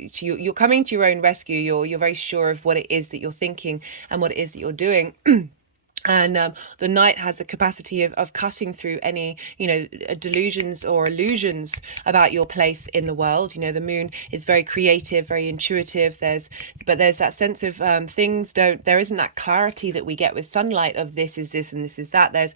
coming to your own rescue. You're very sure of what it is that you're thinking and what it is that you're doing. And the Knight has the capacity of cutting through any, you know, delusions or illusions about your place in the world. You know, the Moon is very creative, very intuitive. But there's that sense of there isn't that clarity that we get with sunlight of this is this and this is that. There's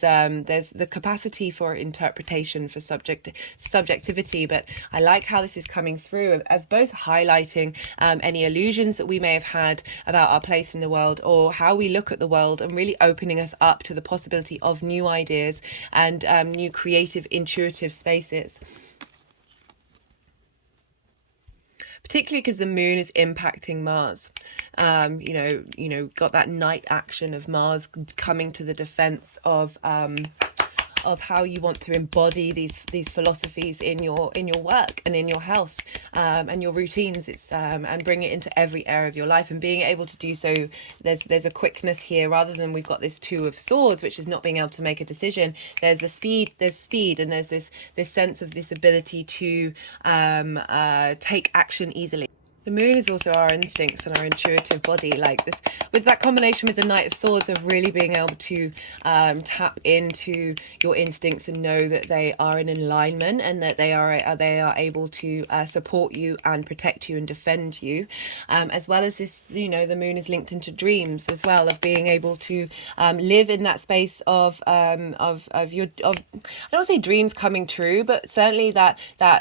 the capacity for interpretation, for subjectivity. But I like how this is coming through as both highlighting any illusions that we may have had about our place in the world, or how we look at the world, and really opening us up to the possibility of new ideas and new creative, intuitive spaces. Particularly because the Moon is impacting Mars. You know, got that Knight action of Mars coming to the defense of how you want to embody these philosophies in your work and in your health and your routines. It's and bring it into every area of your life, and being able to do so. There's a quickness here, rather than we've got this Two of Swords, which is not being able to make a decision. There's speed, and there's this sense of this ability to take action easily. The Moon is also our instincts and our intuitive body, like this, with that combination with the Knight of Swords of really being able to tap into your instincts and know that they are in alignment, and that they are able to support you and protect you and defend you, as well as this, you know, the Moon is linked into dreams as well, of being able to live in that space of I don't want to say dreams coming true, but certainly that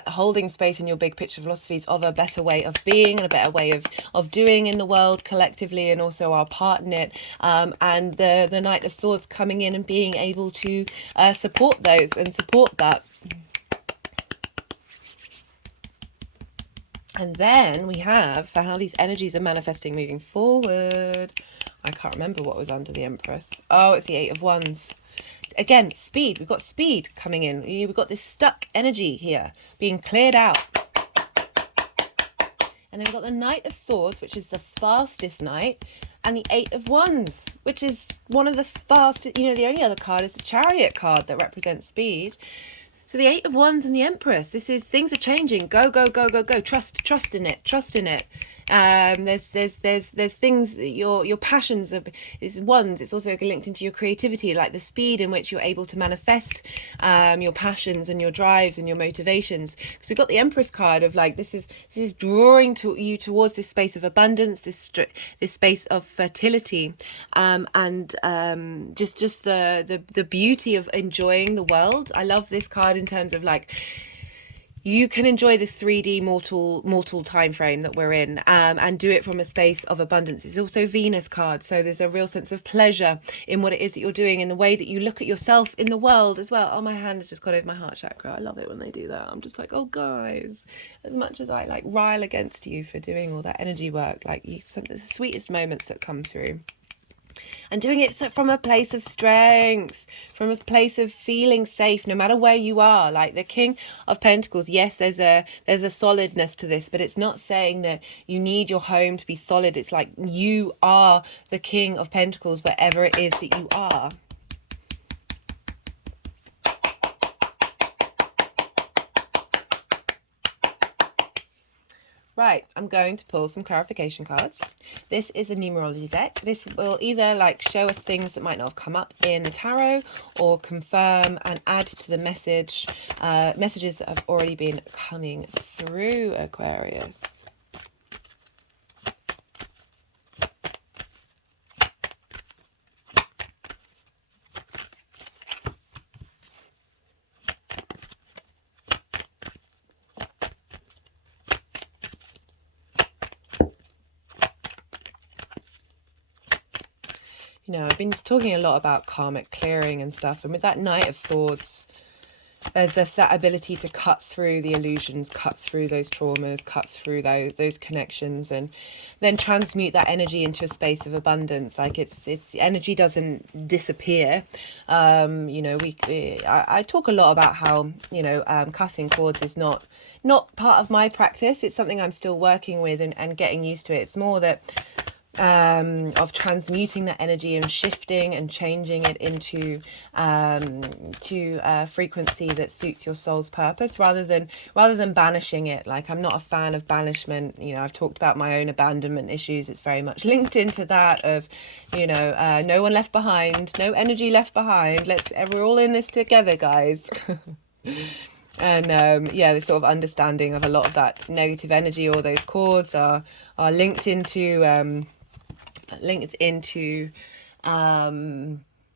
holding space in your big picture philosophies of a better way of being and a better way of doing in the world collectively, and also our part in it, and the Knight of Swords coming in and being able to support those and support that. And then we have, for how these energies are manifesting moving forward, I can't remember what was under the Empress. Oh, it's the Eight of Wands. Again, speed. We've got speed coming in. We've got this stuck energy here being cleared out. And then we've got the Knight of Swords, which is the fastest knight, and the Eight of Wands, which is one of the fastest. You know, the only other card is the Chariot card that represents speed. So the Eight of Wands and the Empress, this is, things are changing. Go, go, go, go, go. Trust in it. Trust in it. There's things, your passions is wands. It's also linked into your creativity, like the speed in which you're able to manifest your passions and your drives and your motivations. Because we've got the Empress card of like, this is drawing you towards this space of abundance, this space of fertility, and just the beauty of enjoying the world. I love this card in terms of like, you can enjoy this 3D mortal time frame that we're in, and do it from a space of abundance. It's also Venus card, so there's a real sense of pleasure in what it is that you're doing, in the way that you look at yourself in the world as well. Oh, my hand has just got over my heart chakra. I love it when they do that. I'm just like, oh guys, as much as I like rile against you for doing all that energy work, like it's the sweetest moments that come through. And doing it from a place of strength, from a place of feeling safe, no matter where you are. Like the King of Pentacles, yes, there's a solidness to this, but it's not saying that you need your home to be solid. It's like you are the King of Pentacles wherever it is that you are. Right, I'm going to pull some clarification cards. This is a numerology deck. This will either like show us things that might not have come up in the tarot, or confirm and add to the messages that have already been coming through, Aquarius. You know, I've been talking a lot about karmic clearing and stuff, and with that Knight of Swords, there's that ability to cut through the illusions, cut through those traumas, cut through those connections, and then transmute that energy into a space of abundance. Like it's energy doesn't disappear. You know, I talk a lot about how, you know, cutting cords is not part of my practice. It's something I'm still working with and getting used to it. It's more that of transmuting that energy and shifting and changing it into to a frequency that suits your soul's purpose, rather than banishing it. Like, I'm not a fan of banishment. You know, I've talked about my own abandonment issues. It's very much linked into that of, you know, no one left behind, no energy left behind. We're all in this together, guys. And yeah, this sort of understanding of a lot of that negative energy, or those cords are linked into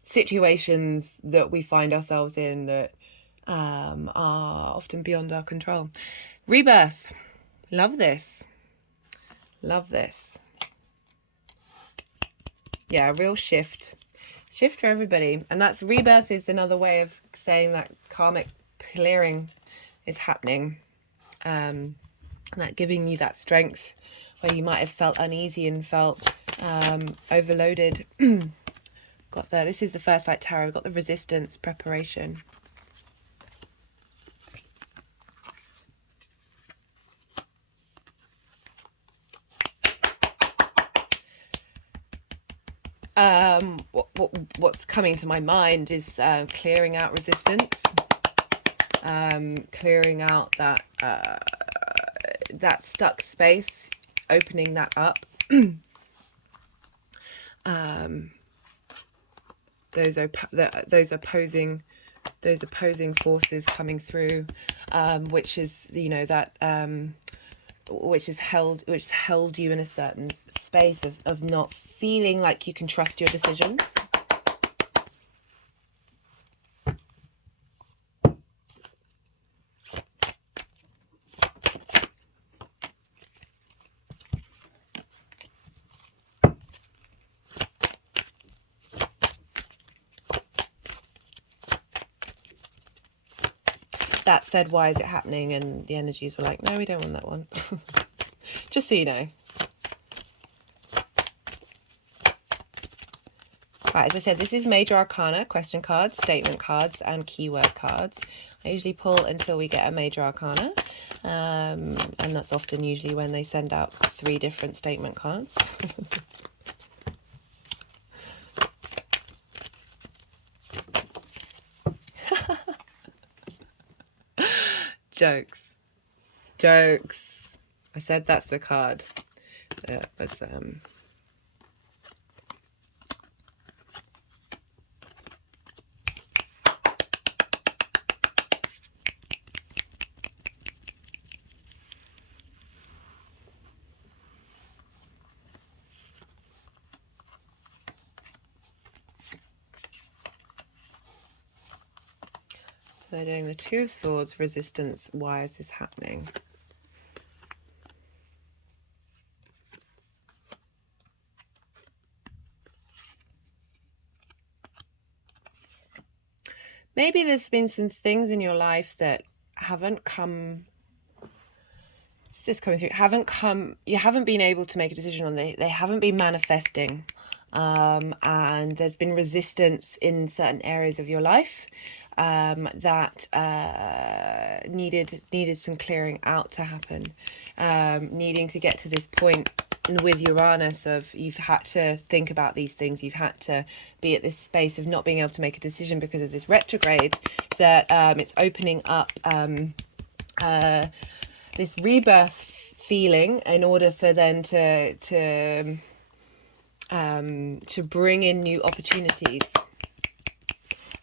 situations that we find ourselves in that are often beyond our control. Rebirth. Love this. Love this. Yeah, a real shift for everybody. And that's, rebirth is another way of saying that karmic clearing is happening, and that giving you that strength where you might have felt uneasy and felt overloaded. Got the, this is the First Light Tarot. Got the resistance, preparation. What's coming to my mind is clearing out resistance, clearing out that that stuck space, opening that up. Those opposing forces coming through, which is, you know, that which has held you in a certain space of not feeling like you can trust your decisions. That said, why is it happening? And the energies were like, no, we don't want that one. Just so you know. Right, as I said, this is Major Arcana, question cards, statement cards, and keyword cards. I usually pull until we get a Major Arcana. And that's often usually when they send out 3 different statement cards. Jokes. I said that's the card. Let's so they're doing the Two of Swords, resistance. Why is this happening? Maybe there's been some things in your life that haven't come, it's just coming through, you haven't been able to make a decision on. They haven't been manifesting. And there's been resistance in certain areas of your life that needed some clearing out to happen. Needing to get to this point with Uranus of, you've had to think about these things, you've had to be at this space of not being able to make a decision because of this retrograde, that it's opening up this rebirth feeling in order for then to bring in new opportunities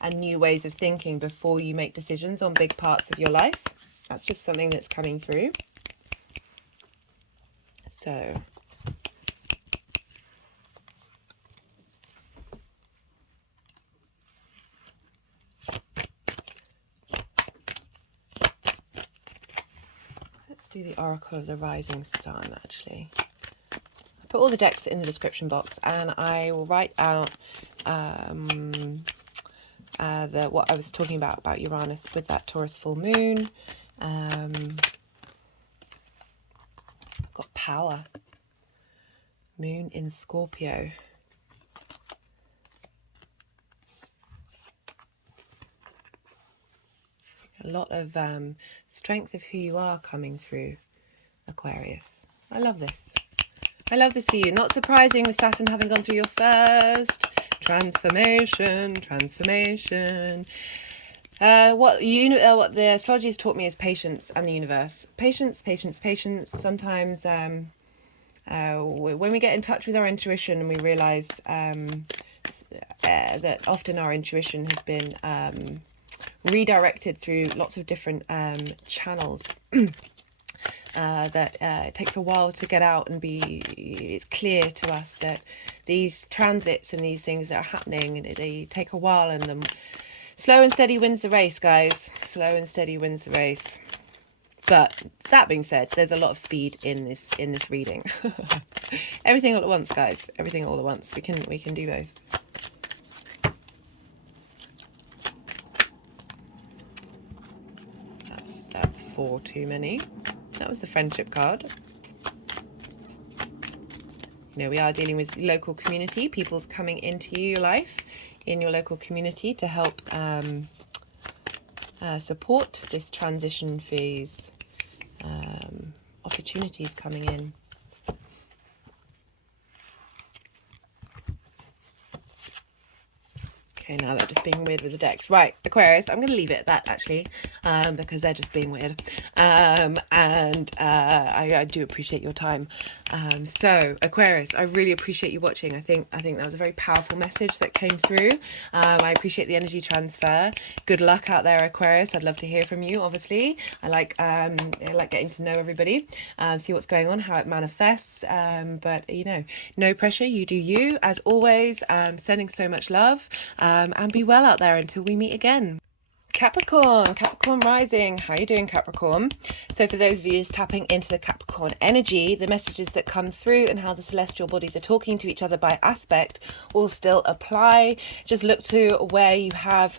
and new ways of thinking before you make decisions on big parts of your life. That's just something that's coming through. So let's do the Oracle of the Rising Sun, actually. Put all the decks in the description box, and I will write out what I was talking about Uranus with that Taurus full moon. Got power. Moon in Scorpio. A lot of strength of who you are coming through, Aquarius. I love this. I love this for you. Not surprising with Saturn having gone through your first transformation. What the astrology has taught me is patience and the universe. Patience. Sometimes when we get in touch with our intuition and we realize that often our intuition has been redirected through lots of different channels, that it takes a while to get out and it's clear to us that these transits and these things that are happening, they take a while, and slow and steady wins the race, guys. Slow and steady wins the race. But that being said, there's a lot of speed in this reading. Everything all at once, guys. Everything all at once. We can do both. That's 4 too many. That was the friendship card. You know, we are dealing with local community. People's coming into your life in your local community to help support this transition phase. Opportunities coming in. Okay, now they're just being weird with the decks. Right, Aquarius, I'm going to leave it at that, actually, because they're just being weird. I do appreciate your time. So, Aquarius, I really appreciate you watching. I think that was a very powerful message that came through. I appreciate the energy transfer. Good luck out there, Aquarius. I'd love to hear from you, obviously. I like getting to know everybody, see what's going on, how it manifests. But, you know, no pressure. You do you. As always, sending so much love. And be well out there until we meet again. Capricorn rising. How are you doing, Capricorn? So for those of you just tapping into the Capricorn energy, the messages that come through and how the celestial bodies are talking to each other by aspect will still apply. Just look to where you have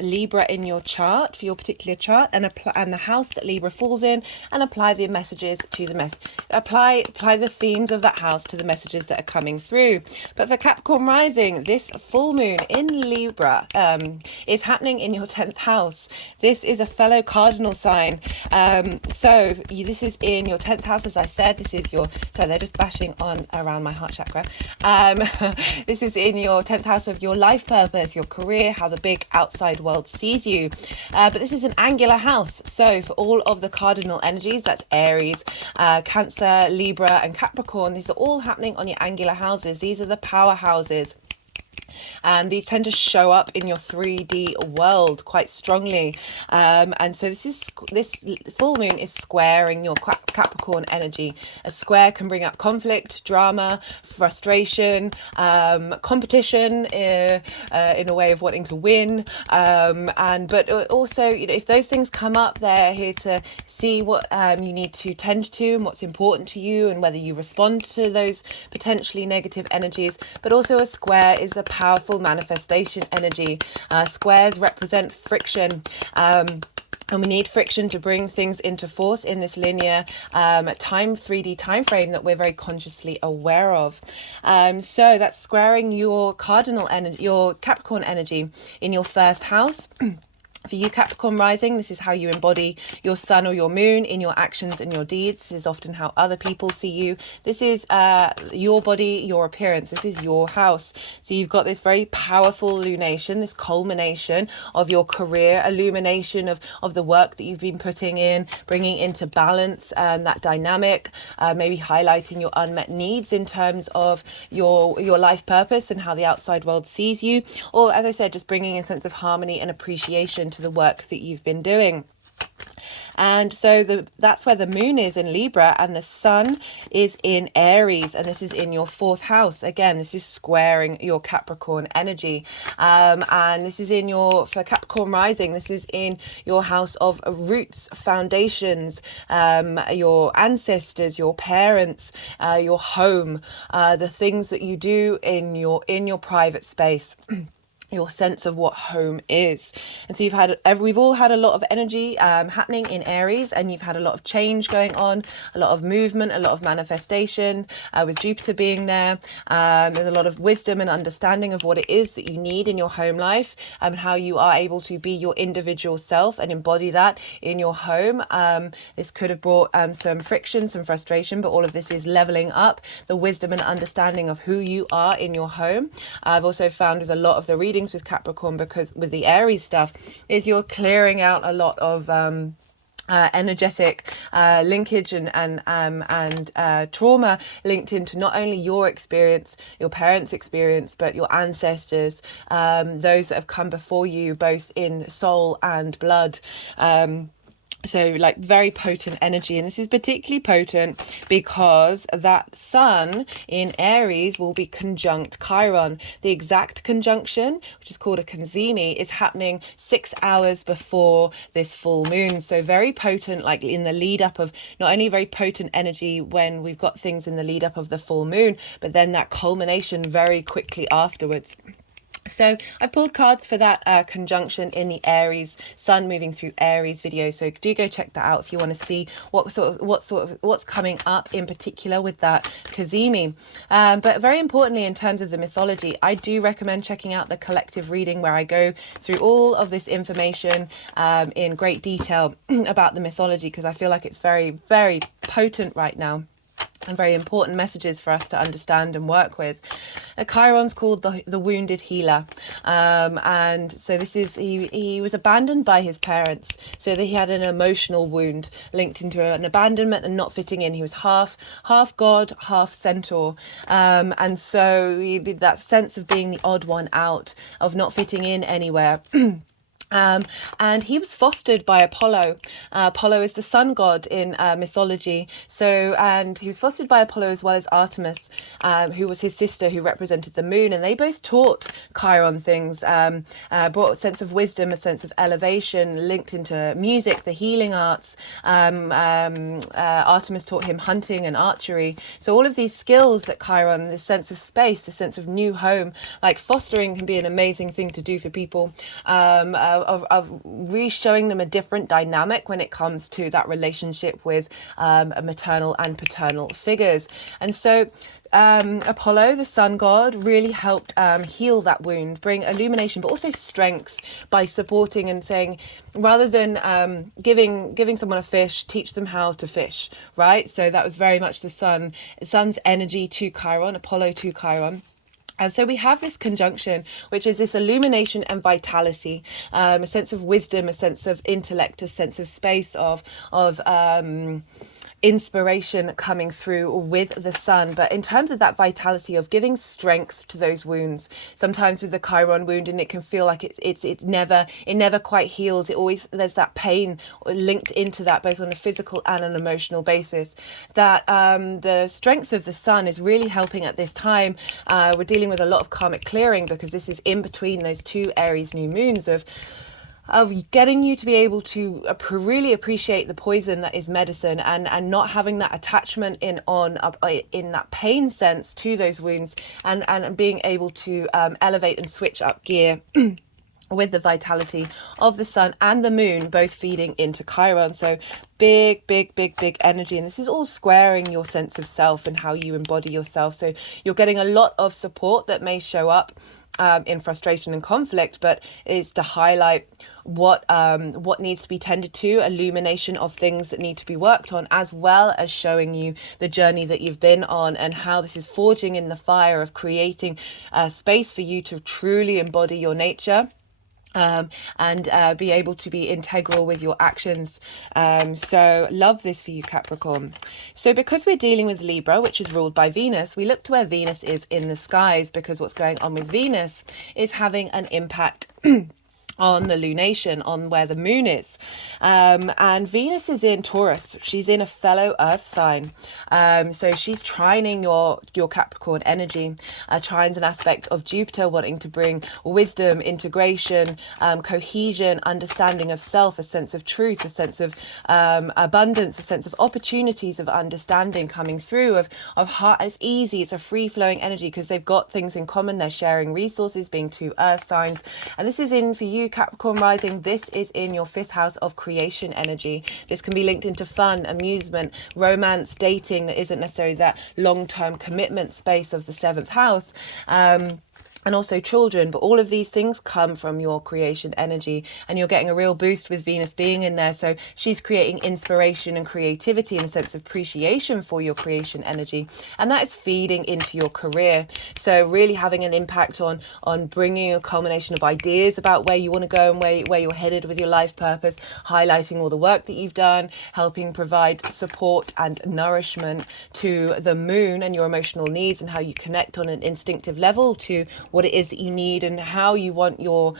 Libra in your chart, for your particular chart, and the house that Libra falls in, and apply the messages to the apply the themes of that house to the messages that are coming through. But for Capricorn rising, this full moon in Libra is happening in your 10th house. This is a fellow cardinal sign. So this is in your 10th house, as I said. This is your, sorry, they're just bashing on around my heart chakra. This is in your 10th house of your life purpose, your career, how the big outside world sees you. But this is an angular house. So for all of the cardinal energies, that's Aries, Cancer, Libra, and Capricorn, these are all happening on your angular houses. These are the power houses. And these tend to show up in your 3D world quite strongly. And so this full moon is squaring your Capricorn energy. A square can bring up conflict, drama, frustration, competition in a way of wanting to win. But also, you know, if those things come up, they're here to see what you need to tend to and what's important to you, and whether you respond to those potentially negative energies. But also a square is a powerful manifestation energy. Squares represent friction. And we need friction to bring things into force in this linear 3D time frame that we're very consciously aware of. So that's squaring your cardinal energy, your Capricorn energy in your first house. For you, Capricorn rising, this is how you embody your sun or your moon in your actions and your deeds. This is often how other people see you. This is your body, your appearance. This is your house. So you've got this very powerful lunation, this culmination of your career, illumination of the work that you've been putting in, bringing into balance that dynamic, maybe highlighting your unmet needs in terms of your life purpose and how the outside world sees you. Or, as I said, just bringing a sense of harmony and appreciation to the work that you've been doing. And so that's where the moon is in Libra, and the sun is in Aries, and this is in your 4th house. Again, this is squaring your Capricorn energy. And this is for Capricorn rising, this is in your house of roots, foundations, your ancestors, your parents, your home, the things that you do in your private space. your sense of what home is. And so we've all had a lot of energy happening in Aries, and you've had a lot of change going on, a lot of movement, a lot of manifestation with Jupiter being there. There's a lot of wisdom and understanding of what it is that you need in your home life, and how you are able to be your individual self and embody that in your home. This could have brought some friction, some frustration, but all of this is leveling up the wisdom and understanding of who you are in your home. I've also found with a lot of the readings with Capricorn, because with the Aries stuff, is you're clearing out a lot of energetic linkage and trauma linked into not only your experience, your parents' experience, but your ancestors, those that have come before you, both in soul and blood. So like very potent energy, and this is particularly potent because that sun in Aries will be conjunct Chiron. The exact conjunction, which is called a conzimi, is happening 6 hours before this full moon. So very potent, like in the lead up of, not only very potent energy when we've got things in the lead up of the full moon, but then that culmination very quickly afterwards. So I pulled cards for that conjunction in the Aries Sun moving through Aries video. So do go check that out if you want to see what's coming up in particular with that Kazemi. But very importantly, in terms of the mythology, I do recommend checking out the collective reading where I go through all of this information in great detail about the mythology, because I feel like it's very, very potent right now, and very important messages for us to understand and work with. Chiron's called the wounded healer, and so this is he was abandoned by his parents, so that he had an emotional wound linked into an abandonment and not fitting in. He was half god, half centaur, and so he did that sense of being the odd one out, of not fitting in anywhere. And he was fostered by Apollo. Apollo is the sun god in mythology. So, and he was fostered by Apollo as well as Artemis, who was his sister, who represented the moon. And they both taught Chiron things, brought a sense of wisdom, a sense of elevation, linked into music, the healing arts. Artemis taught him hunting and archery. So all of these skills that Chiron, this sense of space, the sense of new home, like fostering can be an amazing thing to do for people. Of re-showing them a different dynamic when it comes to that relationship with maternal and paternal figures. And so Apollo, the sun god, really helped heal that wound, bring illumination, but also strength by supporting and saying, rather than giving someone a fish, teach them how to fish, right? So that was very much the sun's energy to Chiron, Apollo to Chiron. And so we have this conjunction, which is this illumination and vitality, a sense of wisdom, a sense of intellect, a sense of space, of inspiration coming through with the sun. But in terms of that vitality of giving strength to those wounds, sometimes with the Chiron wound, and it can feel like it never quite heals. It always, there's that pain linked into that, both on a physical and an emotional basis. That the strength of the sun is really helping at this time. We're dealing with a lot of karmic clearing, because this is in between those two Aries new moons of getting you to be able to really appreciate the poison that is medicine, and not having that attachment in that pain sense to those wounds, and being able to elevate and switch up gear with the vitality of the sun and the moon both feeding into Chiron. So big energy, and this is all squaring your sense of self and how you embody yourself. So you're getting a lot of support that may show up in frustration and conflict, but it's to highlight what needs to be tended to, illumination of things that need to be worked on, as well as showing you the journey that you've been on, and how this is forging in the fire of creating space for you to truly embody your nature. And be able to be integral with your actions. So love this for you, Capricorn. So because we're dealing with Libra, which is ruled by Venus, we look to where Venus is in the skies, because what's going on with Venus is having an impact on the lunation, on where the moon is. And Venus is in Taurus. She's in a fellow earth sign. So she's trining your Capricorn energy. Trines an aspect of Jupiter, wanting to bring wisdom, integration, cohesion, understanding of self, a sense of truth, a sense of abundance, a sense of opportunities, of understanding coming through, of heart. It's easy, it's a free-flowing energy because they've got things in common. They're sharing resources, being two earth signs. And this is in, for you, Capricorn rising, this is in your 5th house of creation energy. This can be linked into fun, amusement, romance, dating that isn't necessarily that long-term commitment space of the 7th house. And also children, but all of these things come from your creation energy, and you're getting a real boost with Venus being in there. So she's creating inspiration and creativity and a sense of appreciation for your creation energy, and that is feeding into your career. So really having an impact on bringing a culmination of ideas about where you want to go and where you're headed with your life purpose, highlighting all the work that you've done, helping provide support and nourishment to the moon and your emotional needs, and how you connect on an instinctive level to what it is that you need and how you want your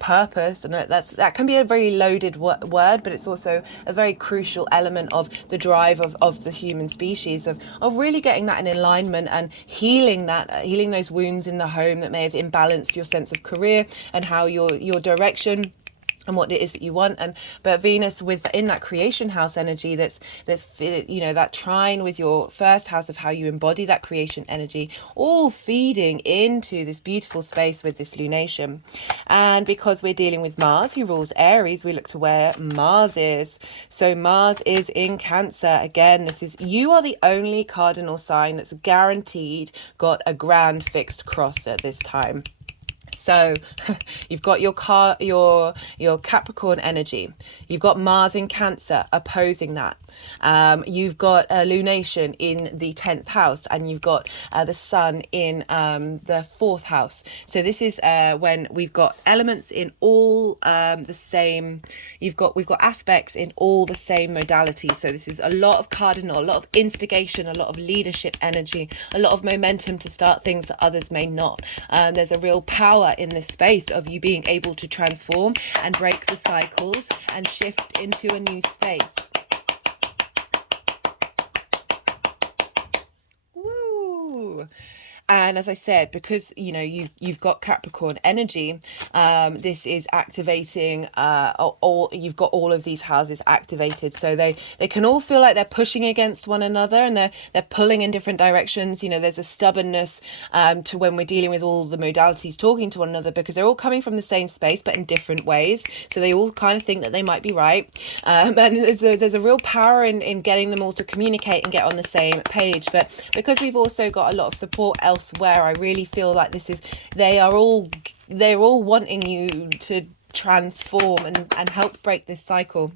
purpose. And that can be a very loaded word, but it's also a very crucial element of the drive of the human species, of really getting that in alignment and healing those wounds in the home that may have imbalanced your sense of career and how your direction and what it is that you want. But Venus within that creation house energy, that's that trine with your 1st house of how you embody that creation energy, all feeding into this beautiful space with this lunation. And because we're dealing with Mars, who rules Aries, we look to where Mars is. So Mars is in Cancer. Again, you are the only cardinal sign that's guaranteed got a grand fixed cross at this time. So you've got your Capricorn energy. You've got Mars in Cancer opposing that. You've got a lunation in the 10th house, and you've got the Sun in the 4th house. So this is when we've got elements in all the same. We've got aspects in all the same modalities. So this is a lot of cardinal, a lot of instigation, a lot of leadership energy, a lot of momentum to start things that others may not. There's a real power in this space of you being able to transform and break the cycles and shift into a new space. Woo! And as I said, because you've got Capricorn energy, this is activating you've got all of these houses activated. So they can all feel like they're pushing against one another, and they're pulling in different directions. There's a stubbornness to when we're dealing with all the modalities talking to one another, because they're all coming from the same space but in different ways. So they all kind of think that they might be right. And there's a real power in getting them all to communicate and get on the same page. But because we've also got a lot of support elsewhere, I really feel like they're all wanting you to transform and help break this cycle.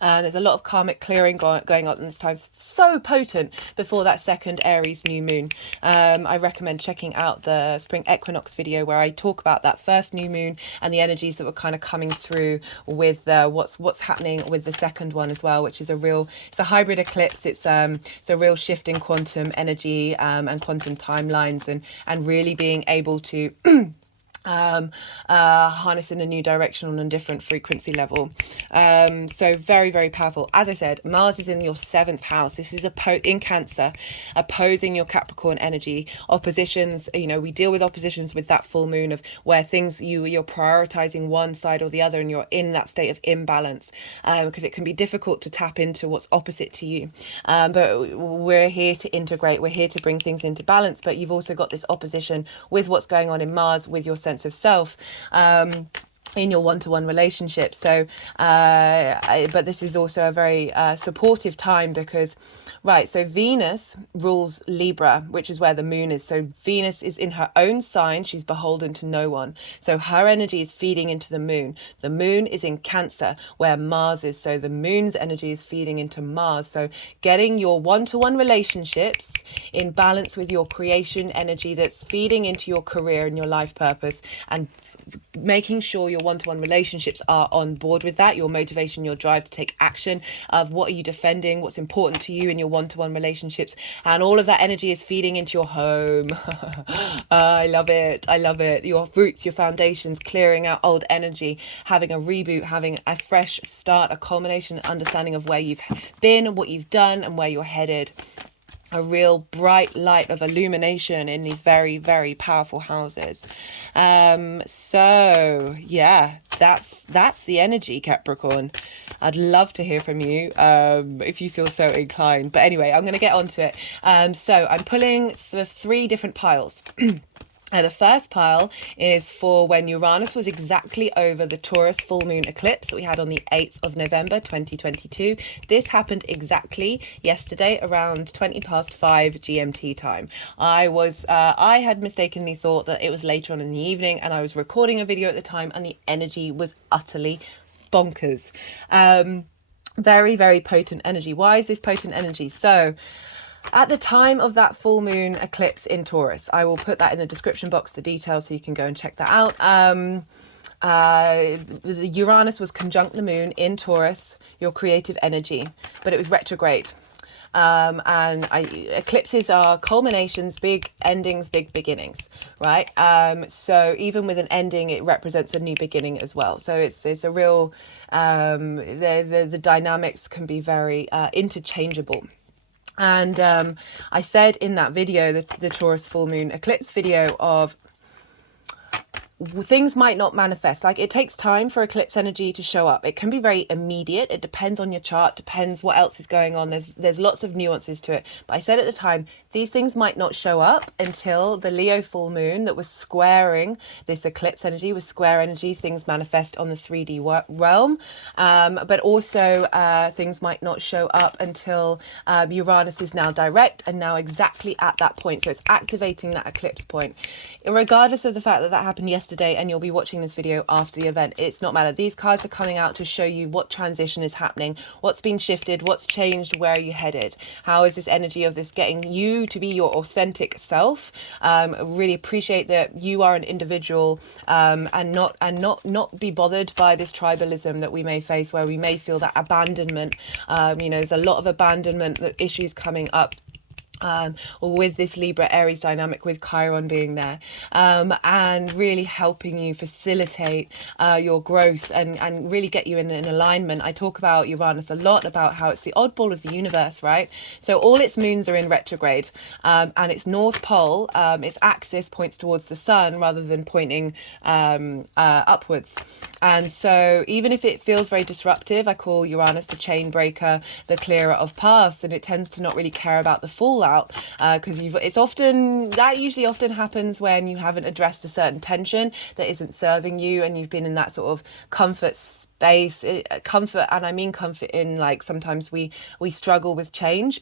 There's a lot of karmic clearing going on this time. It's so potent before that second Aries new moon. I recommend checking out the spring equinox video where I talk about that first new moon and the energies that were kind of coming through with what's happening with the second one as well, which is it's a hybrid eclipse. It's a real shift in quantum energy and quantum timelines, and really being able to harness in a new direction on a different frequency level. So very, very powerful. As I said, Mars is in your 7th house. This is in Cancer, opposing your Capricorn energy. Oppositions, we deal with oppositions with that full moon of where you're prioritizing one side or the other, and you're in that state of imbalance, because it can be difficult to tap into what's opposite to you. But we're here to integrate, we're here to bring things into balance. But you've also got this opposition with what's going on in Mars with your sense of self in your one-to-one relationship. So but this is also a very supportive time, because so Venus rules Libra, which is where the moon is. So Venus is in her own sign. She's beholden to no one. So her energy is feeding into the moon. The moon is in Cancer, where Mars is. So the moon's energy is feeding into Mars. So getting your one-to-one relationships in balance with your creation energy that's feeding into your career and your life purpose, and making sure you're your one-to-one relationships are on board with that, your motivation, your drive to take action of what are you defending, what's important to you in your one-to-one relationships, and all of that energy is feeding into your home. I love it. I love it. Your roots, your foundations, clearing out old energy, having a reboot, having a fresh start, a culmination, understanding of where you've been, what you've done, and where you're headed. A real bright light of illumination in these very, very powerful houses. So yeah, that's the energy, Capricorn. I'd love to hear from you if you feel so inclined. But anyway, I'm going to get onto it. So I'm pulling the 3 different piles. The first pile is for when Uranus was exactly over the Taurus Full Moon Eclipse that we had on the 8th of November 2022. This happened exactly yesterday around 5 GMT time. I had mistakenly thought that it was later on in the evening, and I was recording a video at the time, and the energy was utterly bonkers. Very, very potent energy. Why is this potent energy? So at the time of that full moon eclipse in Taurus, I will put that in the description box, the details, so you can go and check that out. Uranus was conjunct the moon in Taurus, your creative energy, but it was retrograde. Eclipses are culminations, big endings, big beginnings, right? So even with an ending, it represents a new beginning as well. So it's a real, the dynamics can be very interchangeable. And I said in that video, the Taurus full moon eclipse video, of things might not manifest. Like, it takes time for eclipse energy to show up. It can be very immediate. It depends on your chart, depends what else is going on. There's lots of nuances to it. But I said at the time, these things might not show up until the Leo full moon that was squaring this eclipse energy, was square energy. Things manifest on the 3D realm. But also things might not show up until Uranus is now direct and now exactly at that point. So it's activating that eclipse point. Regardless of the fact that that happened yesterday, and you'll be watching this video after the event, it's not matter. These cards are coming out to show you what transition is happening, what's been shifted, what's changed, where are you headed, how is this energy of this getting you to be your authentic self. Really appreciate that you are an individual, and not be bothered by this tribalism that we may face, where we may feel that abandonment. There's a lot of abandonment issues coming up, or with this Libra Aries dynamic, with Chiron being there, and really helping you facilitate your growth and really get you in an alignment. I talk about Uranus a lot, about how it's the oddball of the universe, right? So all its moons are in retrograde, and its north pole, its axis points towards the sun rather than pointing upwards. And so even if it feels very disruptive, I call Uranus the chain breaker, the clearer of paths, and it tends to not really care about the fallout, because that usually often happens when you haven't addressed a certain tension that isn't serving you, and you've been in that sort of comfort space. Comfort, and I mean comfort in, like, sometimes we struggle with change.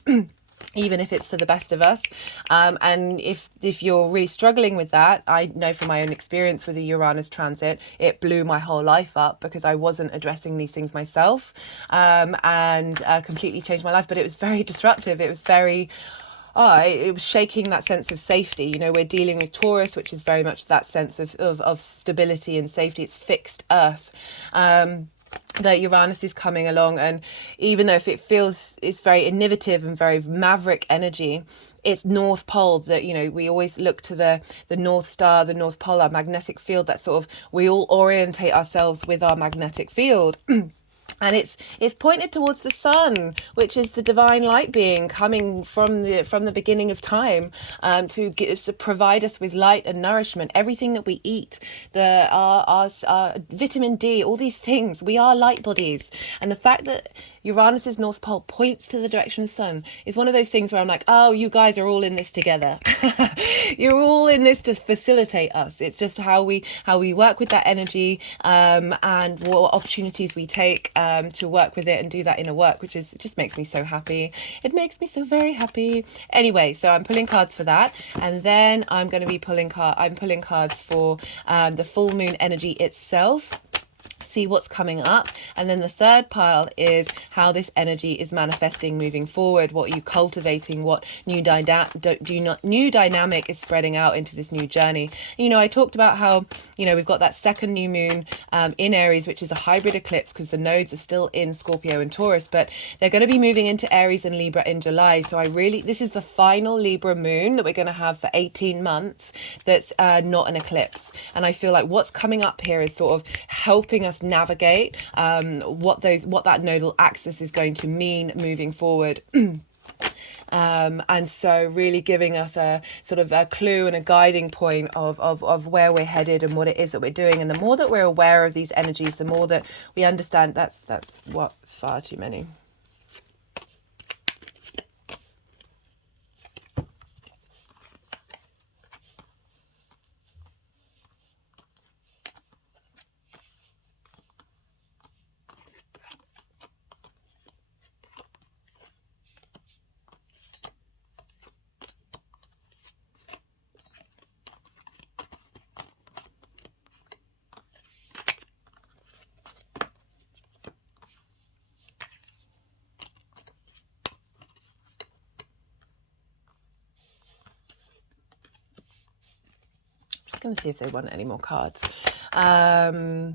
Even if it's for the best of us. And if you're really struggling with that, I know from my own experience with the Uranus transit, it blew my whole life up because I wasn't addressing these things myself, and completely changed my life. But it was very disruptive. It was very... it was shaking that sense of safety. We're dealing with Taurus, which is very much that sense of stability and safety. It's fixed earth. That Uranus is coming along, and even though if it feels it's very innovative and very maverick energy, it's north pole that we always look to the North Star, the North Pole, our magnetic field. That sort of, we all orientate ourselves with our magnetic field. And it's pointed towards the sun, which is the divine light being coming from the beginning of time, to provide us with light and nourishment. Everything that we eat, our vitamin D, all these things, we are light bodies. And the fact that Uranus's North Pole points to the direction of the sun is one of those things where I'm like, oh, you guys are all in this together. You're all in this to facilitate us. It's just how we work with that energy, and what opportunities we take to work with it and do that inner work, which just makes me so happy. It makes me so very happy. Anyway, so I'm pulling cards for that, and then I'm going to be pulling cards for the full moon energy itself. see what's coming up. And then the third pile is how this energy is manifesting moving forward. What are you cultivating? What new dynamic is spreading out into this new journey? You know, I talked about how, you know, we've got that second new moon in Aries, which is a hybrid eclipse because the nodes are still in Scorpio and Taurus, but they're going to be moving into Aries and Libra in July. So this is the final Libra moon that we're going to have for 18 months that's not an eclipse. And I feel like what's coming up here is sort of helping us navigate what that nodal axis is going to mean moving forward. And so really giving us a sort of a clue and a guiding point of where we're headed and what it is that we're doing. And the more that we're aware of these energies, the more that we understand. That's what, far too many. Going to see if they want any more cards. Sorry,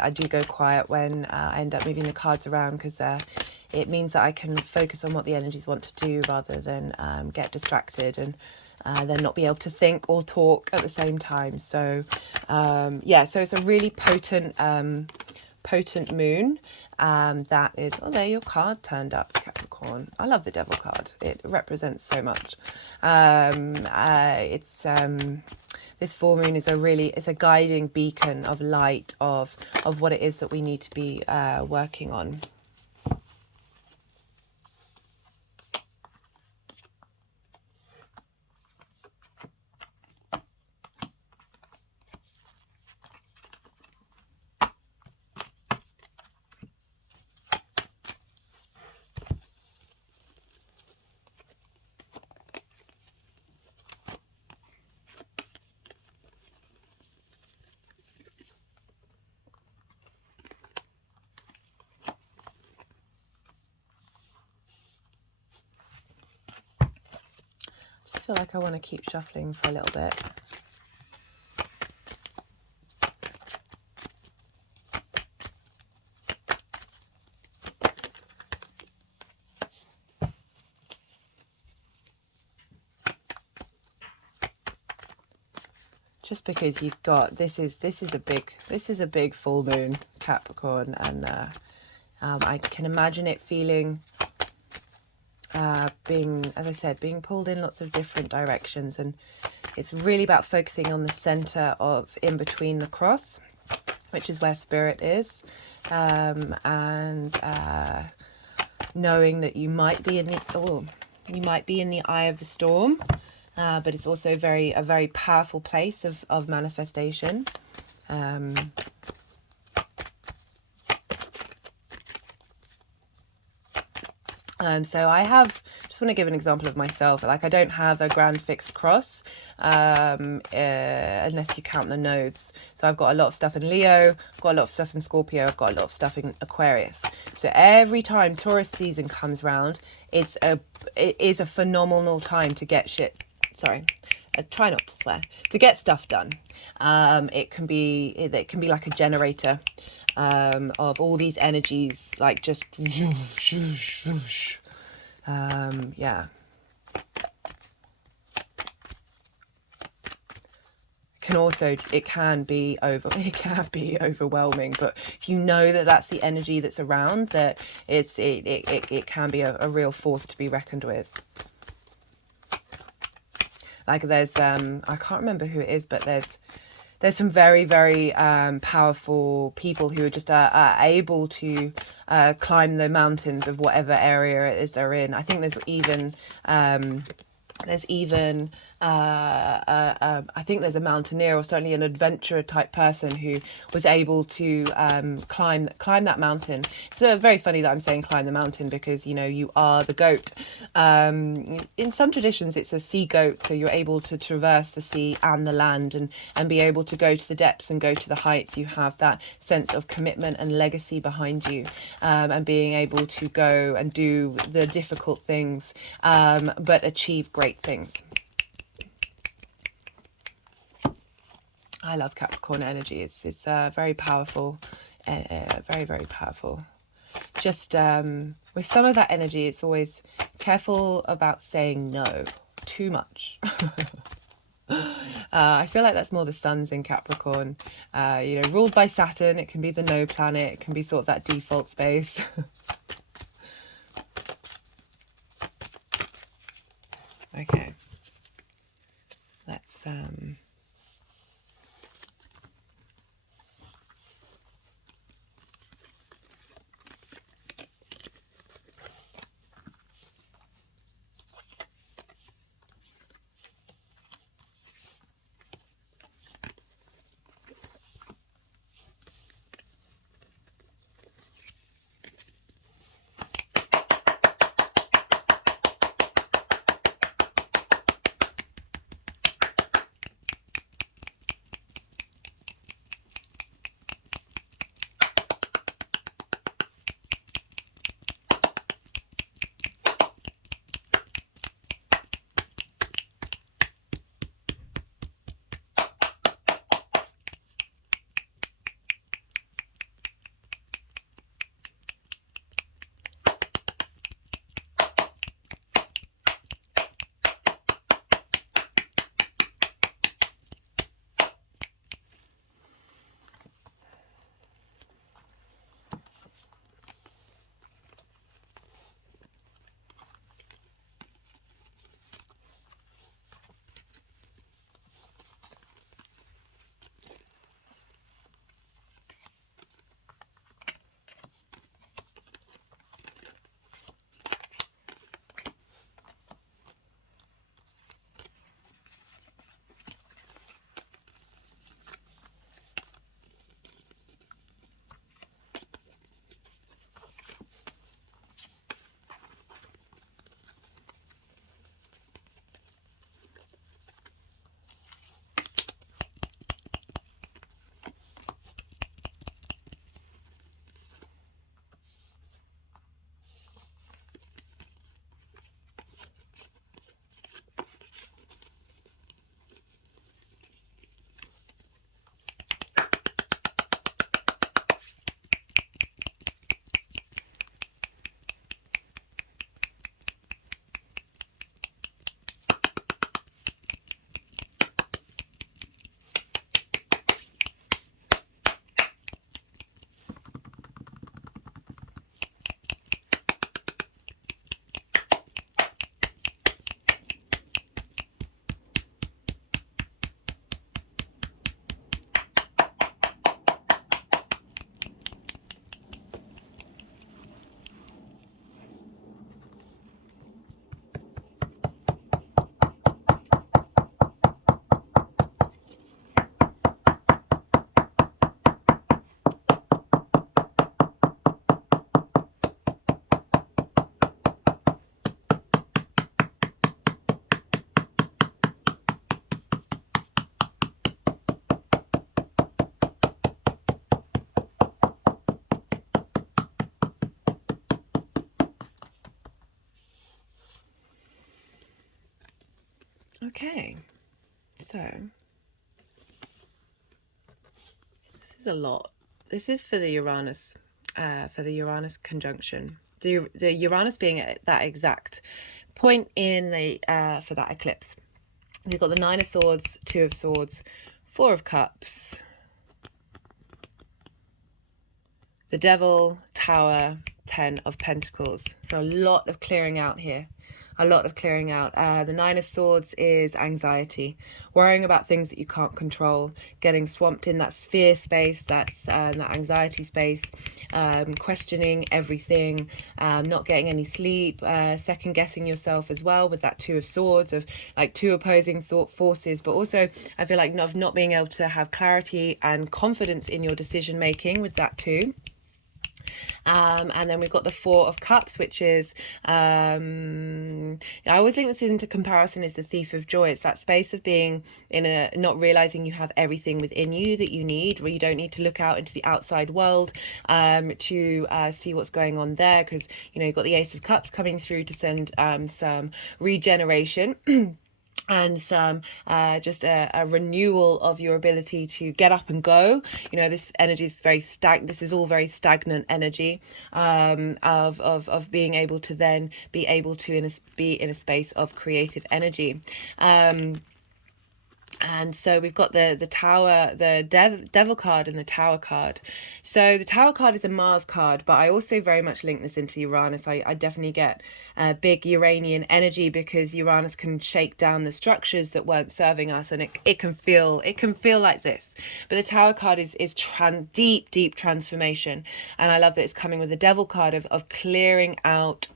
I do go quiet when I end up moving the cards around, because it means that I can focus on what the energies want to do rather than get distracted and then not be able to think or talk at the same time. So yeah, so it's a really potent moon. That is, oh, there your card turned up, Capricorn. I love the Devil card. It represents so much. This full moon is it's a guiding beacon of light of what it is that we need to be working on. I feel like I want to keep shuffling for a little bit. Just because you've got this is a big full moon, Capricorn, and I can imagine it feeling being, as I said, being pulled in lots of different directions, and it's really about focusing on the center of in between the cross, which is where spirit is, and knowing that you might be in the eye of the storm, but it's also a very powerful place of manifestation. So I just want to give an example of myself. Like, I don't have a grand fixed cross, unless you count the nodes. So I've got a lot of stuff in Leo, I've got a lot of stuff in Scorpio, I've got a lot of stuff in Aquarius. So every time Taurus season comes round, it is a phenomenal time to get shit. Sorry, I try not to swear. To get stuff done. It can be like a generator. Of all these energies, like just yeah. It can be overwhelming, but if you know that that's the energy that's around, that it can be a real force to be reckoned with. Like, there's I can't remember who it is, but there's some very, very powerful people who are just able to climb the mountains of whatever area it is they're in. I think there's even I think there's a mountaineer or certainly an adventurer type person who was able to climb that mountain. It's very funny that I'm saying climb the mountain because, you know, you are the goat. In some traditions, it's a sea goat, so you're able to traverse the sea and the land and be able to go to the depths and go to the heights. You have that sense of commitment and legacy behind you, and being able to go and do the difficult things, but achieve great things. I love Capricorn energy. It's very powerful, very, very powerful. Just with some of that energy, it's always careful about saying no too much. I feel like that's more the sun's in Capricorn. You know, ruled by Saturn, it can be the no planet. It can be sort of that default space. Okay. Let's okay. So this is a lot. This is for the Uranus, conjunction. The Uranus being at that exact point in the for that eclipse. You've got the Nine of Swords, Two of Swords, Four of Cups, the Devil, Tower, Ten of Pentacles. So a lot of clearing out here. A lot of clearing out. The Nine of Swords is anxiety, worrying about things that you can't control, getting swamped in that fear space, that anxiety space, questioning everything, not getting any sleep, second guessing yourself as well with that Two of Swords, of like two opposing thought forces, but also I feel like not being able to have clarity and confidence in your decision making with that too. And then we've got the Four of Cups, which is, I always link this into comparison, is the Thief of Joy. It's that space of being in not realizing you have everything within you that you need, where you don't need to look out into the outside world to see what's going on there, because, you know, you've got the Ace of Cups coming through to send some regeneration. And some just a renewal of your ability to get up and go. You know, this energy is very this is all very stagnant energy, of being able to then be able to be in a space of creative energy. And so we've got the Tower, the Devil card and the Tower card. So the Tower card is a Mars card, but I also very much link this into Uranus. I definitely get big Uranian energy, because Uranus can shake down the structures that weren't serving us, and it can feel like this. But the Tower card is deep transformation, and I love that it's coming with the Devil card of clearing out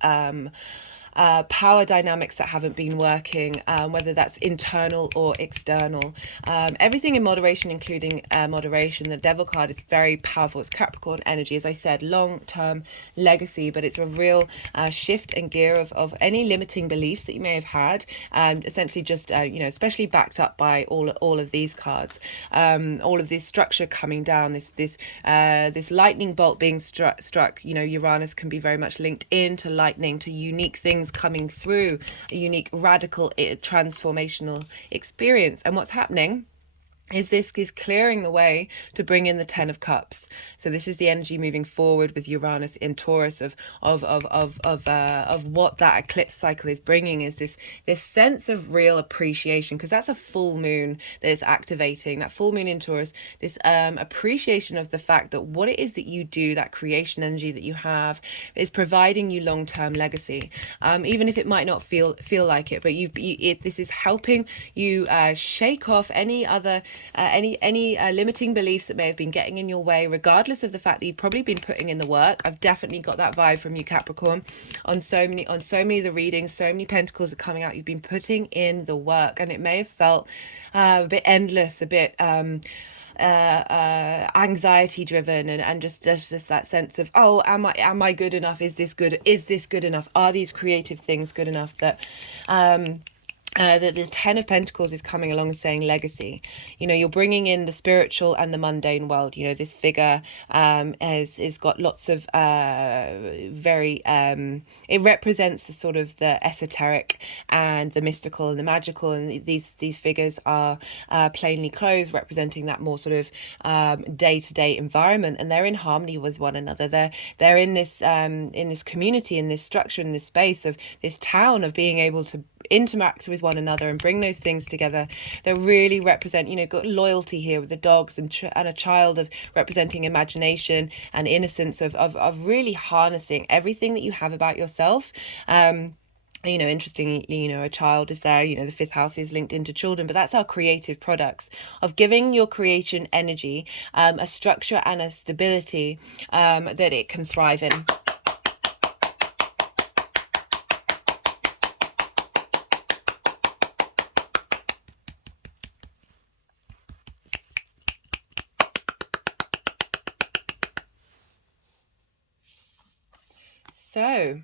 power dynamics that haven't been working, whether that's internal or external. Everything in moderation, including moderation. The Devil card is very powerful. It's Capricorn energy, as I said, long-term legacy, but it's a real shift and gear of any limiting beliefs that you may have had, essentially just, you know, especially backed up by all of these cards, all of this structure coming down, this lightning bolt being struck. You know, Uranus can be very much linked into lightning, to unique things coming through, a unique radical transformational experience. And what's happening is this is clearing the way to bring in the Ten of Cups. So this is the energy moving forward with Uranus in Taurus of what that eclipse cycle is bringing, is this sense of real appreciation, because that's a full moon that is activating, that full moon in Taurus, this appreciation of the fact that what it is that you do, that creation energy that you have, is providing you long-term legacy, even if it might not feel like it, but this is helping you shake off any other any limiting beliefs that may have been getting in your way, regardless of the fact that you've probably been putting in the work. I've definitely got that vibe from you, Capricorn, on so many of the readings. So many pentacles are coming out. You've been putting in the work, and it may have felt a bit endless, a bit anxiety driven, and just that sense of, oh, am I good enough? Is this good enough? Are these creative things good enough? That the Ten of Pentacles is coming along and saying legacy. You know, you're bringing in the spiritual and the mundane world. You know, this figure has got lots of very it represents the sort of the esoteric and the mystical and the magical, and these figures are plainly clothed, representing that more sort of day-to-day environment, and they're in harmony with one another. They're in this community, in this structure, in this space of this town, of being able to interact with one another and bring those things together. They really represent, you know, got loyalty here with the dogs, and a child of representing imagination and innocence, of really harnessing everything that you have about yourself. You know, interestingly, you know, a child is there, you know, the fifth house is linked into children, but that's our creative products, of giving your creation energy a structure and a stability that it can thrive in. So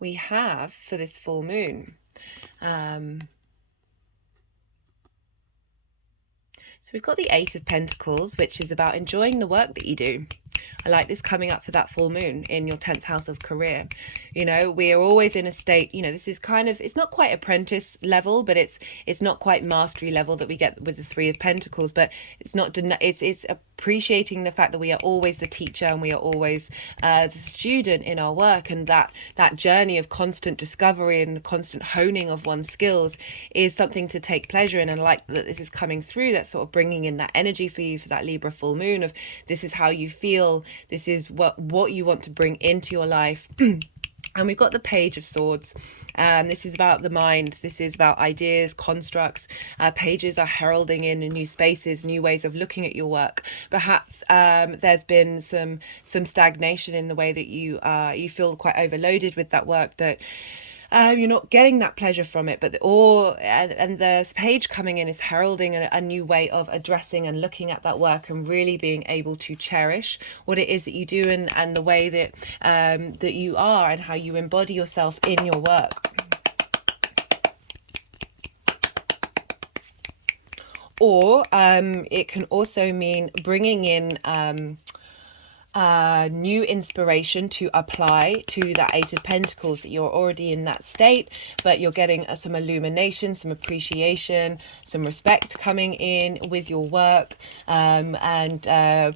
we have, for this full moon, so we've got the Eight of Pentacles, which is about enjoying the work that you do. I like this coming up for that full moon in your 10th house of career. You know, we are always in a state, you know, this is kind of, it's not quite apprentice level, but it's not quite mastery level that we get with the Three of Pentacles, but it's not, it's appreciating the fact that we are always the teacher, and we are always the student in our work, and that journey of constant discovery and constant honing of one's skills is something to take pleasure in. And I like that this is coming through, that's sort of bringing in that energy for you for that Libra full moon, of this is how you feel, this is what you want to bring into your life. And we've got the Page of Swords. This is about the mind. This is about ideas, constructs. Pages are heralding in new spaces, new ways of looking at your work. Perhaps there's been some stagnation in the way that you feel quite overloaded with that work, that you're not getting that pleasure from it, but and the page coming in is heralding a new way of addressing and looking at that work, and really being able to cherish what it is that you do, and the way that that you are and how you embody yourself in your work. Or it can also mean bringing in new inspiration to apply to that Eight of Pentacles, that you're already in that state, but you're getting some illumination, some appreciation, some respect coming in with your work, and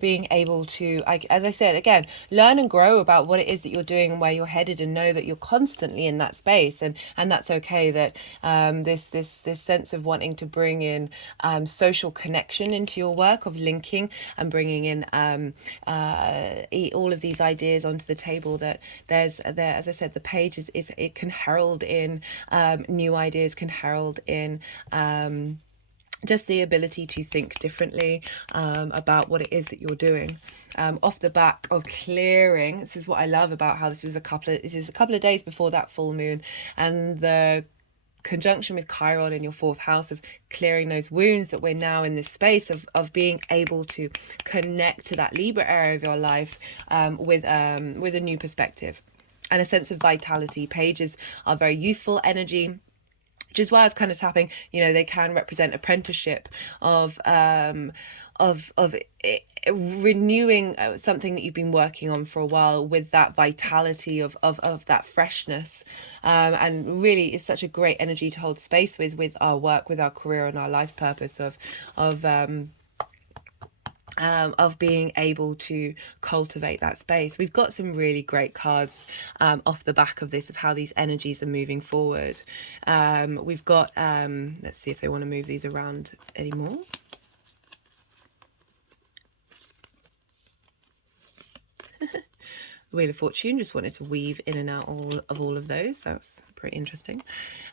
being able to, as I said, again, learn and grow about what it is that you're doing and where you're headed, and know that you're constantly in that space, and that's okay. That this sense of wanting to bring in social connection into your work, of linking and bringing in all of these ideas onto the table, that there, as I said, the page is it can herald in new ideas, can herald in just the ability to think differently about what it is that you're doing. Off the back of clearing, this is what I love about how this is a couple of days before that full moon, and the conjunction with Chiron in your 4th house, of clearing those wounds, that we're now in this space of being able to connect to that Libra area of your lives with a new perspective and a sense of vitality. Pages are very youthful energy, which is why I was kind of tapping, they can represent apprenticeship of renewing something that you've been working on for a while, with that vitality of that freshness, and really it's such a great energy to hold space with our work, with our career and our life purpose of being able to cultivate that space. We've got some really great cards off the back of this, of how these energies are moving forward. We've got let's see if they want to move these around anymore. Wheel of Fortune, just wanted to weave in and out all of those. That's pretty interesting.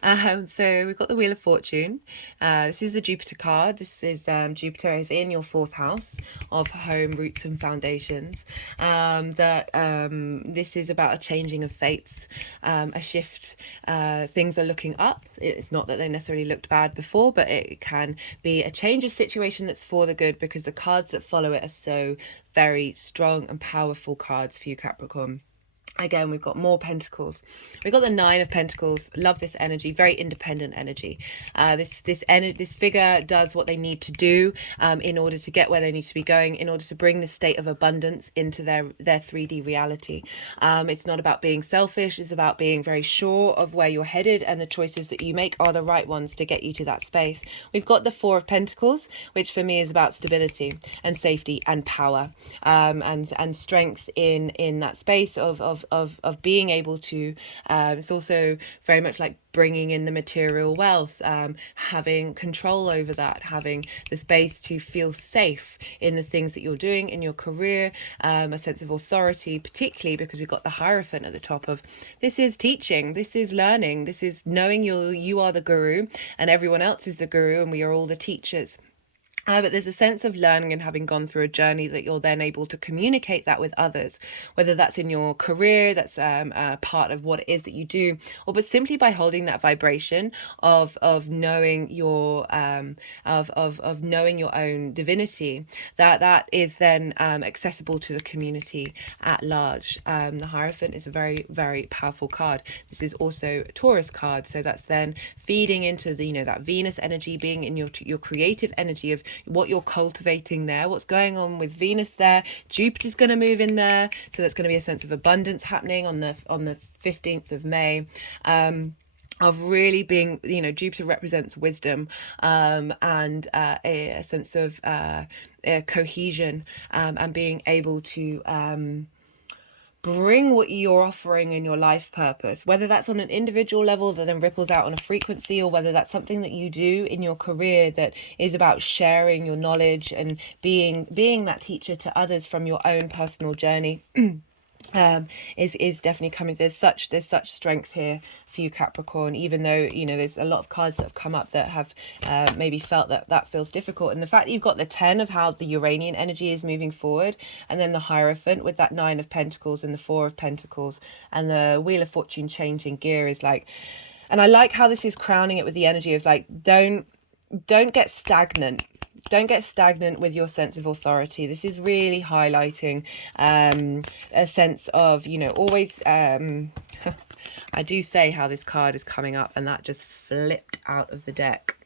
So we've got the Wheel of Fortune. This is the Jupiter card. This is Jupiter is in your 4th house of home, roots and foundations. This is about a changing of fates, a shift. Things are looking up. It's not that they necessarily looked bad before, but it can be a change of situation that's for the good, because the cards that follow it are so very strong and powerful cards for you, Capricorn. Again, we've got more pentacles. We've got the 9 of Pentacles. Love this energy, very independent energy. This figure does what they need to do in order to get where they need to be going, in order to bring the state of abundance into their 3D reality. It's not about being selfish. It's about being very sure of where you're headed, and the choices that you make are the right ones to get you to that space. We've got the 4 of Pentacles, which for me is about stability and safety and power, and strength in that space of being able to, it's also very much like bringing in the material wealth, having control over that, having the space to feel safe in the things that you're doing in your career, a sense of authority, particularly because we've got the Hierophant at the top of, this is teaching, this is learning, this is knowing you are the guru and everyone else is the guru, and we are all the teachers. But there's a sense of learning and having gone through a journey that you're then able to communicate that with others, whether that's in your career, that's part of what it is that you do, or but simply by holding that vibration of knowing your of knowing your own divinity, that is then accessible to the community at large. The Hierophant is a very, very powerful card. This is also a Taurus card, so that's then feeding into the that Venus energy, being in your creative energy of what you're cultivating there, what's going on with Venus there. Jupiter's going to move in there, so that's going to be a sense of abundance happening on the 15th of May. Of really being, Jupiter represents wisdom, and a sense of cohesion, and being able to bring what you're offering in your life purpose, whether that's on an individual level that then ripples out on a frequency, or whether that's something that you do in your career that is about sharing your knowledge and being that teacher to others from your own personal journey. is definitely coming. There's such strength here for you, Capricorn, even though, you know, there's a lot of cards that have come up that have maybe felt that feels difficult. And the fact that you've got the 10 of how the Uranian energy is moving forward, and then the Hierophant with that 9 of Pentacles and the 4 of Pentacles, and the Wheel of Fortune changing gear is like, and I like how this is crowning it with the energy of like, don't get stagnant. Don't get stagnant with your sense of authority. This is really highlighting a sense of, you know, always, I do say how this card is coming up, and that just flipped out of the deck.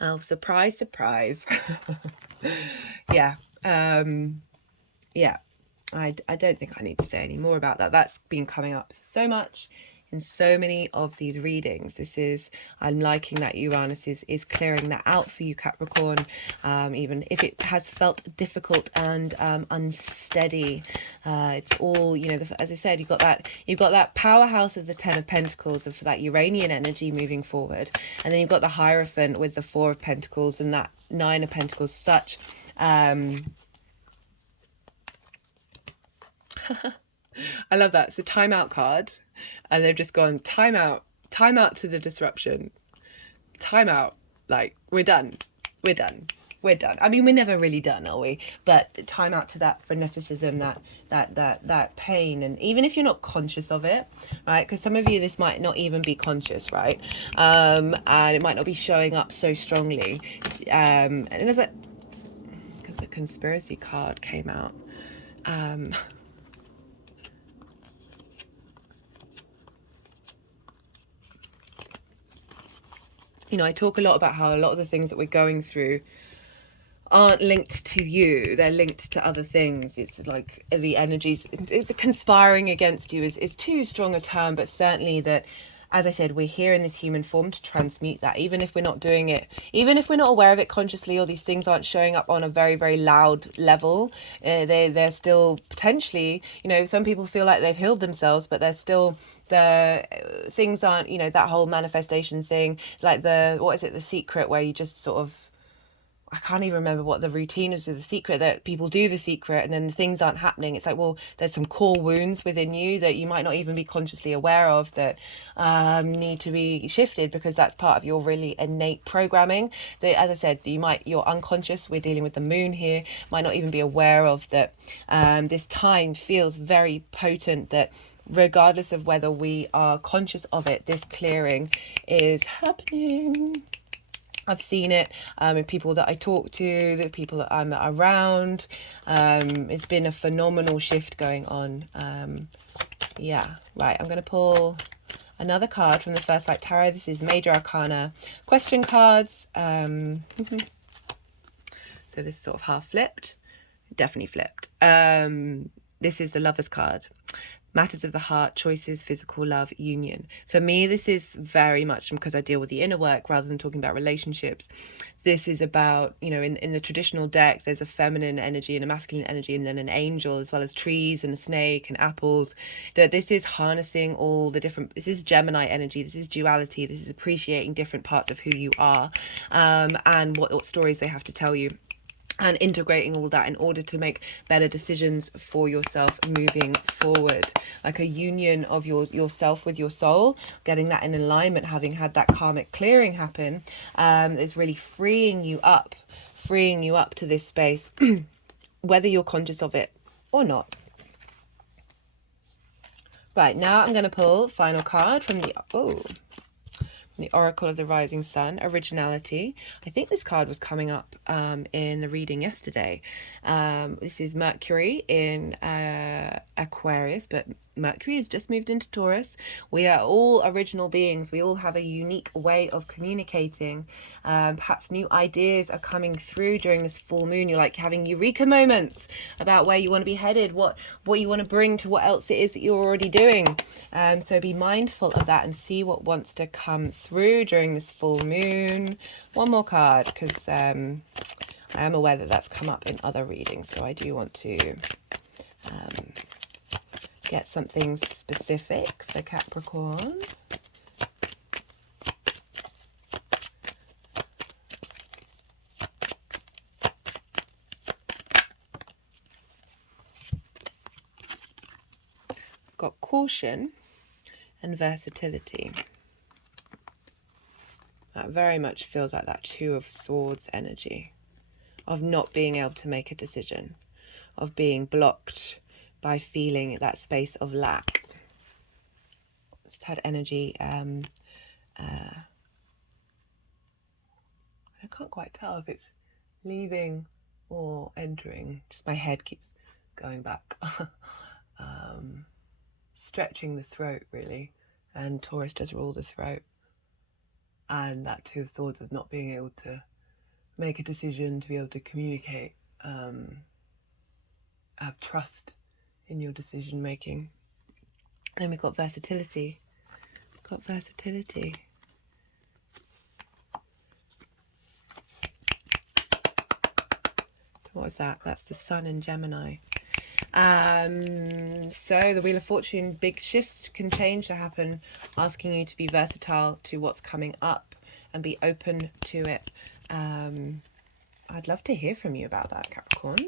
Oh, surprise, surprise. Yeah. Yeah. I don't think I need to say any more about that. That's been coming up so much in so many of these readings. I'm liking that Uranus is clearing that out for you, Capricorn, even if it has felt difficult and unsteady. It's all, you know, as I said, you've got that powerhouse of the 10 of Pentacles, of that Uranian energy moving forward, and then you've got the Hierophant with the 4 of Pentacles and that 9 of Pentacles. Such I love that. It's a timeout card, and they've just gone time out to the disruption, time out, like we're done. I mean, we're never really done, are we? But time out to that freneticism, that pain, and even if you're not conscious of it, right? Because some of you, this might not even be conscious, right? And it might not be showing up so strongly. And there's a, because the conspiracy card came out. You know, I talk a lot about how a lot of the things that we're going through aren't linked to you, they're linked to other things. It's like the energies, the conspiring against you is too strong a term, but certainly that, as I said, we're here in this human form to transmute that, even if we're not doing it, even if we're not aware of it consciously, or these things aren't showing up on a very, very loud level. They're still potentially, you know, some people feel like they've healed themselves, but they're still, the things aren't, you know, that whole manifestation thing, like the Secret, where you just sort of, I can't even remember what the routine is with The Secret, that people do The Secret and then the things aren't happening. It's like, well, there's some core wounds within you that you might not even be consciously aware of that need to be shifted, because that's part of your really innate programming. That, as I said, you're unconscious. We're dealing with the moon here. Might not even be aware of that. This time feels very potent, that regardless of whether we are conscious of it, this clearing is happening. I've seen it in people that I talk to, the people that I'm around. It's been a phenomenal shift going on. Yeah, right. I'm going to pull another card from the First Light Tarot. This is Major Arcana question cards. So this is sort of half flipped. Definitely flipped. This is the Lover's card. Matters of the heart, choices, physical love, union. For me, this is very much, because I deal with the inner work rather than talking about relationships. This is about, you know, in the traditional deck, there's a feminine energy and a masculine energy, and then an angel, as well as trees and a snake and apples. That this is harnessing all the different, this is Gemini energy, this is duality, this is appreciating different parts of who you are, and what stories they have to tell you, and integrating all that in order to make better decisions for yourself moving forward. Like a union of yourself with your soul, getting that in alignment, having had that karmic clearing happen, is really freeing you up to this space, whether you're conscious of it or not. Right, now I'm going to pull final card from the Oracle of the Rising Sun, Originality. I think this card was coming up in the reading yesterday. This is Mercury in Aquarius, but Mercury has just moved into Taurus. We are all original beings. We all have a unique way of communicating. Perhaps new ideas are coming through during this full moon. You're like having eureka moments about where you want to be headed, what you want to bring to what else it is that you're already doing. So be mindful of that and see what wants to come through during this full moon. One more card, because I am aware that that's come up in other readings, so I do want to get something specific for Capricorn. got caution and versatility. That very much feels like that Two of Swords energy of not being able to make a decision, of being blocked by feeling that space of lack. Just had energy. I can't quite tell if it's leaving or entering. Just my head keeps going back. Stretching the throat, really. And Taurus does rule the throat. And that Two of Swords of not being able to make a decision, to be able to communicate, have trust in your decision making. Then we've got versatility. So what was that? That's the Sun in Gemini. So the Wheel of Fortune, big shifts can change to happen, asking you to be versatile to what's coming up and be open to it. I'd love to hear from you about that, Capricorn.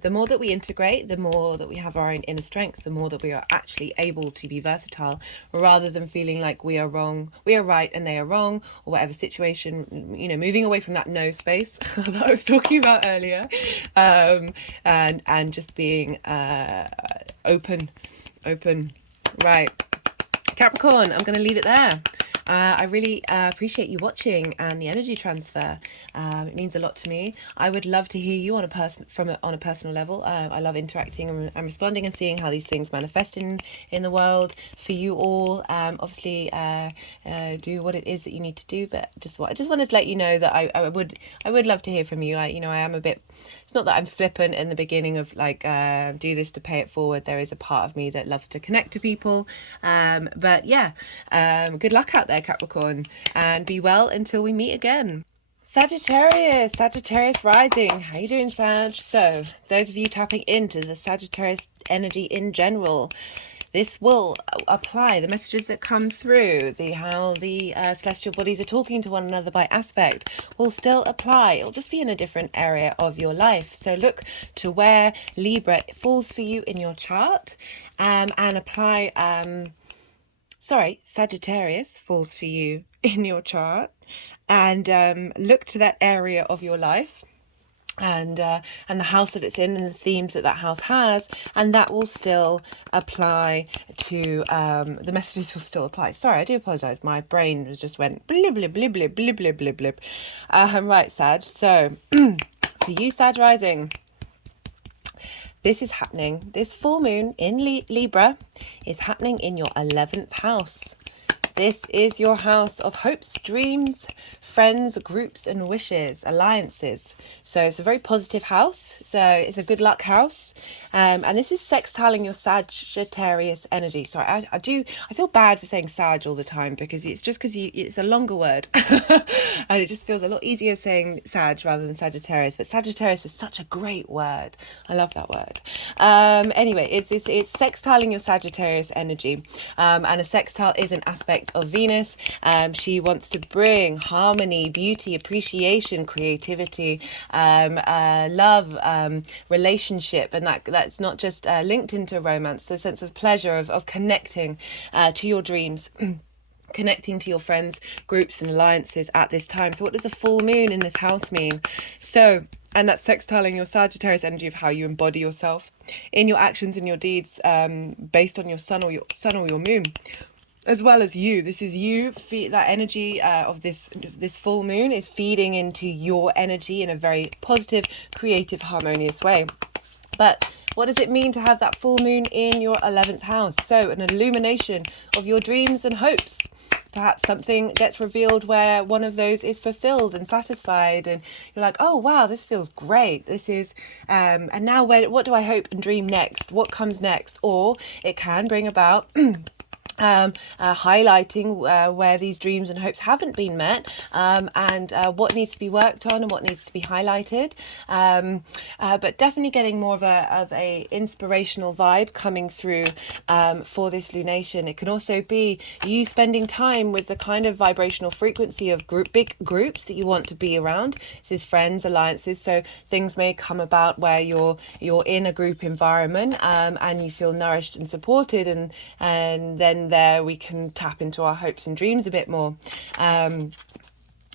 The more that we integrate, the more that we have our own inner strength, the more that we are actually able to be versatile, rather than feeling like we are wrong, we are right and they are wrong, or whatever situation, moving away from that no space that I was talking about earlier, and just being open. Right, Capricorn, I'm going to leave it there. I really appreciate you watching and the energy transfer. It means a lot to me. I would love to hear you on a personal level. I love interacting and responding and seeing how these things manifest in the world for you all. Obviously, do what it is that you need to do. But I just wanted to let you know that I would love to hear from you. I am a bit. It's not that I'm flippant in the beginning of like do this to pay it forward. There is a part of me that loves to connect to people. But yeah, good luck out there, Capricorn, and be well until we meet again. Sagittarius rising. How you doing, Sag? So those of you tapping into the Sagittarius energy in general, this will apply. The messages that come through, how the celestial bodies are talking to one another by aspect, will still apply. It'll just be in a different area of your life. So look to where Libra falls for you in your chart, and apply. Sagittarius falls for you in your chart, and look to that area of your life and the house that it's in and the themes that house has, and that will still apply to the messages will still apply. Sorry, I do apologize, my brain just went blib blib blib blib blib blib blib blib. Right, Sag, so for you, Sag rising, this is happening. This full moon in Libra is happening in your 11th house. This is your house of hopes, dreams, friends, groups and wishes, alliances. So it's a very positive house. So it's a good luck house. And this is sextiling your Sagittarius energy. Sorry, I feel bad for saying Sag all the time because it's just because it's a longer word. And it just feels a lot easier saying Sag rather than Sagittarius. But Sagittarius is such a great word. I love that word. Anyway, it's sextiling your Sagittarius energy. And a sextile is an aspect of Venus. She wants to bring harmony, beauty, appreciation, creativity, love, relationship, and that's not just linked into romance, the sense of pleasure of connecting to your dreams. Connecting to your friends, groups and alliances at this time. So what does a full moon in this house mean? So, and that's sextiling your Sagittarius energy of how you embody yourself in your actions and your deeds, based on your sun or your moon, as well as you. This is you. That energy of this full moon is feeding into your energy in a very positive, creative, harmonious way. But what does it mean to have that full moon in your 11th house? So an illumination of your dreams and hopes. Perhaps something gets revealed where one of those is fulfilled and satisfied, and you're like, oh wow, this feels great. This is and now what do I hope and dream next? What comes next? Or it can bring about highlighting where these dreams and hopes haven't been met, and what needs to be worked on and what needs to be highlighted. But definitely getting more of a inspirational vibe coming through for this lunation. It can also be you spending time with the kind of vibrational frequency of big groups that you want to be around. This is friends, alliances. So things may come about where you're in a group environment, and you feel nourished and supported, and then there we can tap into our hopes and dreams a bit more.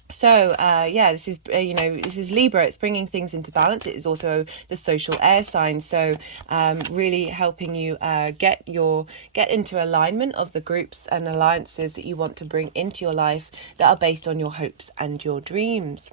This is this is Libra. It's bringing things into balance. It is also the social air sign, so really helping you get into alignment of the groups and alliances that you want to bring into your life that are based on your hopes and your dreams.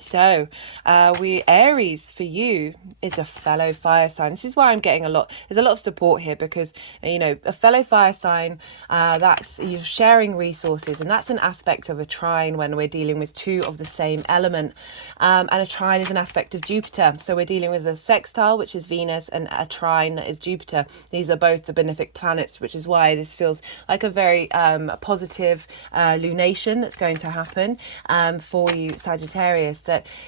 So Aries for you is a fellow fire sign. This is why I'm getting there's a lot of support here, because a fellow fire sign, that's you're sharing resources, and that's an aspect of a trine when we're dealing with two of the same element, and a trine is an aspect of Jupiter, so we're dealing with a sextile, which is Venus, and a trine that is Jupiter. These are both the benefic planets, which is why this feels like a very positive lunation that's going to happen for you, Sagittarius.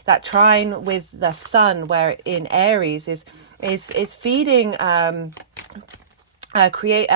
That trine with the sun, where in Aries is feeding create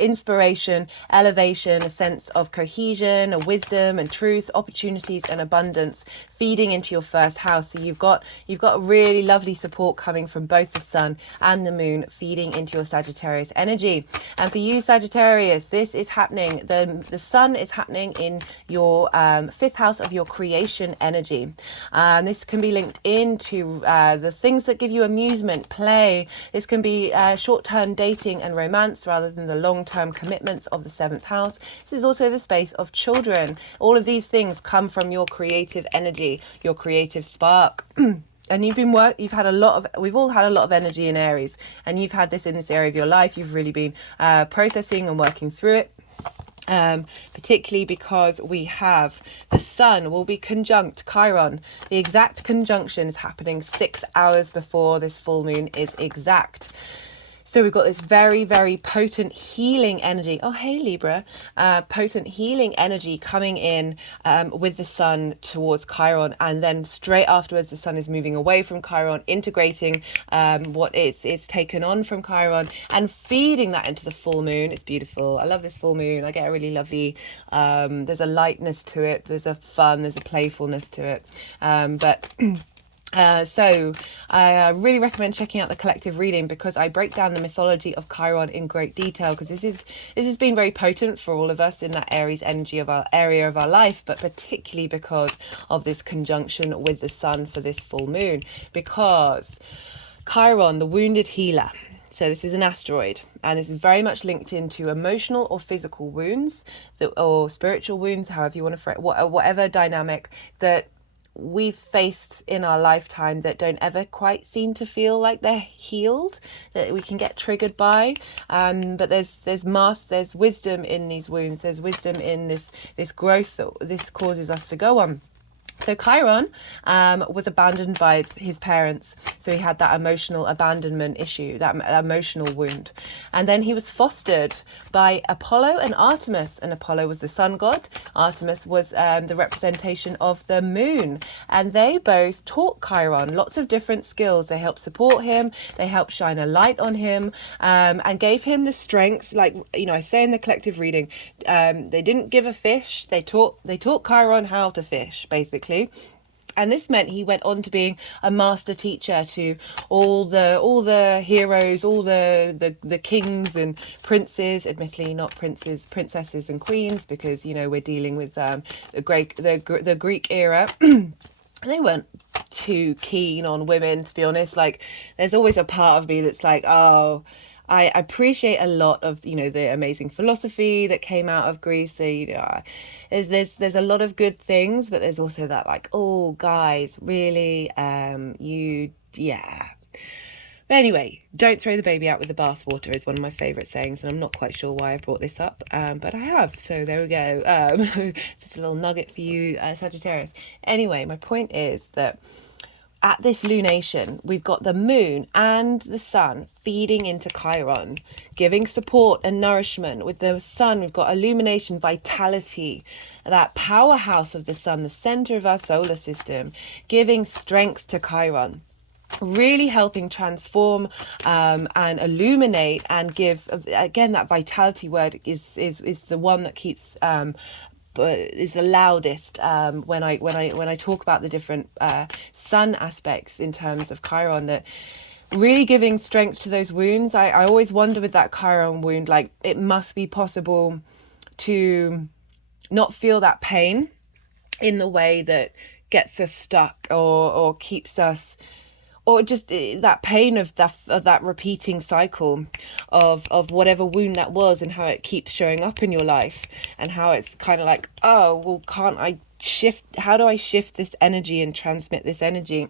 inspiration, elevation, a sense of cohesion, a wisdom and truth, opportunities and abundance feeding into your first house. So you've got really lovely support coming from both the sun and the moon feeding into your Sagittarius energy. And for you, Sagittarius, this is happening. The sun is happening in your fifth house of your creation energy. This can be linked into the things that give you amusement, play. This can be short-term dating and romance rather than the long-term commitments of the seventh house. This is also the space of children. All of these things come from your creative energy, your creative spark. And we've had we've all had a lot of energy in Aries, and you've had this in this area of your life. You've really been processing and working through it. Particularly because we have the sun will be conjunct Chiron. The exact conjunction is happening 6 hours before this full moon is exact. So we've got this very, very potent healing energy. Oh, hey, Libra. Potent healing energy coming in with the sun towards Chiron. And then straight afterwards, the sun is moving away from Chiron, integrating what it's taken on from Chiron and feeding that into the full moon. It's beautiful. I love this full moon. I get a really lovely, there's a lightness to it. There's a fun, there's a playfulness to it. So I really recommend checking out the collective reading, because I break down the mythology of Chiron in great detail, because this has been very potent for all of us in that Aries energy of our area of our life, but particularly because of this conjunction with the sun for this full moon, because Chiron, the wounded healer. So this is an asteroid, and this is very much linked into emotional or physical wounds, or spiritual wounds, however you want to phrase, whatever dynamic that we've faced in our lifetime that don't ever quite seem to feel like they're healed, that we can get triggered by. But there's wisdom in these wounds. There's wisdom in this growth that this causes us to go on. So Chiron was abandoned by his parents. So he had that emotional abandonment issue, that emotional wound. And then he was fostered by Apollo and Artemis. And Apollo was the sun god. Artemis was the representation of the moon. And they both taught Chiron lots of different skills. They helped support him. They helped shine a light on him, and gave him the strength. Like, I say in the collective reading, they didn't give a fish. They taught Chiron how to fish, basically. And this meant he went on to being a master teacher to all the heroes, all the kings and princes. Admittedly, not princes, princesses and queens, because we're dealing with the Greek era. They weren't too keen on women, to be honest. Like, there's always a part of me that's like, oh, I appreciate a lot of the amazing philosophy that came out of Greece. So there's a lot of good things, but there's also that like, oh guys, really, But anyway, don't throw the baby out with the bathwater is one of my favourite sayings, and I'm not quite sure why I brought this up, but I have. So there we go. Just a little nugget for you, Sagittarius. Anyway, my point is that at this lunation, we've got the moon and the sun feeding into Chiron, giving support and nourishment. With the sun, we've got illumination, vitality, that powerhouse of the sun, the center of our solar system, giving strength to Chiron, really helping transform and illuminate and give. Again, that vitality word is the one that keeps is the loudest when I talk about the different sun aspects in terms of Chiron, that really giving strength to those wounds. I always wonder with that Chiron wound, like, it must be possible to not feel that pain in the way that gets us stuck or keeps us, or just that pain of that repeating cycle of whatever wound that was, and how it keeps showing up in your life, and how it's kind of like, oh, well, can't I shift? How do I shift this energy and transmit this energy?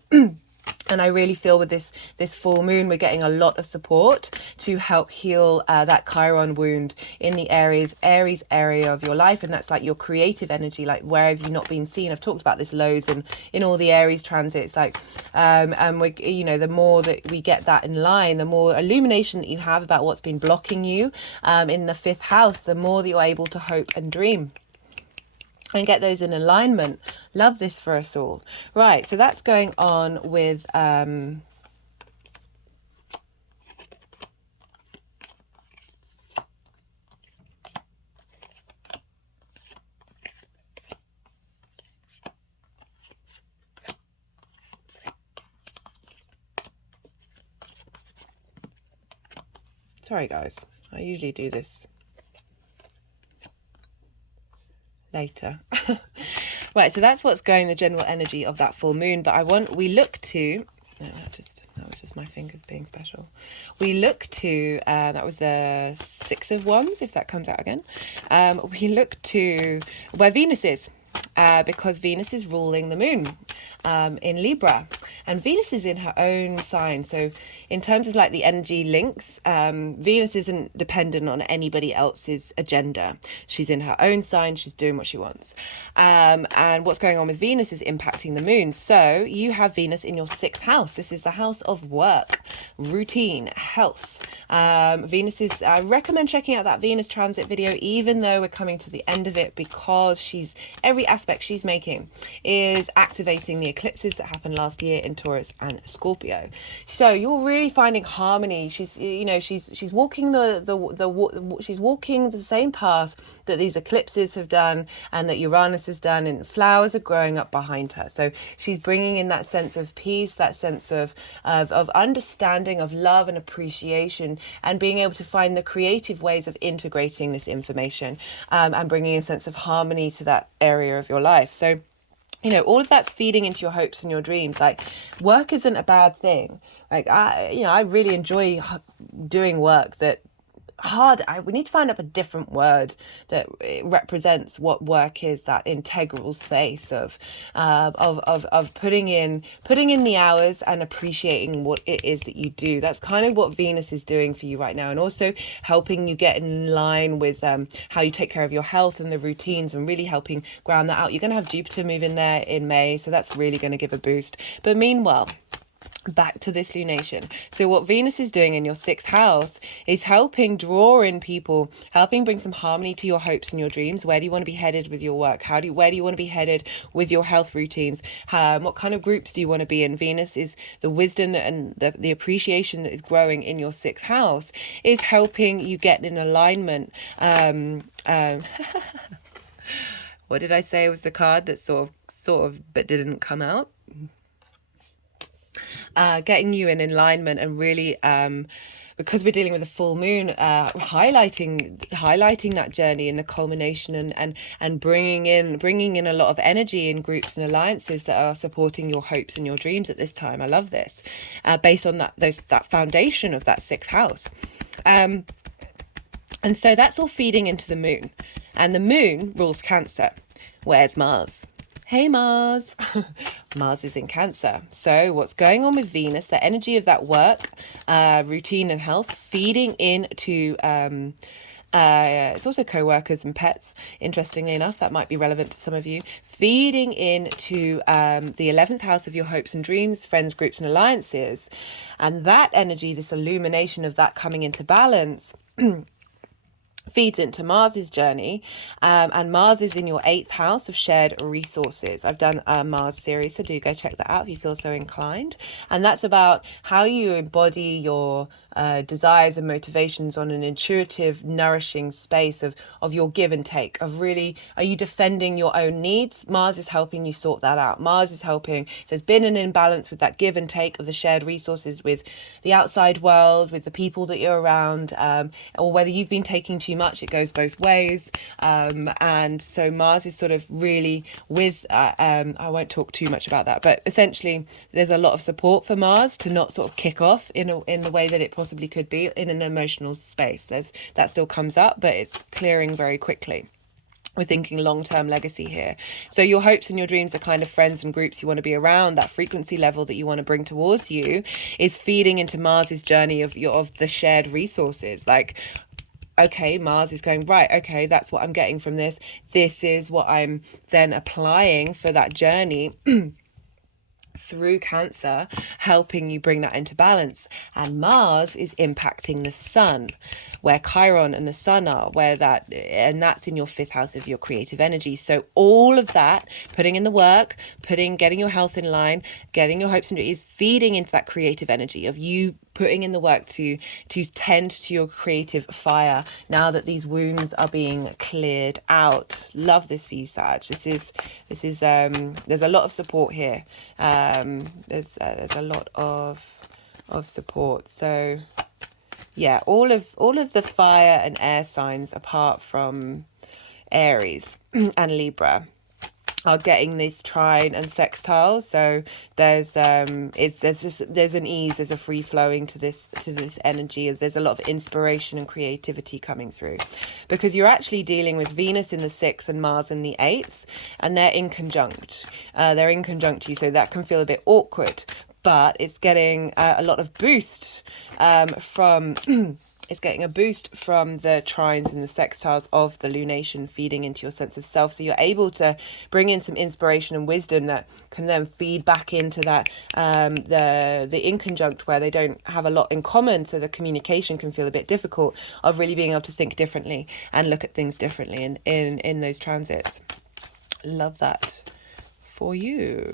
And I really feel with this full moon, we're getting a lot of support to help heal that Chiron wound in the Aries area of your life. And that's like your creative energy, like where have you not been seen? I've talked about this loads in all the Aries transits, like, and we, you know, the more that we get that in line, the more illumination that you have about what's been blocking you in the 5th house, the more that you're able to hope and dream and get those in alignment. Love this for us all. Right, so that's going on with sorry guys, I usually do this later. Right, so that's what's going, the general energy of that full moon. But we look to, no, that was just my fingers being special. We look to, that was the 6 of Wands, if that comes out again. We look to where Venus is, because Venus is ruling the moon in Libra, and Venus is in her own sign. So in terms of like the energy links, Venus isn't dependent on anybody else's agenda. She's in her own sign, she's doing what she wants, and what's going on with Venus is impacting the moon. So you have Venus in your 6th house. This is the house of work, routine, health. Venus is, I recommend checking out that Venus transit video, even though we're coming to the end of it, because every aspect she's making is activating the eclipses that happened last year in Taurus and Scorpio. So you're really finding harmony. She's walking she's walking the same path that these eclipses have done and that Uranus has done, and flowers are growing up behind her. So she's bringing in that sense of peace, that sense of understanding, of love and appreciation, and being able to find the creative ways of integrating this information, and bringing a sense of harmony to that area of your life. So, you know, all of that's feeding into your hopes and your dreams. Like, work isn't a bad thing. Like, I really enjoy doing work that we need to find up a different word that represents what work is, that integral space of putting in the hours and appreciating what it is that you do. That's kind of what Venus is doing for you right now, and also helping you get in line with how you take care of your health and the routines, and really helping ground that out. You're going to have Jupiter move in there in May, so that's really going to give a boost. But meanwhile, back to this lunation. So what Venus is doing in your 6th house is helping draw in people, helping bring some harmony to your hopes and your dreams. Where do you want to be headed with your work? Where do you want to be headed with your health routines? What kind of groups do you want to be in? Venus is the wisdom and the appreciation that is growing in your 6th house, is helping you get in alignment. What did I say was the card that sort of but didn't come out? Getting you in alignment, and really, because we're dealing with a full moon, highlighting that journey and the culmination, and bringing in a lot of energy in groups and alliances that are supporting your hopes and your dreams at this time. I love this, based on that foundation of that 6th house. And so that's all feeding into the moon, and the moon rules Cancer. Where's Mars? Hey Mars. Mars is in Cancer. So what's going on with Venus, the energy of that work, routine and health, feeding into It's also co-workers and pets, interestingly enough. That might be relevant to some of you. Feeding into the 11th house of your hopes and dreams, friends, groups and alliances. And that energy, this illumination of that coming into balance, feeds into Mars's journey, and Mars is in your 8th house of shared resources. I've done a Mars series, so do go check that out if you feel so inclined. And that's about how you embody your desires and motivations on an intuitive, nourishing space of your give and take, of really, are you defending your own needs? Mars is helping you sort that out. Mars is helping. If there's been an imbalance with that give and take of the shared resources with the outside world, with the people that you're around, or whether you've been taking too much, it goes both ways. And so Mars is sort of really with, I won't talk too much about that, but essentially there's a lot of support for Mars to not sort of kick off in the way that it possibly could be in an emotional space. That still comes up, but it's clearing very quickly. We're thinking long-term legacy here. So your hopes and your dreams, the kind of friends and groups you want to be around, that frequency level that you want to bring towards you, is feeding into Mars's journey of the shared resources. Like, okay, Mars is going, right, okay, that's what I'm getting from this. This is what I'm then applying for that journey through Cancer, helping you bring that into balance. And Mars is impacting the Sun, where Chiron and the Sun are, and that's in your 5th house of your creative energy. So all of that, putting in the work, getting your health in line, getting your hopes and dreams, is feeding into that creative energy of you putting in the work to tend to your creative fire now that these wounds are being cleared out. Love this for you, Sag. This is there's a lot of support here. There's a lot of support. So yeah, all of the fire and air signs apart from Aries and Libra are getting this trine and sextile. So there's an ease, there's a free flowing to this energy, as there's a lot of inspiration and creativity coming through, because you're actually dealing with Venus in the 6th and Mars in the 8th, and they're in conjunct to you, so that can feel a bit awkward, but it's getting a lot of boost from it's getting a boost from the trines and the sextiles of the lunation, feeding into your sense of self. So you're able to bring in some inspiration and wisdom that can then feed back into that, the inconjunct, where they don't have a lot in common. So the communication can feel a bit difficult, of really being able to think differently and look at things differently in those transits. Love that for you.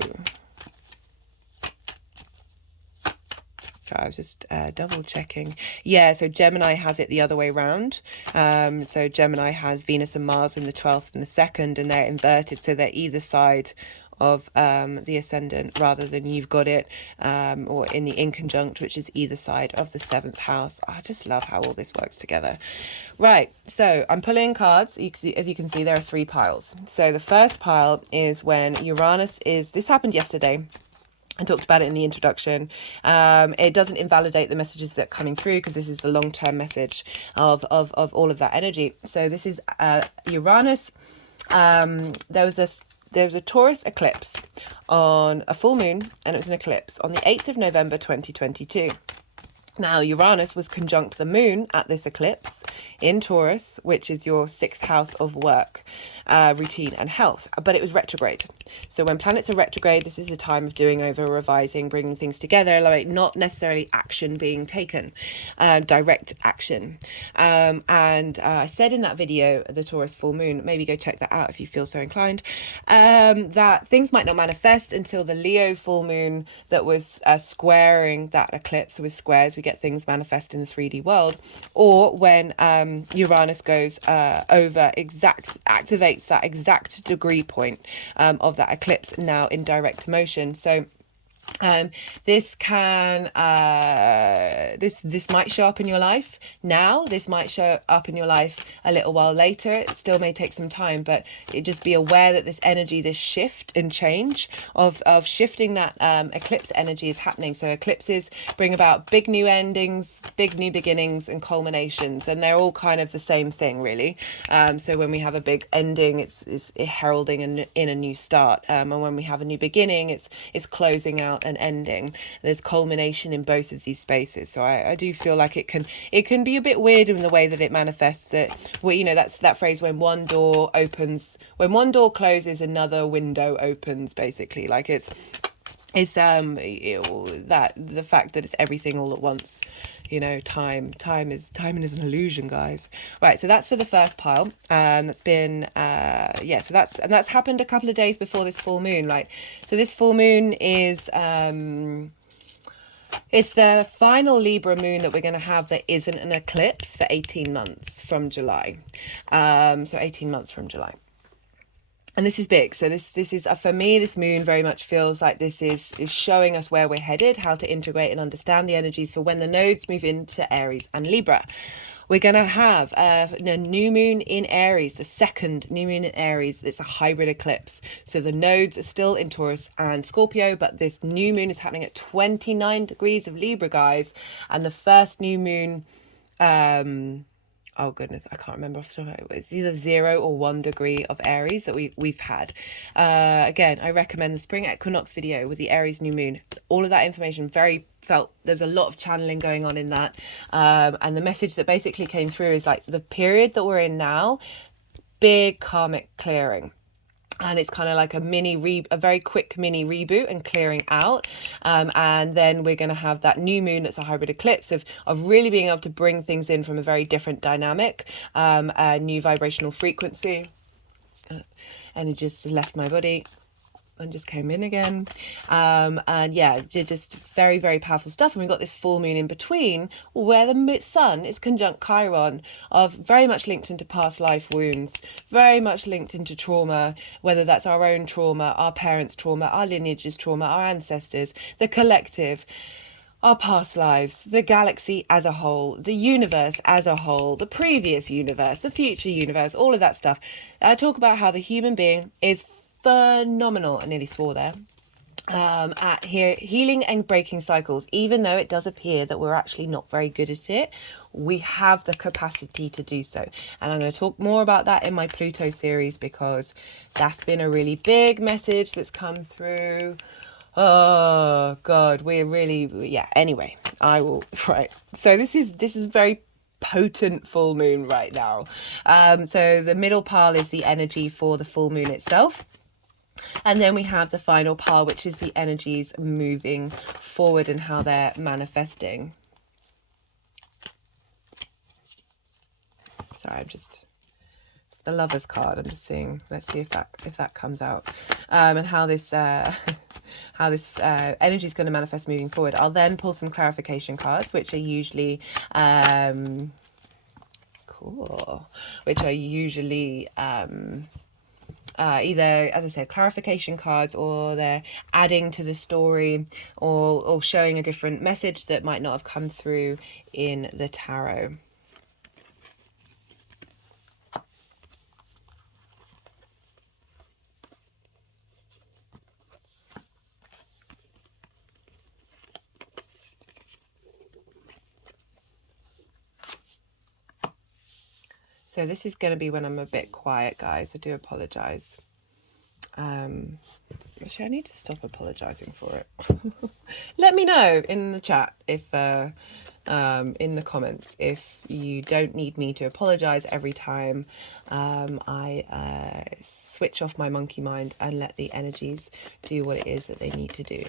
So I was just double checking. Yeah, so Gemini has it the other way around. So Gemini has Venus and Mars in the 12th and the 2nd, and they're inverted. So they're either side of the Ascendant, rather than you've got it, or in the inconjunct, which is either side of the 7th house. I just love how all this works together. Right, so I'm pulling cards. As you can see, there are 3 piles. So the first pile is when Uranus is, this happened yesterday, I talked about it in the introduction. It doesn't invalidate the messages that are coming through, because this is the long-term message of all of that energy. So this is Uranus. There was a Taurus eclipse on a full moon, and it was an eclipse on the 8th of November 2022. Now, Uranus was conjunct the moon at this eclipse in Taurus, which is your 6th house of work, routine and health, but it was retrograde. So when planets are retrograde, this is a time of doing over, revising, bringing things together, like not necessarily action being taken, direct action. And I said in that video, the Taurus full moon, maybe go check that out if you feel so inclined, that things might not manifest until the Leo full moon that was squaring that eclipse. So with squares, we get things manifest in the 3D world, or when Uranus goes activates that exact degree point of that eclipse, now in direct motion. So this can this might show up in your life now, this might show up in your life a little while later, it still may take some time, but just be aware that this energy, this shift and change of shifting that eclipse energy is happening. So eclipses bring about big new endings, big new beginnings and culminations, and they're all kind of the same thing, really. So when we have a big ending, it's heralding in a new start, and when we have a new beginning, it's closing out an ending. There's culmination in both of these spaces. So I do feel like it can be a bit weird in the way that it manifests. That, well, you know, that's that phrase, when one door opens, when one door closes, another window opens, basically. Like it's that the fact that it's everything all at once. You know, time is an illusion, guys. Right, so that's for the first pile. That's been so that's happened a couple of days before this full moon. Like, so this full moon is it's the final Libra moon that we're going to have that isn't an eclipse for 18 months from July. So 18 months from July. And this is big. So this is, for me, this moon very much feels like this is showing us where we're headed, how to integrate and understand the energies for when the nodes move into Aries and Libra. We're going to have a new moon in Aries, the second new moon in Aries. It's a hybrid eclipse. So the nodes are still in Taurus and Scorpio, but this new moon is happening at 29 degrees of Libra, guys. And the first new moon, oh goodness, I can't remember off the top of my head. It's either 0 or 1 degree of Aries that we've had. Again, I recommend the spring equinox video with the Aries new moon. All of that information, there's a lot of channeling going on in that. And the message that basically came through is like the period that we're in now, big karmic clearing. And it's kind of like a very quick mini reboot and clearing out. And then we're going to have that new moon that's a hybrid eclipse of really being able to bring things in from a very different dynamic, a new vibrational frequency. And it just left my body and just came in again. And yeah, just very, very powerful stuff. And we've got this full moon in between where the sun is conjunct Chiron, of very much linked into past life wounds, very much linked into trauma, whether that's our own trauma, our parents' trauma, our lineage's trauma, our ancestors, the collective, our past lives, the galaxy as a whole, the universe as a whole, the previous universe, the future universe, all of that stuff. I talk about how the human being is phenomenal, I nearly swore there, at healing and breaking cycles. Even though it does appear that we're actually not very good at it, we have the capacity to do so. And I'm going to talk more about that in my Pluto series, because that's been a really big message that's come through. Oh God, we're really, yeah, anyway, I will, right. So this is very potent full moon right now. So the middle pile is the energy for the full moon itself. And then we have the final pile, which is the energies moving forward and how they're manifesting. Sorry, it's the Lovers card. I'm just seeing, let's see if that comes out, and how this energy is going to manifest moving forward. I'll then pull some clarification cards, which are usually either, as I said, clarification cards, or they're adding to the story, or showing a different message that might not have come through in the tarot. So this is going to be when I'm a bit quiet, guys. I do apologise. Actually, I need to stop apologising for it. Let me know in the chat, if in the comments, if you don't need me to apologise every time I switch off my monkey mind and let the energies do what it is that they need to do.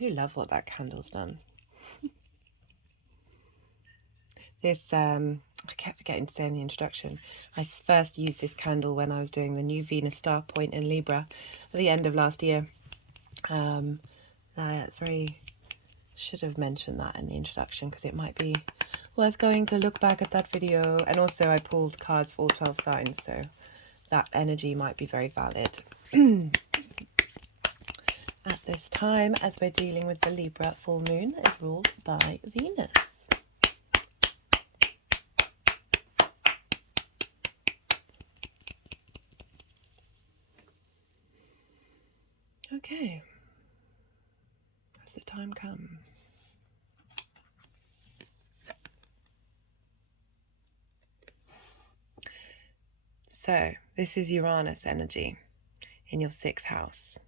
do love what that candle's done. This, I kept forgetting to say in the introduction, I first used this candle when I was doing the new Venus star point in Libra at the end of last year. It's very, should have mentioned that in the introduction because it might be worth going to look back at that video. And also I pulled cards for all 12 signs, so that energy might be very valid at this time, as we're dealing with the Libra full moon that is ruled by Venus. Okay, has the time come? So this is Uranus energy in your 6th house.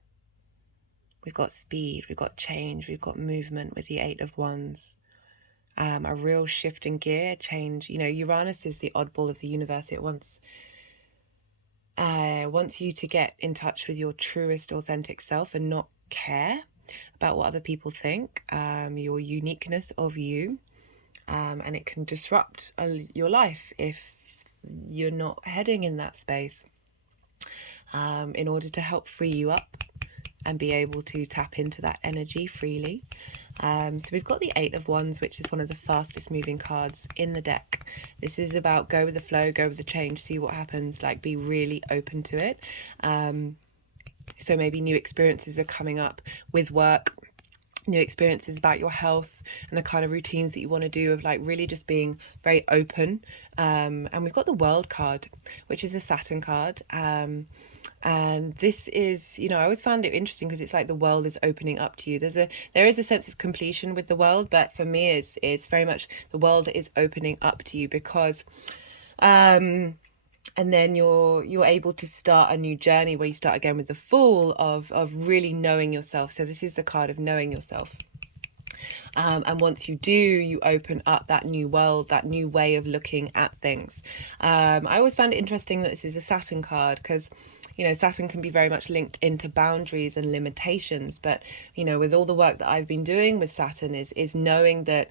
We've got speed, we've got change, we've got movement with the 8 of Wands. A real shift in gear, change. You know, Uranus is the oddball of the universe. It wants you to get in touch with your truest, authentic self and not care about what other people think, your uniqueness of you. And it can disrupt your life if you're not heading in that space, in order to help free you up and be able to tap into that energy freely. So we've got the 8 of Wands, which is one of the fastest moving cards in the deck. This is about go with the flow, go with the change, see what happens, like be really open to it. So maybe new experiences are coming up with work, new experiences about your health and the kind of routines that you want to do, of like really just being very open. And we've got the World card, which is a Saturn card. And this is, you know, I always found it interesting because it's like the world is opening up to you. There is a sense of completion with the world, but for me it's very much the world is opening up to you, because and then you're able to start a new journey where you start again with the Fool of really knowing yourself. So this is the card of knowing yourself. And once you do, you open up that new world, that new way of looking at things. I always found it interesting that this is a Saturn card, because, you know, Saturn can be very much linked into boundaries and limitations. But, you know, with all the work that I've been doing with Saturn is knowing that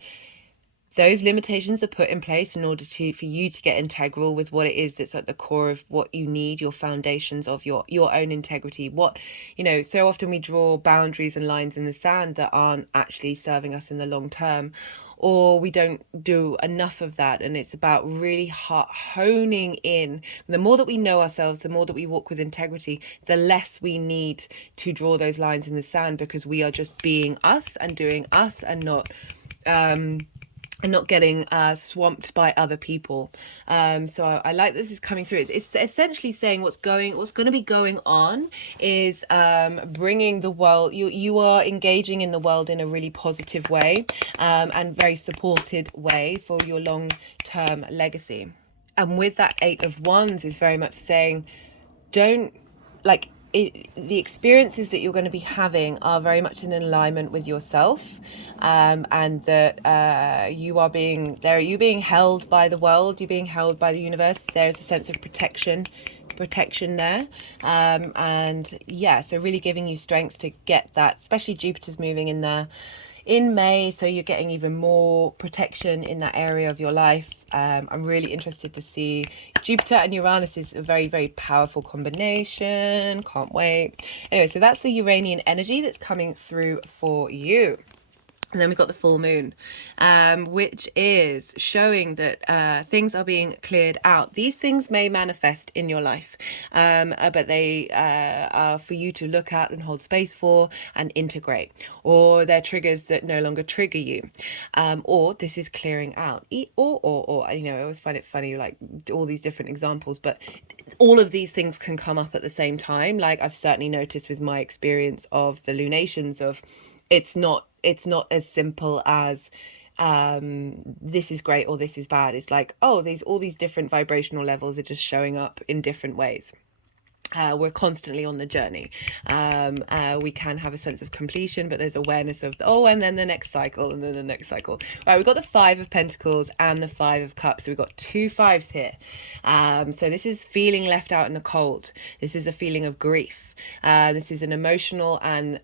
those limitations are put in place in order for you to get integral with what it is that's at the core of what you need, your foundations of your own integrity. What, you know, so often we draw boundaries and lines in the sand that aren't actually serving us in the long term, or we don't do enough of that. And it's about really honing in. The more that we know ourselves, the more that we walk with integrity, the less we need to draw those lines in the sand, because we are just being us and doing us, and not getting swamped by other people. So I like this is coming through. It's essentially saying what's going to be going on is bringing the world. You are engaging in the world in a really positive way, and very supported way for your long-term legacy. And with that 8 of Wands is very much saying, don't like. The experiences that you're going to be having are very much in alignment with yourself, and that you're being held by the world, you're being held by the universe. There's a sense of protection there, and yeah, so really giving you strength to get that, especially Jupiter's moving in there in May, so you're getting even more protection in that area of your life. I'm really interested to see Jupiter and Uranus is a very, very powerful combination. Can't wait. Anyway, so that's the Uranian energy that's coming through for you. And then we've got the full moon, which is showing that things are being cleared out. These things may manifest in your life, but they are for you to look at and hold space for and integrate. Or they're triggers that no longer trigger you. Or this is clearing out. Or, you know, I always find it funny, like all these different examples, but all of these things can come up at the same time. Like I've certainly noticed with my experience of the lunations of, it's not as simple as this is great or this is bad. It's like, oh, all these different vibrational levels are just showing up in different ways. we're constantly on the journey. We can have a sense of completion, but there's awareness of, and then the next cycle, and then the next cycle. Right, we've got the Five of Pentacles and the Five of Cups. So we've got two fives here. So this is feeling left out in the cold. This is a feeling of grief. This is an emotional and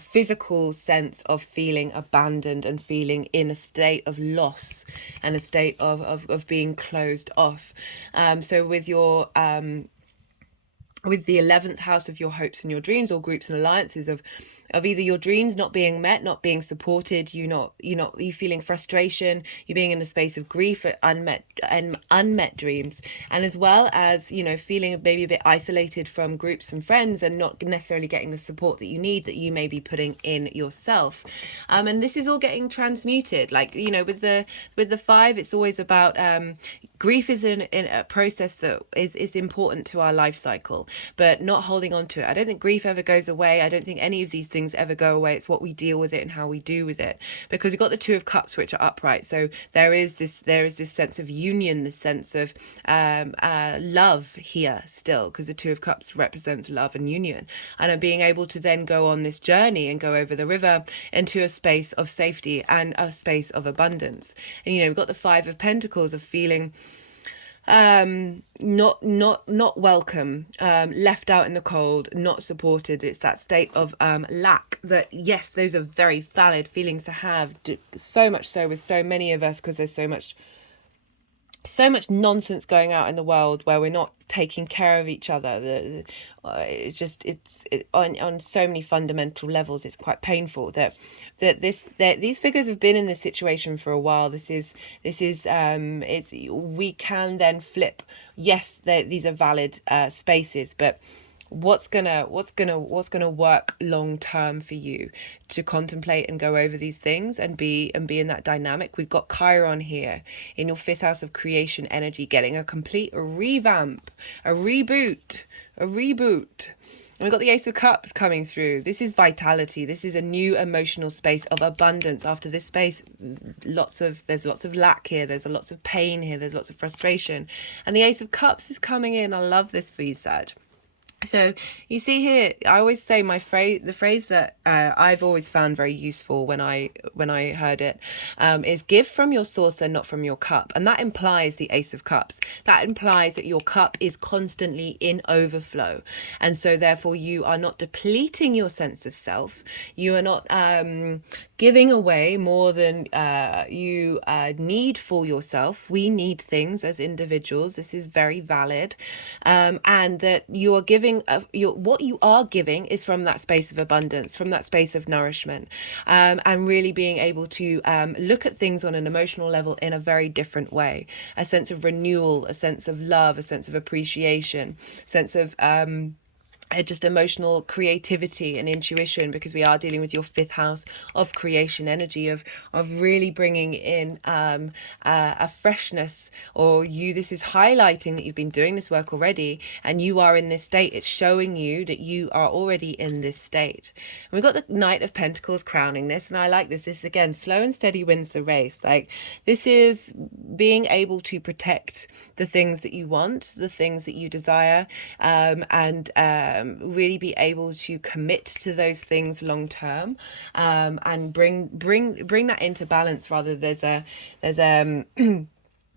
physical sense of feeling abandoned and feeling in a state of loss and a state of being closed off. So with the 11th house of your hopes and your dreams, or groups and alliances of either your dreams not being met, not being supported, you feeling frustration, you being in a space of grief at unmet dreams, and as well as feeling maybe a bit isolated from groups and friends and not necessarily getting the support that you need, that you may be putting in yourself. And this is all getting transmuted. Like, with the five, it's always about grief is in a process that is important to our life cycle, but not holding on to it. I don't think grief ever goes away. I don't think any of these things ever go away. It's what we deal with it and how we do with it, because we've got the Two of Cups, which are upright. So there is this sense of union, this sense of love here still, because the Two of Cups represents love and union, and being able to then go on this journey and go over the river into a space of safety and a space of abundance. And we've got the Five of Pentacles of feeling not welcome, left out in the cold, not supported. It's that state of lack that, yes, those are very valid feelings to have, so much so with so many of us, because there's so much nonsense going out in the world where we're not taking care of each other. On so many fundamental levels, it's quite painful that these figures have been in this situation for a while. We can then flip. Yes, these are valid spaces, but what's gonna work long term for you to contemplate and go over these things and be in that dynamic. We've got Chiron here in your 5th house of creation energy, getting a complete revamp, a reboot. And we've got the Ace of Cups coming through. This is vitality. This is a new emotional space of abundance. After this space, there's lots of lack here. There's lots of pain here. There's lots of frustration. And the Ace of Cups is coming in. I love this for you, Sag. So you see here, I always say the phrase that I've always found very useful when I heard it is give from your saucer, not from your cup. And that implies the Ace of Cups. That implies that your cup is constantly in overflow. And so therefore you are not depleting your sense of self. You are not giving away more than you need for yourself. We need things as individuals. This is very valid. And that you are giving, what you are giving is from that space of abundance, from that space of nourishment, and really being able to look at things on an emotional level in a very different way. A sense of renewal, a sense of love, a sense of appreciation, sense of just emotional creativity and intuition, because we are dealing with your 5th house of creation energy, of really bringing in a freshness, or this is highlighting that you've been doing this work already and you are in this state. It's showing you that you are already in this state. And we've got the Knight of Pentacles crowning this, and I like this. This again, slow and steady wins the race. Like, this is being able to protect the things that you want, the things that you desire, and really be able to commit to those things long term, and bring that into balance. Rather, there's a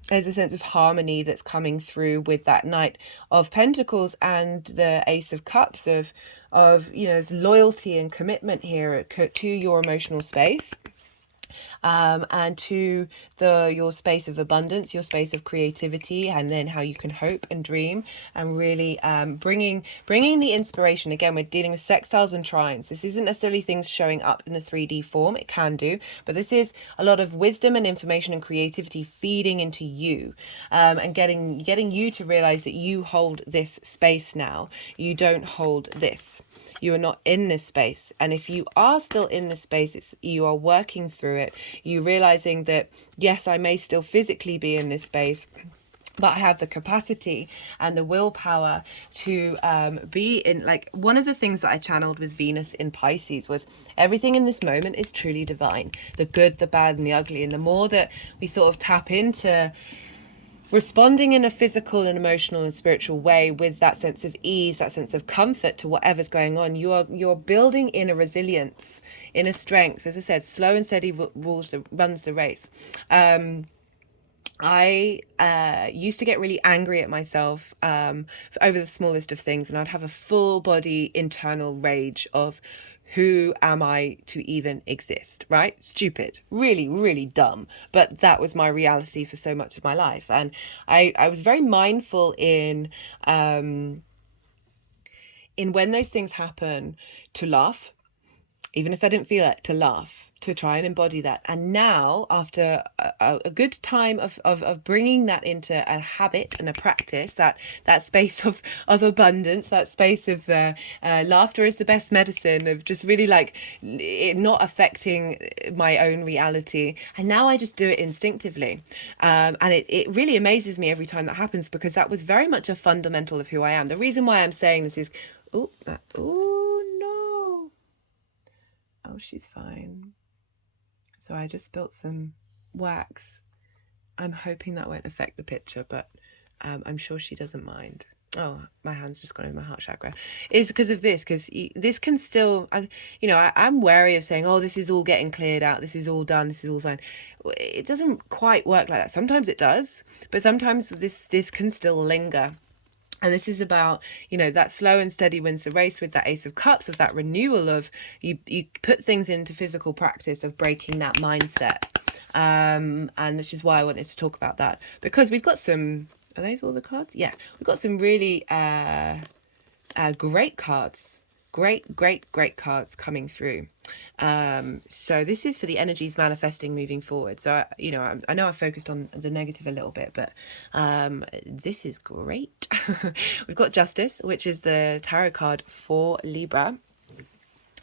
sense of harmony that's coming through with that Knight of Pentacles and the Ace of Cups of there's loyalty and commitment here to your emotional space. And to your space of abundance, your space of creativity, and then how you can hope and dream, and really bringing the inspiration. Again, we're dealing with sextiles and trines. This isn't necessarily things showing up in the 3D form. It can do, but this is a lot of wisdom and information and creativity feeding into you, and getting you to realize that you hold this space now. You don't hold this. You are not in this space. And if you are still in this space, you are working through it. You realizing that, yes, I may still physically be in this space, but I have the capacity and the willpower to be in, like, one of the things that I channeled with Venus in Pisces was everything in this moment is truly divine. The good, the bad, and the ugly. And the more that we sort of tap into responding in a physical and emotional and spiritual way with that sense of ease, that sense of comfort to whatever's going on. You're building in a resilience, in a strength. As I said, slow and steady runs the race. I used to get really angry at myself over the smallest of things, and I'd have a full body internal rage of, who am I to even exist, right? Stupid, really, really dumb. But that was my reality for so much of my life. And I was very mindful in when those things happen, to laugh, even if I didn't feel it, to laugh, to try and embody that. And now, after a good time of bringing that into a habit and a practice, that space of abundance, that space of laughter is the best medicine, of just really like it not affecting my own reality. And now I just do it instinctively. And it really amazes me every time that happens, because that was very much a fundamental of who I am. The reason why I'm saying this is, oh no. Oh, she's fine. So I just spilt some wax. I'm hoping that won't affect the picture, but I'm sure she doesn't mind. Oh, my hand's just gone over my heart chakra. It's because of this, because this can still, I'm wary of saying, oh, this is all getting cleared out, this is all done, this is all signed. It doesn't quite work like that. Sometimes it does, but sometimes this can still linger. And this is about, that slow and steady wins the race, with that Ace of Cups, of that renewal of you put things into physical practice of breaking that mindset. And which is why I wanted to talk about that, because we've got some, are those all the cards? Yeah, we've got some really great cards. Great cards coming through. So this is for the energies manifesting moving forward. So I know I focused on the negative a little bit, but this is great. We've got Justice, which is the tarot card for Libra.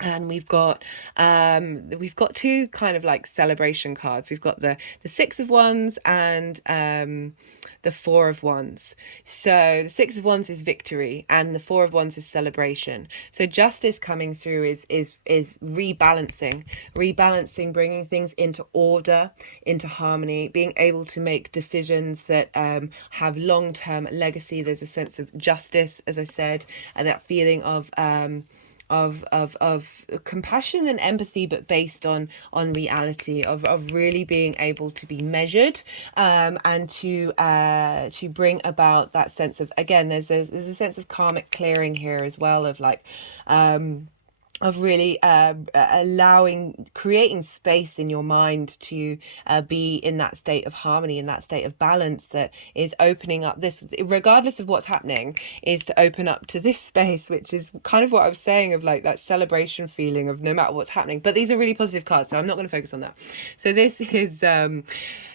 And we've got two kind of like celebration cards. We've got the Six of Wands and the Four of Wands. So the Six of Wands is victory, and the Four of Wands is celebration. So Justice coming through is rebalancing, bringing things into order, into harmony, being able to make decisions that have long-term legacy. There's a sense of justice, as I said, and that feeling of compassion and empathy, but based on reality, of really being able to be measured, and to bring about that sense of, again, there's a sense of karmic clearing here as well, of like of really creating space in your mind to be in that state of harmony, in that state of balance, that is opening up this, regardless of what's happening, is to open up to this space, which is kind of what I was saying, of like that celebration feeling of no matter what's happening. But these are really positive cards, so I'm not going to focus on that. So this is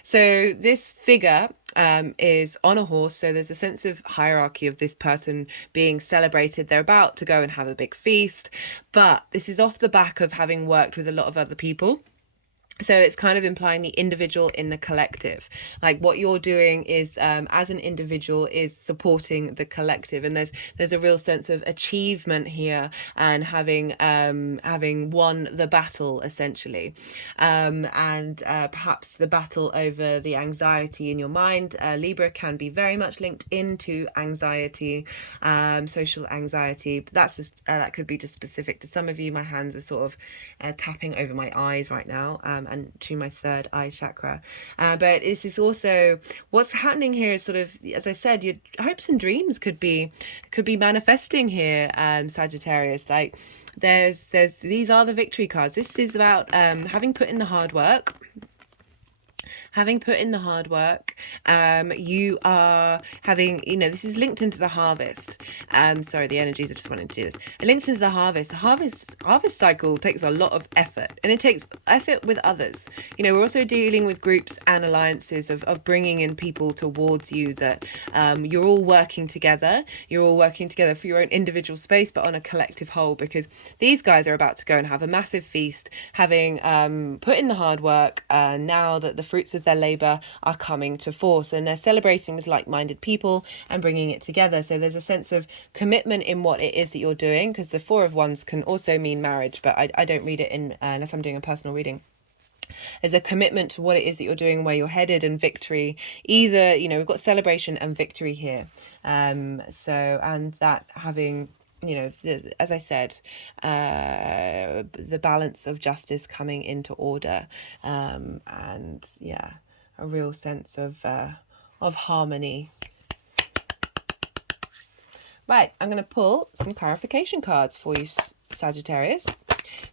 so this figure is on a horse. So there's a sense of hierarchy of this person being celebrated. They're about to go and have a big feast, but this is off the back of having worked with a lot of other people. So it's kind of implying the individual in the collective. Like what you're doing is, as an individual, is supporting the collective. And there's a real sense of achievement here, and having won the battle, essentially. And perhaps the battle over the anxiety in your mind. Libra can be very much linked into anxiety, social anxiety. But that's just, that could be just specific to some of you. My hands are sort of tapping over my eyes right now. And to my third eye chakra. But this is also what's happening here is sort of, as I said, your hopes and dreams could be manifesting here, Sagittarius. Like there's these are the victory cards. This is about having put in the hard work. You are having, this is linked into the harvest. Sorry, the energies are just wanting to do this. Linked into the harvest. The harvest cycle takes a lot of effort, and it takes effort with others. We're also dealing with groups and alliances of bringing in people towards you, that you're all working together. You're all working together for your own individual space, but on a collective whole, because these guys are about to go and have a massive feast, having put in the hard work, now that the fruits of their labor are coming to force, and they're celebrating with like-minded people and bringing it together. So there's a sense of commitment in what it is that you're doing, because the Four of Wands can also mean marriage, but I don't read it in unless I'm doing a personal reading. There's a commitment to what it is that you're doing, where you're headed, and victory. Either, you know, we've got celebration and victory here. So, and that having, you know, as I said, the balance of justice coming into order, and yeah, a real sense of harmony. Right, I'm going to pull some clarification cards for you, Sagittarius.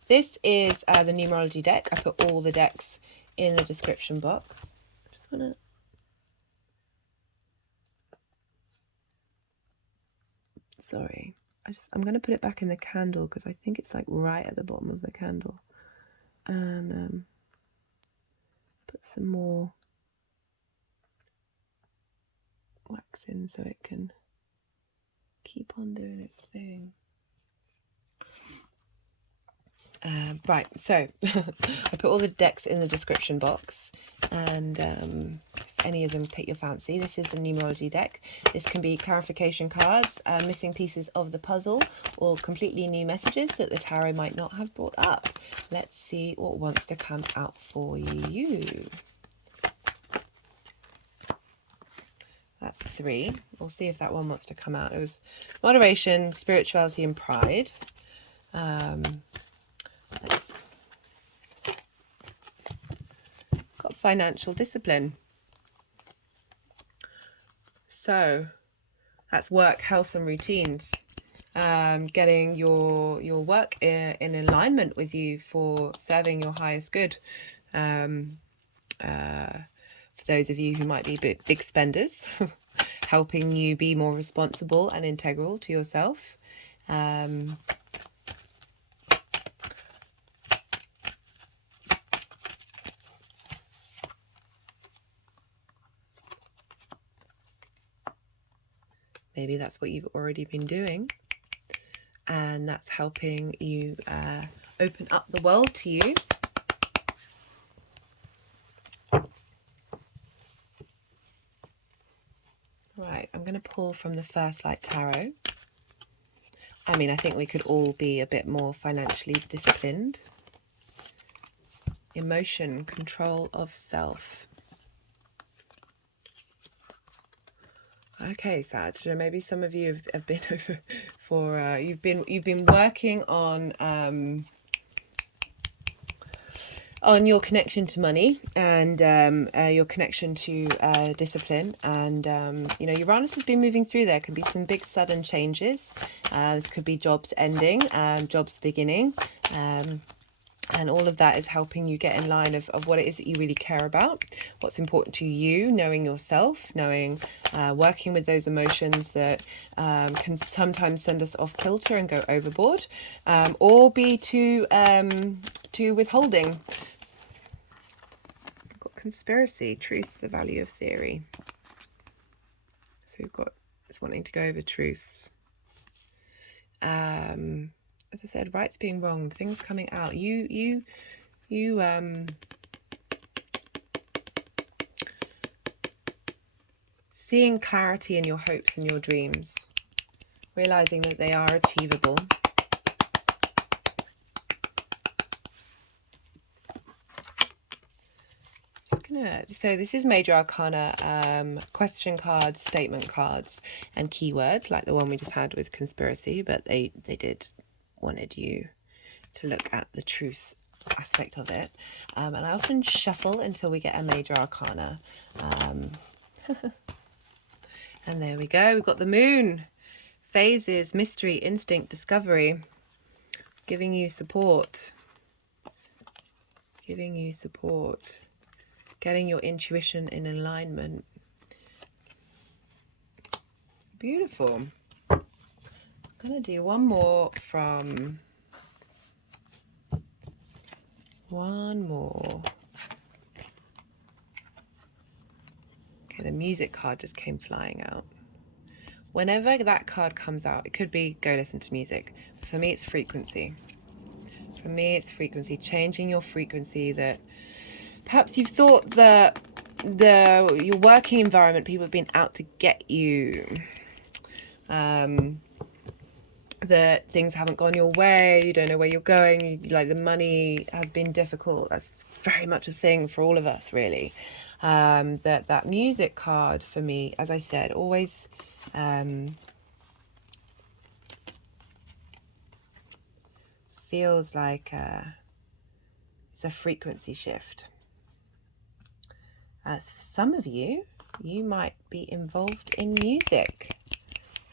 This is the numerology deck. I put all the decks in the description box. Just want to... Sorry. I'm going to put it back in the candle because I think it's like right at the bottom of the candle. And put some more wax in so it can keep on doing its thing. Right, so I put all the decks in the description box, and if any of them take your fancy, this is the numerology deck. This can be clarification cards, missing pieces of the puzzle, or completely new messages that the tarot might not have brought up. Let's see what wants to come out for you. That's 3. We'll see if that one wants to come out. It was moderation, spirituality, and pride. Let's... Got financial discipline. So that's work, health, and routines. Getting your work in alignment with you for serving your highest good. For those of you who might be big spenders, helping you be more responsible and integral to yourself. Maybe that's what you've already been doing, and that's helping you open up the world to you. Right, I'm going to pull from the First Light Tarot. I mean, I think we could all be a bit more financially disciplined. Emotion, control of self. Okay, Sag. So maybe some of you have been over for you've been working on your connection to money, and your connection to discipline, and you know, Uranus has been moving through. There could be some big sudden changes. This could be jobs ending, jobs beginning, and all of that is helping you get in line of what it is that you really care about, what's important to you, knowing yourself, knowing, working with those emotions that can sometimes send us off kilter and go overboard, or be too withholding. We've got conspiracy, truths, the value of theory. So we've got it's wanting to go over truths. As I said, rights being wronged, things coming out. You seeing clarity in your hopes and your dreams, realizing that they are achievable. So this is Major Arcana, question cards, statement cards, and keywords, like the one we just had with conspiracy, but they wanted you to look at the truth aspect of it. And I often shuffle until we get a Major Arcana. And there we go. We've got the moon. Phases, mystery, instinct, discovery. Giving you support. Giving you support. Getting your intuition in alignment. Beautiful. I'm going to do one more. Okay, the music card just came flying out. Whenever that card comes out, it could be go listen to music. For me, it's frequency. For me, it's frequency. Changing your frequency. That perhaps you've thought that your working environment, people have been out to get you. That things haven't gone your way, you don't know where you're going, like the money has been difficult. That's very much a thing for all of us, really. That music card for me, as I said, always feels like it's a frequency shift. As for some of you, you might be involved in music,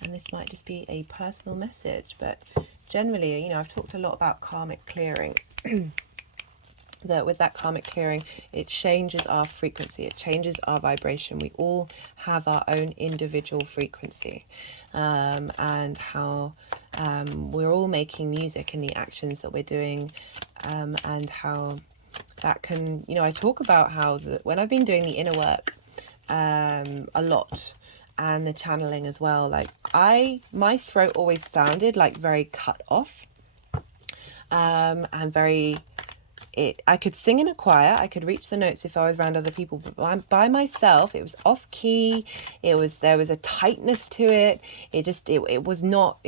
and this might just be a personal message, but generally, you know, I've talked a lot about karmic clearing. That with that karmic clearing, it changes our frequency, it changes our vibration. We all have our own individual frequency, and how we're all making music in the actions that we're doing, and how that can, you know, I talk about how when I've been doing the inner work a lot, and the channeling as well, like my throat always sounded like very cut off, and very, I could sing in a choir, I could reach the notes if I was around other people, but by myself, it was off key. There was a tightness to it. It was not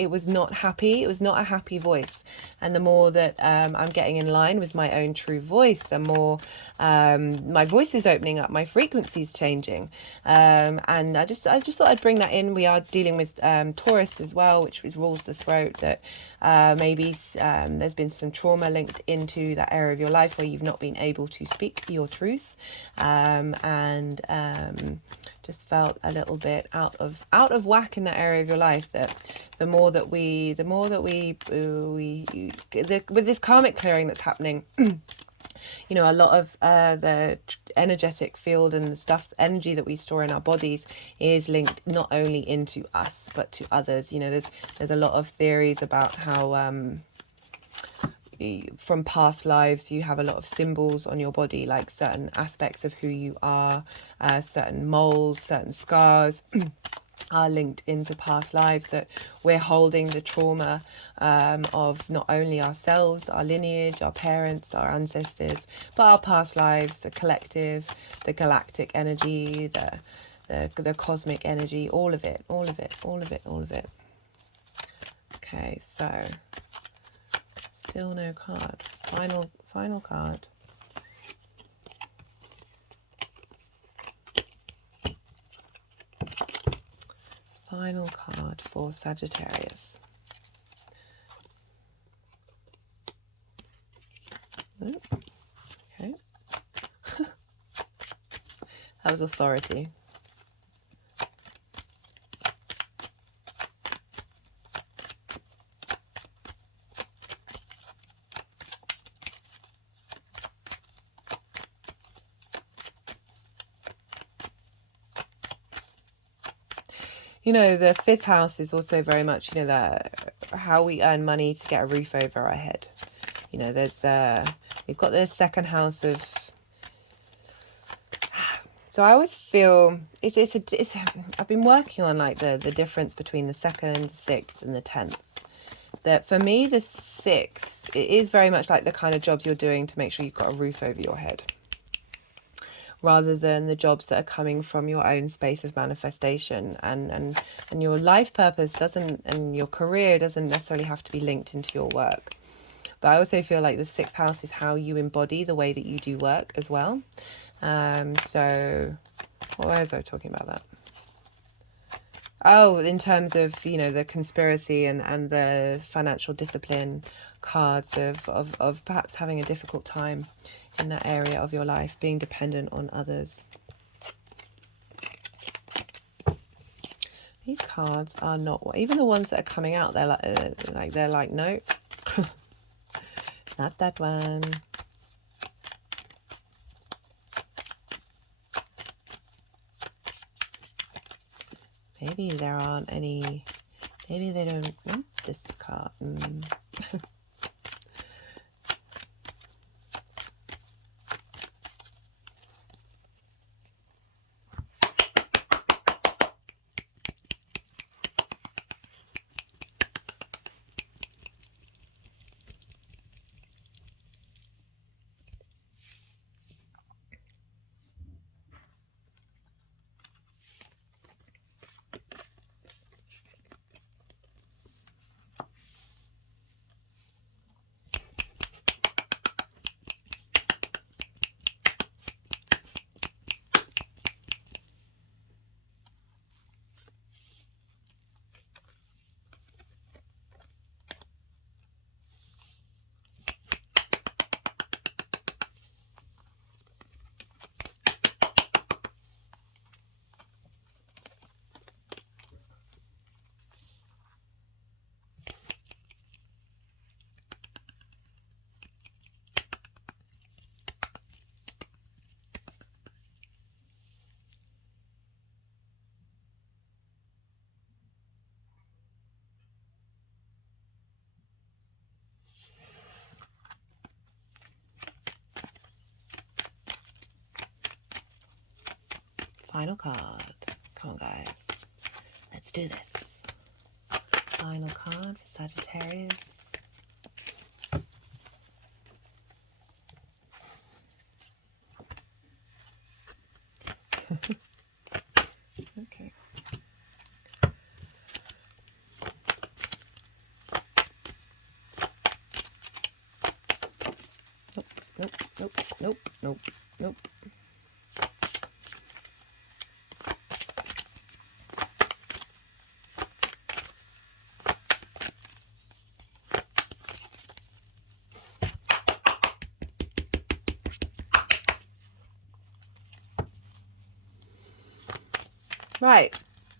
happy. It was not a happy voice. And the more that I'm getting in line with my own true voice, the more my voice is opening up, my frequency is changing. And I just thought I'd bring that in. We are dealing with Taurus as well, which rules the throat. That maybe there's been some trauma linked into that area of your life where you've not been able to speak your truth, and just felt a little bit out of whack in that area of your life. That the more that we with this karmic clearing that's happening, you know, a lot of the energetic field and the stuff, energy that we store in our bodies is linked not only into us but to others. You know, there's a lot of theories about how from past lives you have a lot of symbols on your body, like certain aspects of who you are, certain moles, certain scars are linked into past lives, that we're holding the trauma of not only ourselves, our lineage, our parents, our ancestors, but our past lives, the collective, the galactic energy, the cosmic energy, all of it. Okay, so still no card. Final card. Final card for Sagittarius. Oh, okay. That was authority. You know, the fifth house is also very much, you know, that how we earn money to get a roof over our head. You know, there's we've got the second house of. So I always feel it's I've been working on like the difference between the second, the sixth, and the 10th. That for me, the sixth, it is very much like the kind of jobs you're doing to make sure you've got a roof over your head, rather than the jobs that are coming from your own space of manifestation, and your life purpose doesn't, and your career doesn't necessarily have to be linked into your work. But I also feel like the sixth house is how you embody the way that you do work as well. So why was I talking about that? Oh, in terms of, you know, the conspiracy and the financial discipline cards of perhaps having a difficult time in that area of your life, being dependent on others. These cards are not, even the ones that are coming out, they're like no, not that one. Maybe there aren't any, maybe they don't want this card. Final card. Come on, guys. Let's do this. Final card for Sagittarius. Okay. Nope, nope, nope, nope, nope. Right,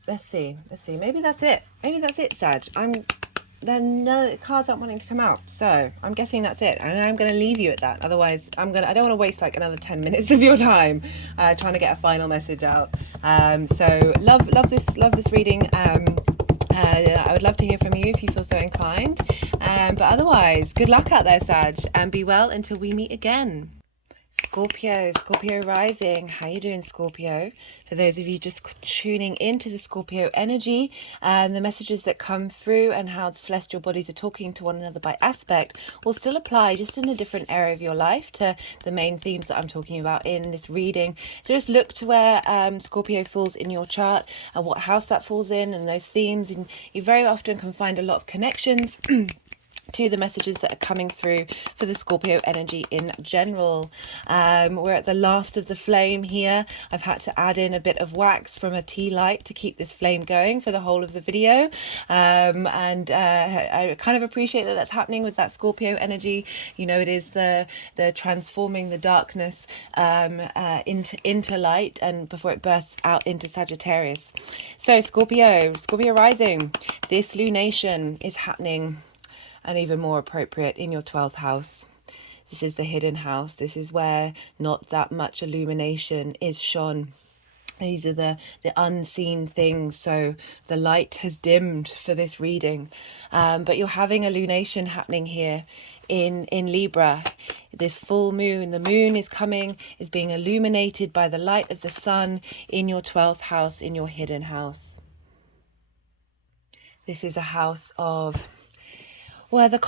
let's see. Maybe that's it. Sag. Then none of the cards aren't wanting to come out, so I'm guessing that's it, and I'm going to leave you at that. Otherwise, I don't want to waste like another 10 minutes of your time trying to get a final message out. So love this reading. I would love to hear from you if you feel so inclined. But otherwise, good luck out there, Sag, and be well until we meet again. Scorpio rising. How you doing, Scorpio? For those of you just tuning into the Scorpio energy, the messages that come through and how the celestial bodies are talking to one another by aspect will still apply, just in a different area of your life, to the main themes that I'm talking about in this reading. So just look to where Scorpio falls in your chart and what house that falls in, and those themes, and you very often can find a lot of connections to the messages that are coming through for the Scorpio energy in general. We're at the last of the flame here. I've had to add in a bit of wax from a tea light to keep this flame going for the whole of the video. I kind of appreciate that that's happening with that Scorpio energy. You know, it is the transforming the darkness into light, and before it bursts out into Sagittarius. So Scorpio rising, this lunation is happening, and even more appropriate, in your 12th house. This is the hidden house. This is where not that much illumination is shone. These are the unseen things. So the light has dimmed for this reading. But you're having a lunation happening here in Libra. This full moon, the moon is being illuminated by the light of the sun in your 12th house, in your hidden house. This is a house of, well, the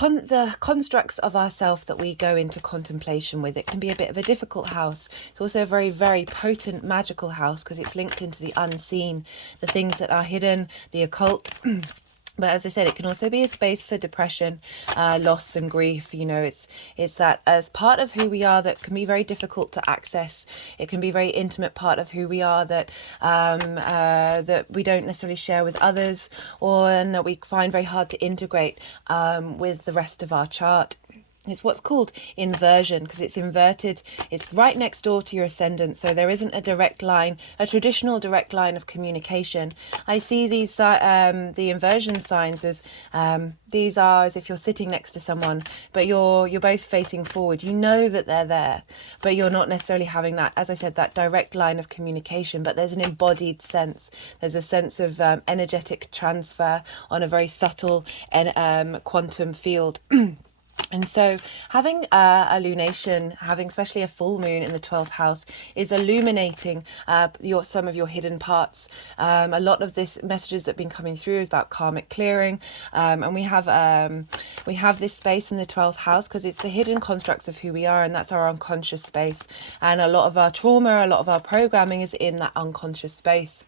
constructs of ourself that we go into contemplation with. It can be a bit of a difficult house. It's also a very, very potent magical house, because it's linked into the unseen, the things that are hidden, the occult. But as I said, it can also be a space for depression, loss and grief. You know, it's that as part of who we are that can be very difficult to access. It can be a very intimate part of who we are that that we don't necessarily share with others, and that we find very hard to integrate with the rest of our chart. It's what's called inversion, because it's inverted. It's right next door to your ascendant, so there isn't a direct line, a traditional direct line of communication. I see these the inversion signs as these are as if you're sitting next to someone, but you're both facing forward. You know that they're there, but you're not necessarily having that, as I said, that direct line of communication. But there's an embodied sense. There's a sense of energetic transfer on a very subtle and quantum field. And so having a lunation, having especially a full moon in the 12th house, is illuminating some of your hidden parts. A lot of this messages that have been coming through is about karmic clearing, and we have this space in the 12th house because it's the hidden constructs of who we are, and that's our unconscious space. And a lot of our trauma, a lot of our programming is in that unconscious space.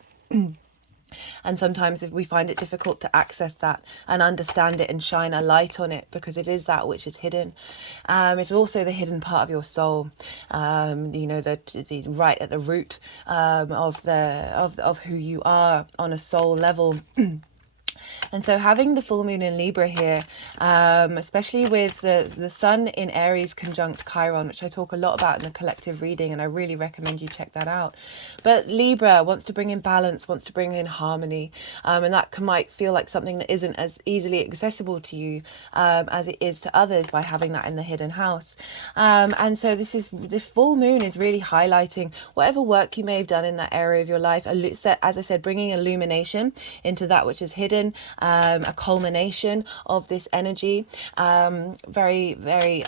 And sometimes if we find it difficult to access that and understand it and shine a light on it, because it is that which is hidden. It's also the hidden part of your soul, you know, the right at the root of who you are on a soul level. And so having the full moon in Libra here, especially with the sun in Aries conjunct Chiron, which I talk a lot about in the collective reading, and I really recommend you check that out. But Libra wants to bring in balance, wants to bring in harmony, and that might feel like something that isn't as easily accessible to you as it is to others by having that in the hidden house. And so the full moon is really highlighting whatever work you may have done in that area of your life, as I said, bringing illumination into that which is hidden. A culmination of this energy, very, very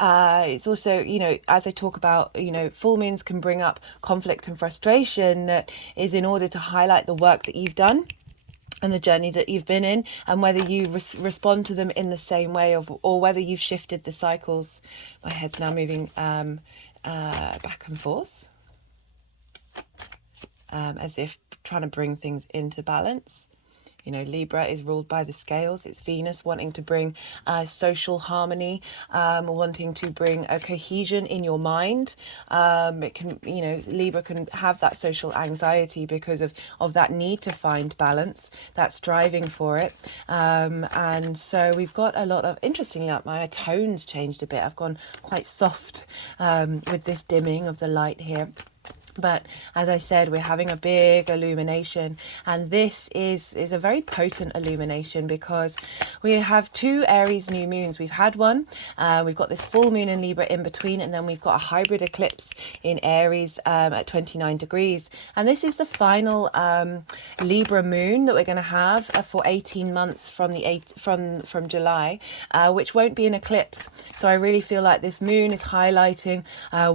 It's also, as I talk about, full moons can bring up conflict and frustration that is in order to highlight the work that you've done and the journey that you've been in, and whether you respond to them in the same way, or whether you've shifted the cycles. My head's now moving back and forth, as if trying to bring things into balance. Libra is ruled by the scales. It's Venus wanting to bring social harmony, wanting to bring a cohesion in your mind. It can, Libra can have that social anxiety because of that need to find balance, that striving for it. And so we've got a lot of, interestingly, my tone's changed a bit. I've gone quite soft with this dimming of the light here. But as I said, we're having a big illumination, and this is a very potent illumination because we have 2 Aries new moons. We've had one, we've got this full moon in Libra in between, and then we've got a hybrid eclipse in Aries at 29 degrees. And this is the final Libra moon that we're going to have for 18 months from July, which won't be an eclipse. So I really feel like this moon is highlighting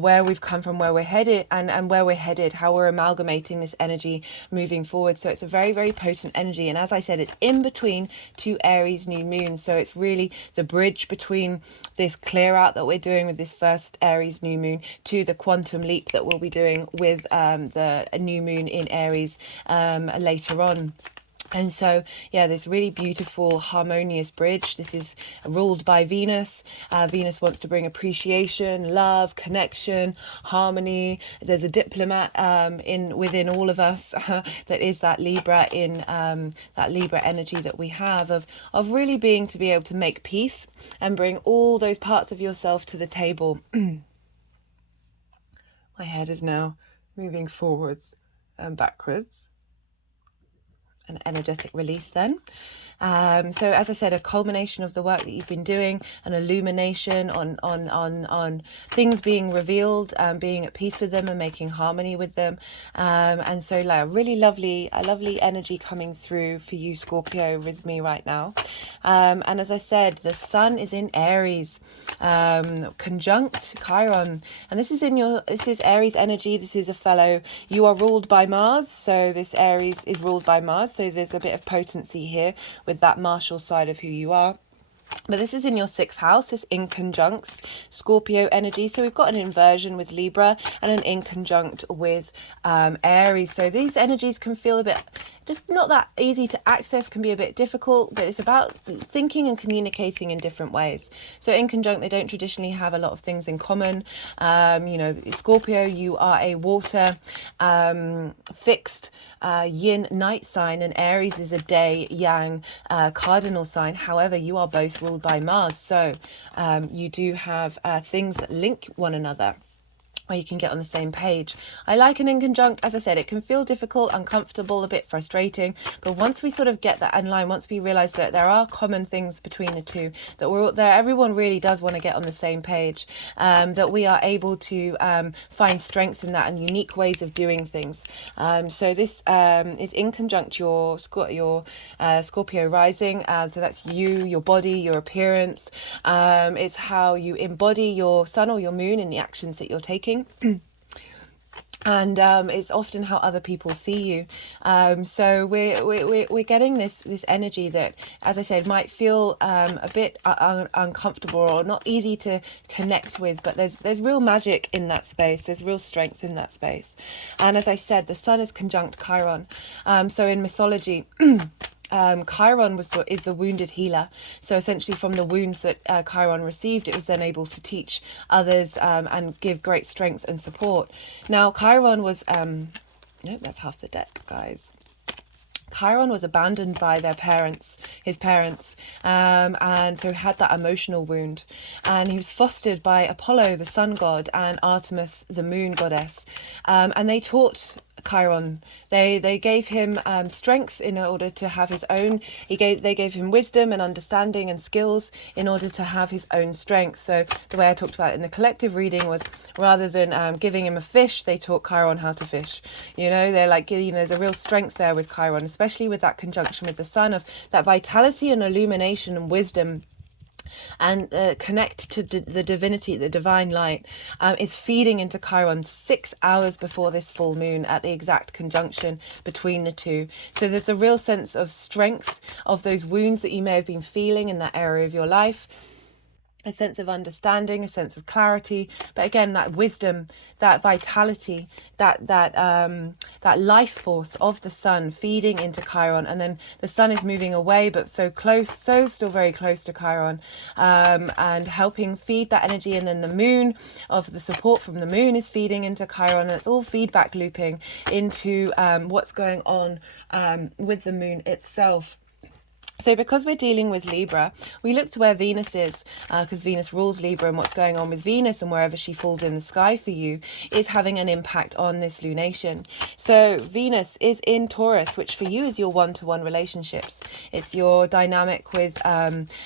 where we've come from, where we're headed, and where we're headed, how we're amalgamating this energy moving forward. So it's a very, very potent energy. And as I said, it's in between 2 Aries new moons. So it's really the bridge between this clear out that we're doing with this first Aries new moon to the quantum leap that we'll be doing with the new moon in Aries later on. And so, this really beautiful, harmonious bridge. This is ruled by Venus. Venus wants to bring appreciation, love, connection, harmony. There's a diplomat within all of us that is that Libra that Libra energy that we have of really being to be able to make peace and bring all those parts of yourself to the table. My head is now moving forwards and backwards. An energetic release then. So as I said, a culmination of the work that you've been doing, an illumination on things being revealed, being at peace with them and making harmony with them. And so like a really lovely energy coming through for you, Scorpio, with me right now. And as I said, the sun is in Aries, conjunct Chiron. And this is Aries energy. This is a fellow, you are ruled by Mars. So this Aries is ruled by Mars. So there's a bit of potency here with that martial side of who you are. But this is in your 6th house, this inconjuncts Scorpio energy. So we've got an inversion with Libra and an inconjunct with Aries. So these energies can feel a bit, just not that easy to access, can be a bit difficult, but it's about thinking and communicating in different ways. So inconjunct, they don't traditionally have a lot of things in common. Scorpio, you are a water fixed yin night sign, and Aries is a day yang cardinal sign. However, you are both ruled by Mars, so you do have things that link one another, where you can get on the same page. I like an inconjunct. As I said, it can feel difficult, uncomfortable, a bit frustrating, but once we sort of get that in line, once we realize that there are common things between the two, that we're there, everyone really does want to get on the same page, that we are able to find strengths in that and unique ways of doing things. So this is in conjunct your Scorpio rising. So that's you, your body, your appearance. It's how you embody your sun or your moon in the actions that you're taking. And it's often how other people see you. So we're getting this energy that, as I said, might feel a bit uncomfortable or not easy to connect with, but there's real magic in that space. There's real strength in that space. And as I said, the sun is conjunct Chiron. So in mythology, Chiron is the wounded healer. So essentially from the wounds that Chiron received, it was then able to teach others and give great strength and support. Now Chiron was no, that's half the deck, guys. Chiron was abandoned by his parents, and so he had that emotional wound, and he was fostered by Apollo, the sun god, and Artemis, the moon goddess, and they taught Chiron. They gave him strength in order to have his own. They gave him wisdom and understanding and skills in order to have his own strength. So the way I talked about it in the collective reading was, rather than giving him a fish, they taught Chiron how to fish. They're like, there's a real strength there with Chiron, especially with that conjunction with the sun, of that vitality and illumination and wisdom and connect to the divinity, the divine light, is feeding into Chiron 6 hours before this full moon at the exact conjunction between the two. So there's a real sense of strength of those wounds that you may have been feeling in that area of your life, a sense of understanding, a sense of clarity, but again, that wisdom, that vitality, that life force of the sun feeding into Chiron. And then the sun is moving away, but so close, so still very close to Chiron, and helping feed that energy. And then the moon, of the support from the moon, is feeding into Chiron, and it's all feedback looping into what's going on with the moon itself. So because we're dealing with Libra, we look to where Venus is, because Venus rules Libra, and what's going on with Venus and wherever she falls in the sky for you is having an impact on this lunation. So Venus is in Taurus, which for you is your one-to-one relationships. It's your dynamic with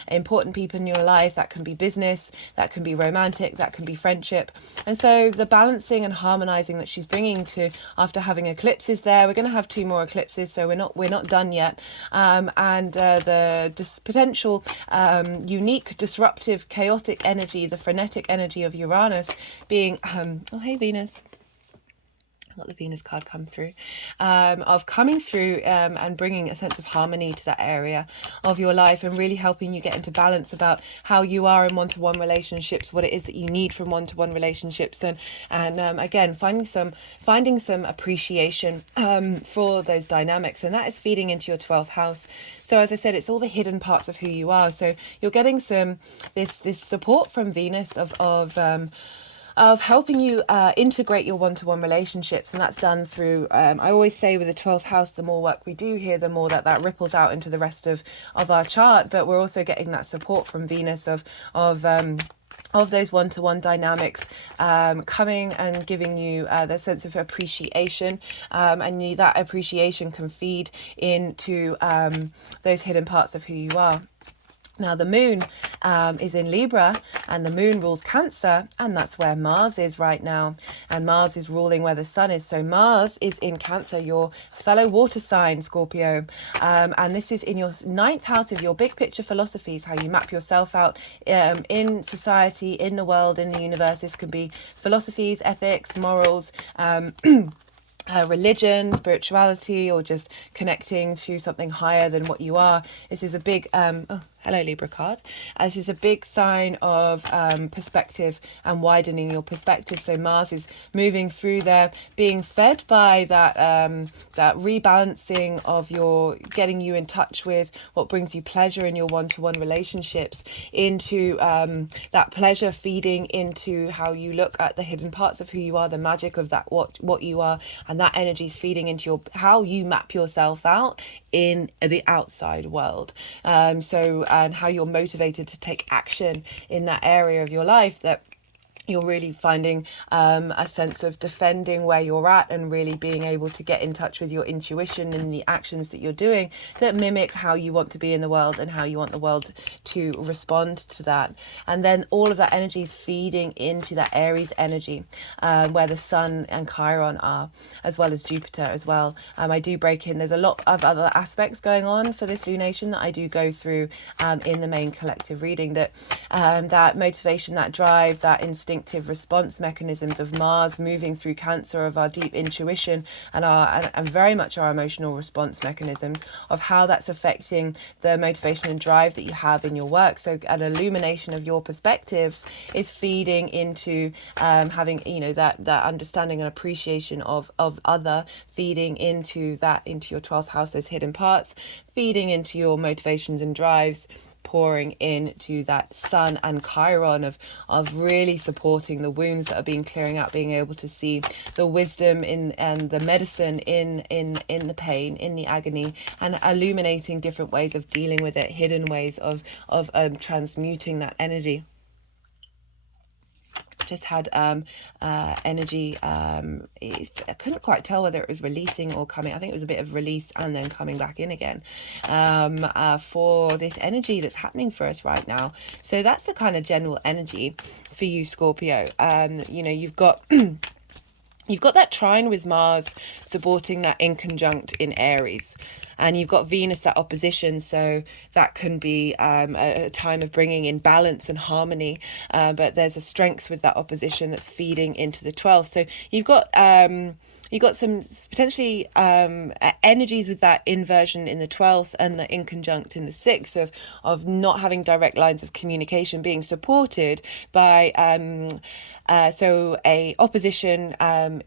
important people in your life. That can be business, that can be romantic, that can be friendship. And so the balancing and harmonizing that she's bringing to, after having eclipses there, we're going to have 2 more eclipses, so we're not done yet. The potential unique, disruptive, chaotic energy, the frenetic energy of Uranus being, oh, hey, Venus. Got the Venus card come through, of coming through and bringing a sense of harmony to that area of your life, and really helping you get into balance about how you are in one-to-one relationships, what it is that you need from one-to-one relationships, and again, finding some appreciation for those dynamics, and that is feeding into your 12th house. So as I said, it's all the hidden parts of who you are. So you're getting this support from Venus of helping you integrate your one-to-one relationships, and that's done through, I always say with the 12th house, the more work we do here, the more that ripples out into the rest of our chart, but we're also getting that support from Venus of those one-to-one dynamics coming and giving you the sense of appreciation, and that appreciation can feed into those hidden parts of who you are. Now the moon is in Libra, and the moon rules Cancer, and that's where Mars is right now, and Mars is ruling where the sun is. So Mars is in Cancer, your fellow water sign, Scorpio, and this is in your 9th house of your big picture philosophies, how you map yourself out in society, in the world, in the universe. This can be philosophies, ethics, morals, religion, spirituality, or just connecting to something higher than what you are. This is a big hello Libra card. This is a big sign of perspective and widening your perspective. So Mars is moving through there, being fed by that rebalancing of getting you in touch with what brings you pleasure in your one-to-one relationships, into that pleasure feeding into how you look at the hidden parts of who you are, the magic of that what you are, and that energy is feeding into how you map yourself out in the outside world. And how you're motivated to take action in that area of your life, that you're really finding a sense of defending where you're at, and really being able to get in touch with your intuition and the actions that you're doing that mimic how you want to be in the world and how you want the world to respond to that. And then all of that energy is feeding into that Aries energy, where the sun and Chiron are, as well as Jupiter as well. I do break in, there's a lot of other aspects going on for this lunation that I do go through in the main collective reading, that motivation, that drive, that instinctive response mechanisms of Mars moving through Cancer, of our deep intuition and very much our emotional response mechanisms, of how that's affecting the motivation and drive that you have in your work. So an illumination of your perspectives is feeding into having that understanding and appreciation of other, feeding into your 12th house as hidden parts, feeding into your motivations and drives, pouring into that sun and Chiron of really supporting the wounds that are being clearing out, being able to see the wisdom and the medicine in the pain, in the agony, and illuminating different ways of dealing with it, hidden ways of transmuting that energy. Just had energy, I couldn't quite tell whether it was releasing or coming. I think it was a bit of release and then coming back in again for this energy that's happening for us right now. So that's the kind of general energy for you, Scorpio. You've got you've got that trine with Mars supporting that in conjunct in Aries. And you've got Venus, that opposition, so that can be a time of bringing in balance and harmony. But there's a strength with that opposition that's feeding into the 12th. So you've got some potentially energies with that inversion in the 12th and the in conjunct in the 6th of not having direct lines of communication, being supported by so a opposition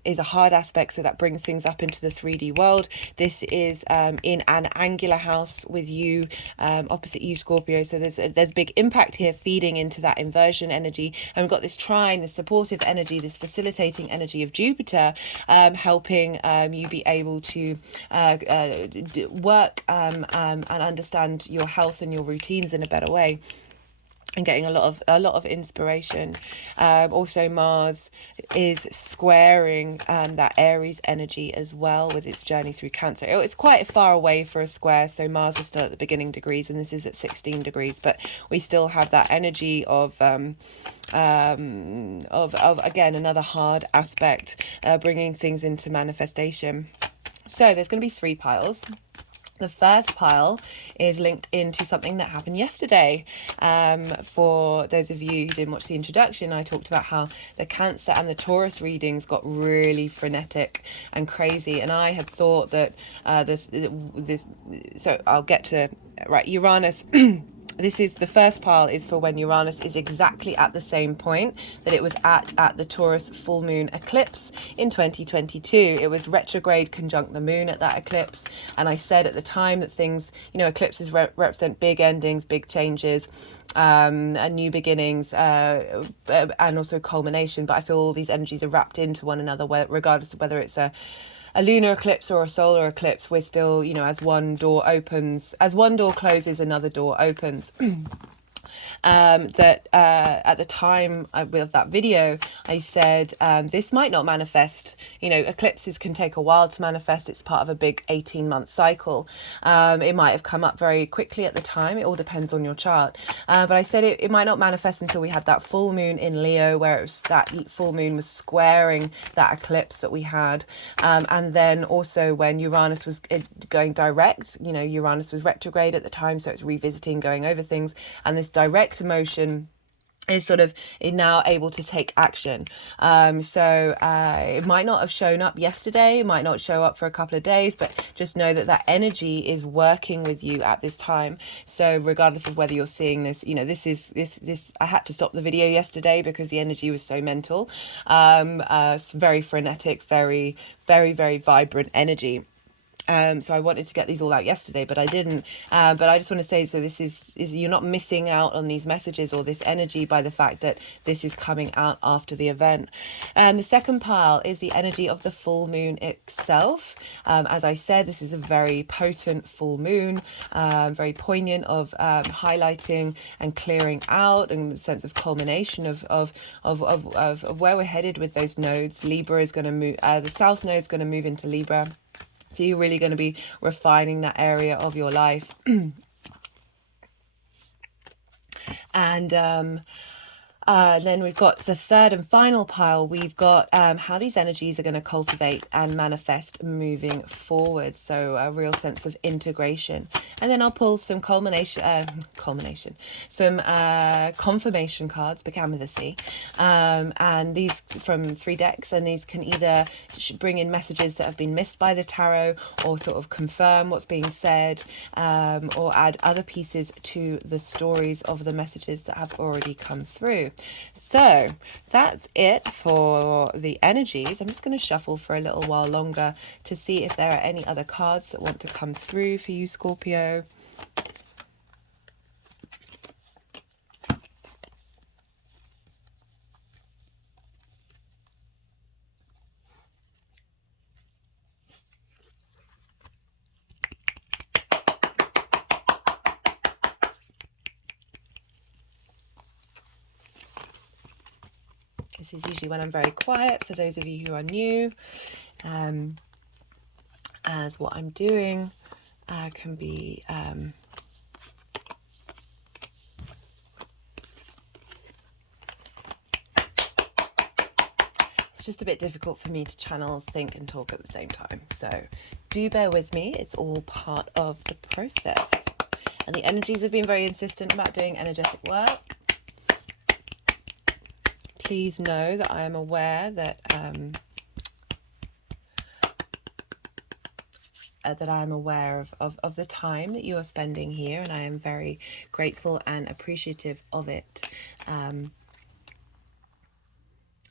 is a hard aspect, so that brings things up into the 3D world. This is in an angular house with you, opposite you, Scorpio. So there's big impact here feeding into that inversion energy. And we've got this trine, this supportive energy, this facilitating energy of Jupiter, helping you be able to work and understand your health and your routines in a better way, and getting a lot of inspiration. Also, Mars is squaring that Aries energy as well with its journey through Cancer. It's quite far away for a square, so Mars is still at the beginning degrees, and this is at 16 degrees. But we still have that energy of again another hard aspect, bringing things into manifestation. So there's going to be 3 piles. The first pile is linked into something that happened yesterday. For those of you who didn't watch the introduction, I talked about how the Cancer and the Taurus readings got really frenetic and crazy. And I had thought that so I'll get to, right, Uranus. This is the first pile is for when Uranus is exactly at the same point that it was at the Taurus Full Moon Eclipse in 2022. It was retrograde conjunct the moon at that eclipse. And I said at the time that things, eclipses represent big endings, big changes, and new beginnings, and also culmination. But I feel all these energies are wrapped into one another, regardless of whether it's a lunar eclipse or a solar eclipse. We're still, as one door closes, another door opens. At the time with that video, I said this might not manifest. Eclipses can take a while to manifest. It's part of a big 18-month cycle. It might have come up very quickly at the time. It all depends on your chart. But I said it might not manifest until we had that full moon in Leo, where it was that full moon was squaring that eclipse that we had. And then also when Uranus was going direct, Uranus was retrograde at the time, so it's revisiting, going over things. And this direct emotion is now able to take action. So it might not have shown up yesterday, it might not show up for a couple of days, but just know that energy is working with you at this time. So regardless of whether you're seeing this, this I had to stop the video yesterday because the energy was so mental. It's very frenetic, very, very, very vibrant energy. So I wanted to get these all out yesterday, but I didn't. But I just want to say, so this is you're not missing out on these messages or this energy by the fact that this is coming out after the event. The second pile is the energy of the full moon itself. As I said, this is a very potent full moon, very poignant of highlighting and clearing out, and the sense of culmination of where we're headed with those nodes. Libra is going to move. The South node is going to move into Libra. So you're really going to be refining that area of your life. And then we've got the third and final pile. We've got how these energies are going to cultivate and manifest moving forward. So a real sense of integration. And then I'll pull some some confirmation cards, began with a C. And these from 3 decks, and these can either bring in messages that have been missed by the tarot, or sort of confirm what's being said, or add other pieces to the stories of the messages that have already come through. So that's it for the energies. I'm just going to shuffle for a little while longer to see if there are any other cards that want to come through for you, Scorpio. This is usually when I'm very quiet, for those of you who are new, as what I'm doing can be just a bit difficult for me to channel, think and talk at the same time. So do bear with me. It's all part of the process. And the energies have been very insistent about doing energetic work. Please know that I am aware that I'm aware of the time that you are spending here, and I am very grateful and appreciative of it.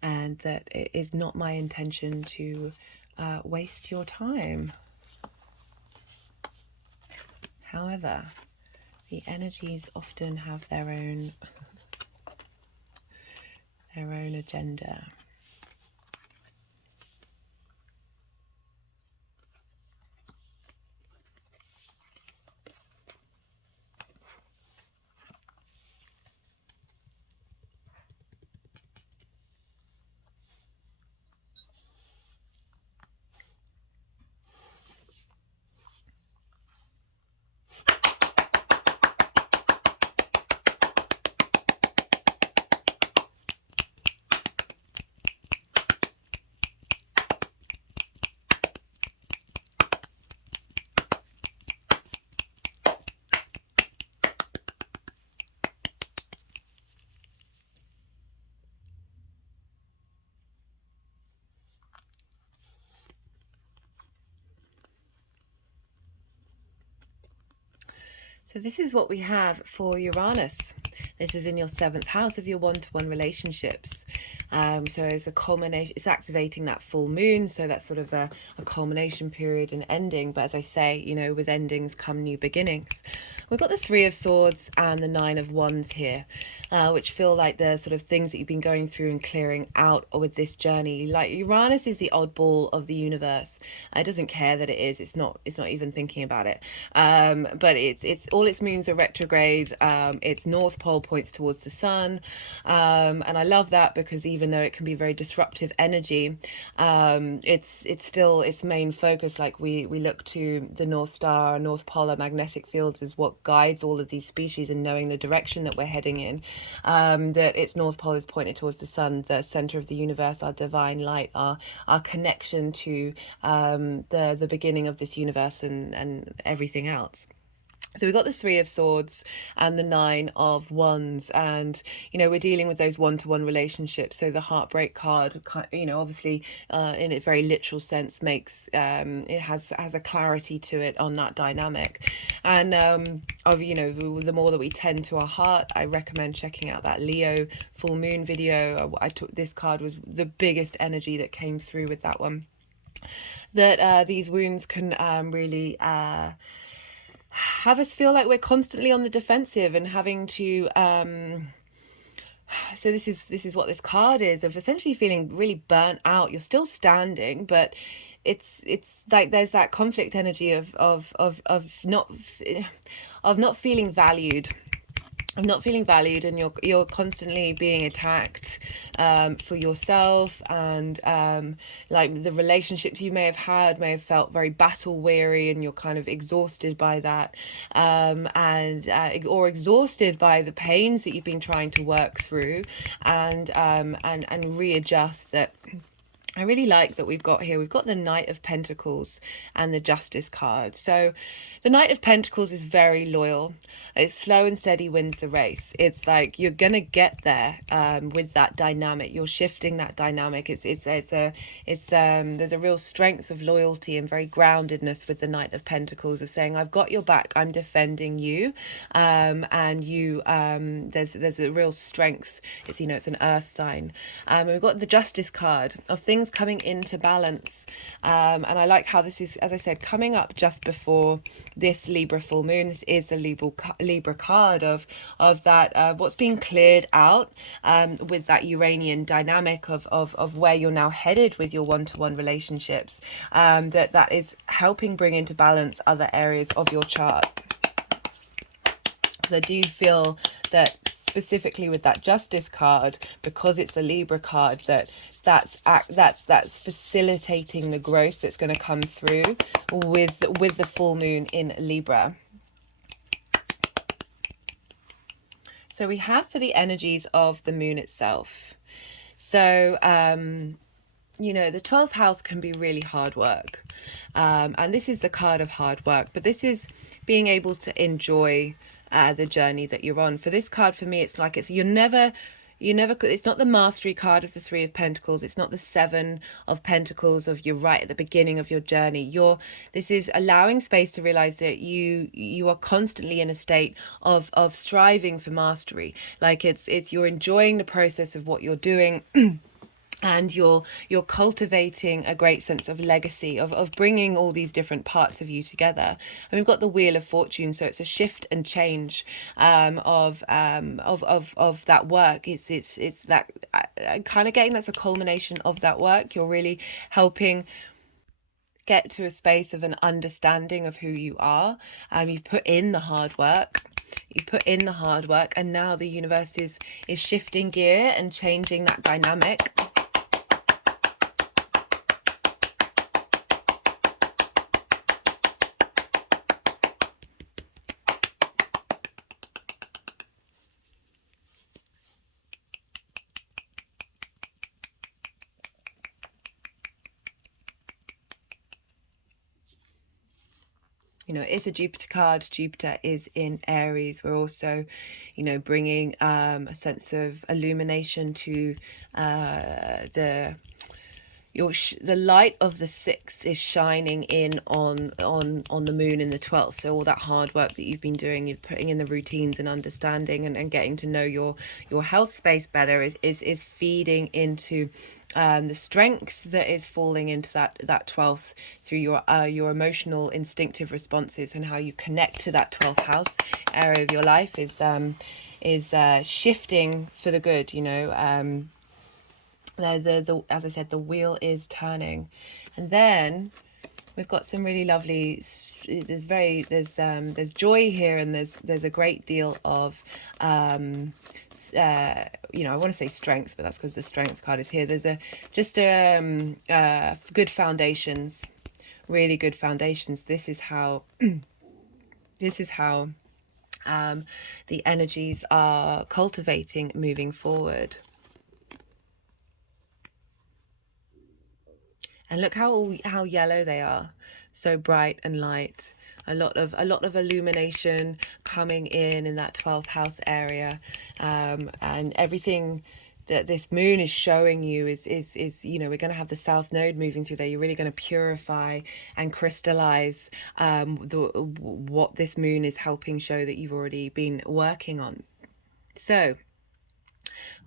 And that it is not my intention to waste your time. However, the energies often have their own agenda. So this is what we have for Uranus. This is in your 7th house of your one-to-one relationships. So it's a culmination, it's activating that full moon. So that's sort of a culmination period and ending. But as I say, you know, with endings come new beginnings. We've got the 3 of Swords and the 9 of Wands here, which feel like the sort of things that you've been going through and clearing out with this journey. Like Uranus is the oddball of the universe. It doesn't care that it is. It's not even thinking about it. But it's all its moons are retrograde. Its North Pole points towards the sun, and I love that because even though it can be very disruptive energy, it's still its main focus. Like we look to the North Star, North Polar magnetic fields is what guides all of these species in knowing the direction that we're heading in. That its North Pole is pointed towards the sun, the center of the universe, our divine light, our connection to the beginning of this universe and everything else. So we've got the 3 of Swords and the 9 of Wands, and you know we're dealing with those one-to-one relationships. So the heartbreak card, you know, obviously in a very literal sense makes it has a clarity to it on that dynamic. And of you know the more that we tend to our heart, I recommend checking out that Leo full moon video. I took this card was the biggest energy that came through with that one. That these wounds can really have us feel like we're constantly on the defensive and having to so this is what this card is, of essentially feeling really burnt out. You're still standing, but it's like there's that conflict energy of not feeling valued, and you're constantly being attacked for yourself, and like the relationships you may have felt very battle weary, and you're kind of exhausted by that, or exhausted by the pains that you've been trying to work through and readjust. That I really like that we've got the Knight of Pentacles and the Justice card. So the Knight of Pentacles is very loyal. It's slow and steady wins the race. It's like you're gonna get there with that dynamic. You're shifting that dynamic. There's a real strength of loyalty and very groundedness with the Knight of Pentacles, of saying I've got your back. I'm defending you, and you. There's a real strength. It's it's an Earth sign. We've got the Justice card of things coming into balance, and I like how this is, as I said, coming up just before this Libra full moon. This is the Libra card of that what's being cleared out with that Uranian dynamic of where you're now headed with your one-to-one relationships, that is helping bring into balance other areas of your chart. Because I do feel that specifically with that Justice card, because it's the Libra card, that's facilitating the growth that's going to come through with the full moon in Libra. So we have for the energies of the moon itself. So you know, the 12th house can be really hard work. And this is the card of hard work, but this is being able to enjoy the journey that you're on. For this card, for me, it's like it's not the mastery card of the Three of Pentacles. It's not the Seven of Pentacles of you're right at the beginning of your journey. This is allowing space to realize that you are constantly in a state of striving for mastery. Like it's you're enjoying the process of what you're doing. And you're cultivating a great sense of legacy, of bringing all these different parts of you together. And we've got the Wheel of Fortune, so it's a shift and change of that work. It's that kind of getting that's a culmination of that work. You're really helping get to a space of an understanding of who you are. You've put in the hard work. And now the universe is shifting gear and changing that dynamic. You know, it's a Jupiter card. Jupiter is in Aries. We're also, you know, bringing a sense of illumination to the light of the 6th is shining in on the moon in the 12th. So all that hard work that you've been doing, you're putting in the routines and understanding and getting to know your health space better is feeding into the strength that is falling into that 12th through your emotional instinctive responses, and how you connect to that 12th house area of your life is shifting for the good, you know. As I said, the wheel is turning. And then we've got some really lovely, there's joy here, and there's a great deal of you know, I want to say strength, but that's because the strength card is here. There's good foundations, really good foundations. This is how the energies are cultivating moving forward. And look how yellow they are, so bright and light. A lot of illumination coming in that 12th house area, and everything that this moon is showing you is you know, we're going to have the South Node moving through there. You're really going to purify and crystallize what this moon is helping show that you've already been working on. So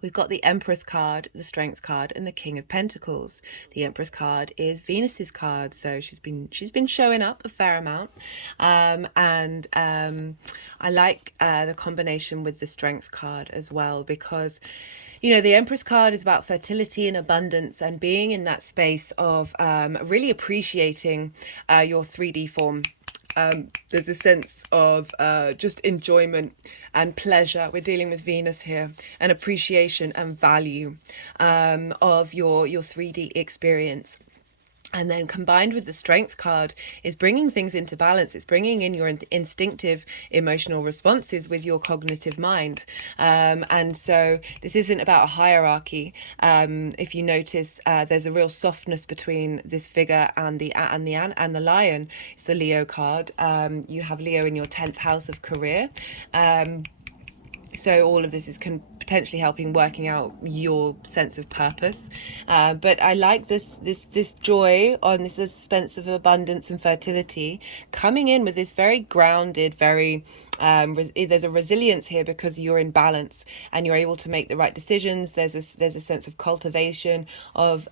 we've got the Empress card, the Strength card, and the King of Pentacles. The Empress card is Venus's card, so she's been showing up a fair amount, and I like the combination with the Strength card as well, because, you know, the Empress card is about fertility and abundance and being in that space of really appreciating your 3D form. There's a sense of just enjoyment and pleasure. We're dealing with Venus here, and appreciation and value of your 3D experience. And then combined with the Strength card is bringing things into balance. It's bringing in your instinctive emotional responses with your cognitive mind. And so this isn't about a hierarchy. If you notice, there's a real softness between this figure and the lion. It's the Leo card. You have Leo in your 10th house of career. So all of this is potentially helping working out your sense of purpose. But I like this joy on this sense of abundance and fertility coming in with this very grounded, very there's a resilience here because you're in balance and you're able to make the right decisions. There's a sense of cultivation of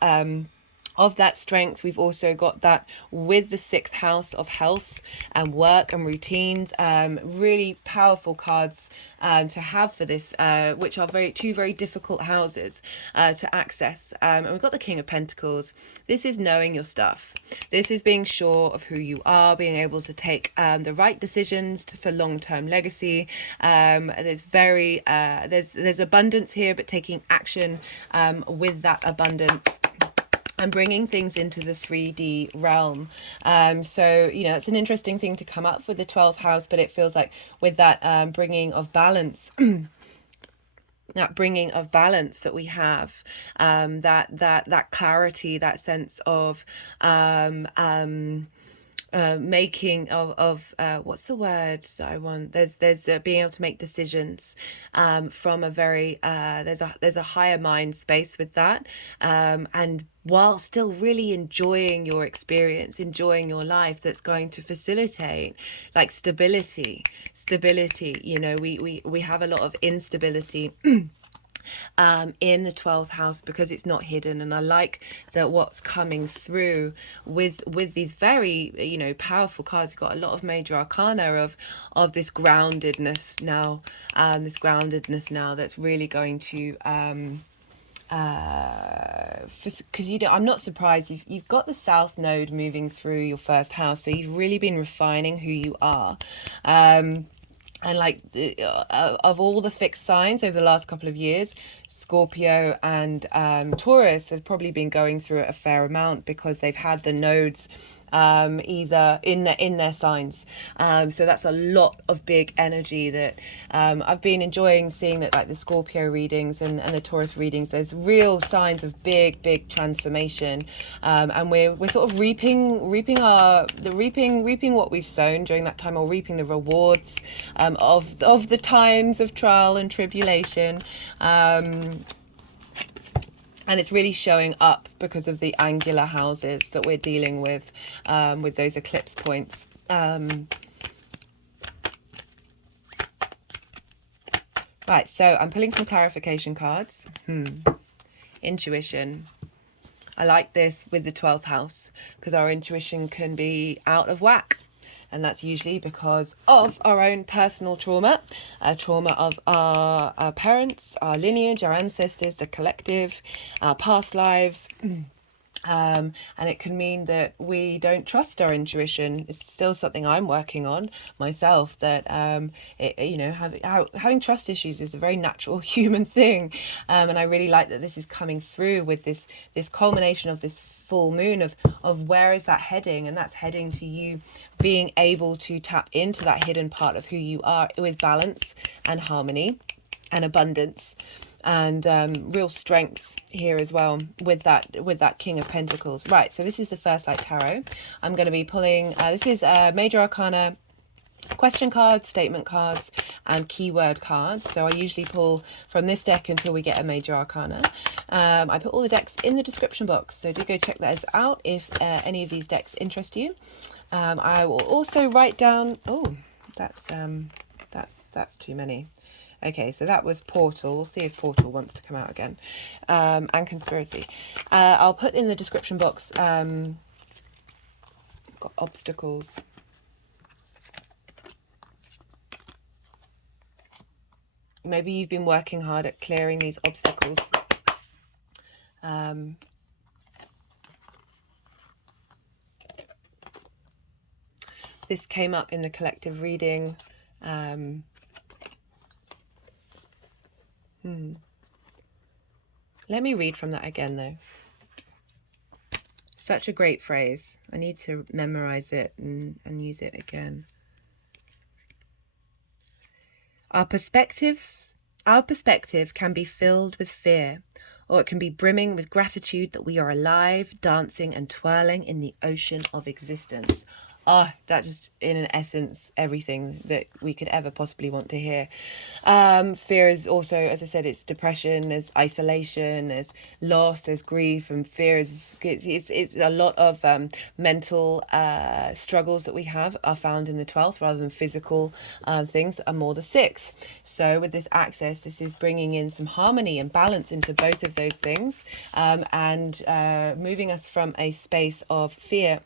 that strength. We've also got that with the 6th house of health and work and routines. Really powerful cards to have for this, which are two very difficult houses to access. And we've got the King of Pentacles. This is knowing your stuff. This is being sure of who you are, being able to take the right decisions for long-term legacy. There's abundance here, but taking action with that abundance and bringing things into the 3D realm. So, you know, it's an interesting thing to come up with the 12th house, but it feels like with that bringing of balance that bringing of balance that we have, that clarity, that sense of making of what's the word I want, there's being able to make decisions from a very there's a higher mind space with that, and while still really enjoying your experience, enjoying your life, that's going to facilitate like stability. You know, we have a lot of instability in the 12th house because it's not hidden. And I like that what's coming through with these very, you know, powerful cards. You've got a lot of major arcana of this groundedness now, that's really going to because you know, I'm not surprised, you've got the south node moving through your first house, so you've really been refining who you are. And like of all the fixed signs over the last couple of years, Scorpio and Taurus have probably been going through it a fair amount because they've had the nodes either in their signs. So that's a lot of big energy that I've been enjoying seeing, that like the Scorpio readings and the Taurus readings, there's real signs of big transformation, and we're sort of reaping what we've sown during that time, or reaping the rewards of the times of trial and tribulation. And it's really showing up because of the angular houses that we're dealing with those eclipse points. Right, so I'm pulling some clarification cards. Intuition. I like this with the 12th house because our intuition can be out of whack. And that's usually because of our own personal trauma, trauma of our parents, our lineage, our ancestors, the collective, our past lives. And it can mean that we don't trust our intuition. It's still something I'm working on myself, that you know, having trust issues is a very natural human thing, and I really like that this is coming through with this culmination of this full moon of where is that heading, and that's heading to you being able to tap into that hidden part of who you are with balance and harmony and abundance, and real strength here as well with that King of Pentacles. Right, so this is the First Light Tarot. I'm going to be pulling this is major arcana question cards, statement cards, and keyword cards. So I usually pull from this deck until we get a major arcana. I put all the decks in the description box, so do go check those out if any of these decks interest you. I will also write down, oh, that's too many. Okay, so that was Portal. We'll see if Portal wants to come out again. And Conspiracy. I'll put in the description box, got obstacles. Maybe you've been working hard at clearing these obstacles. This came up in the collective reading. Let me read from that again, though. Such a great phrase. I need to memorize it and use it again. Our perspective can be filled with fear, or it can be brimming with gratitude that we are alive, dancing and twirling in the ocean of existence. That just, in an essence, everything that we could ever possibly want to hear. Fear is also, as I said, it's depression, there's isolation, there's loss, there's grief, and fear is, it's a lot of mental struggles that we have are found in the 12th rather than physical things that are more the 6th. So with this access, this is bringing in some harmony and balance into both of those things, and moving us from a space of fear.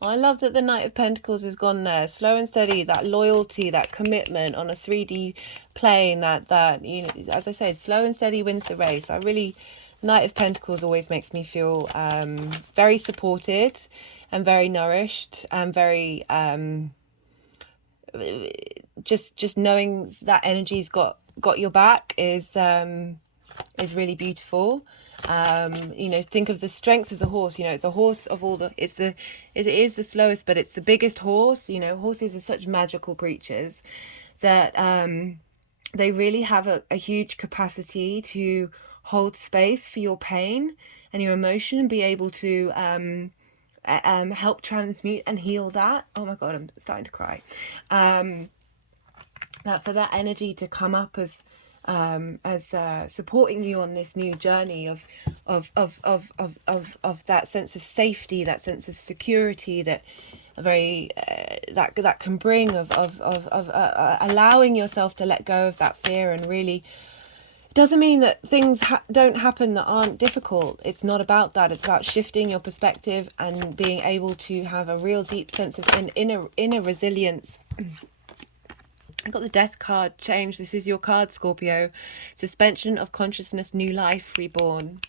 I love that the Knight of Pentacles has gone there, slow and steady, that loyalty, that commitment on a 3D plane, that you know, as I said, slow and steady wins the race. Knight of Pentacles always makes me feel very supported and very nourished, and very just knowing that energy's got your back is really beautiful. You know, think of the strength of the horse. You know, it's a horse of all the, it is the slowest, but it's the biggest horse. You know, horses are such magical creatures that they really have a huge capacity to hold space for your pain and your emotion, and be able to help transmute and heal that. Oh my god, I'm starting to cry. That for that energy to come up as supporting you on this new journey of that sense of safety, that sense of security, that very that can bring of allowing yourself to let go of that fear. And really, it doesn't mean that things don't happen that aren't difficult. It's not about that. It's about shifting your perspective and being able to have a real deep sense of inner resilience. I got the Death card change. This is your card, Scorpio. Suspension of consciousness, new life, reborn.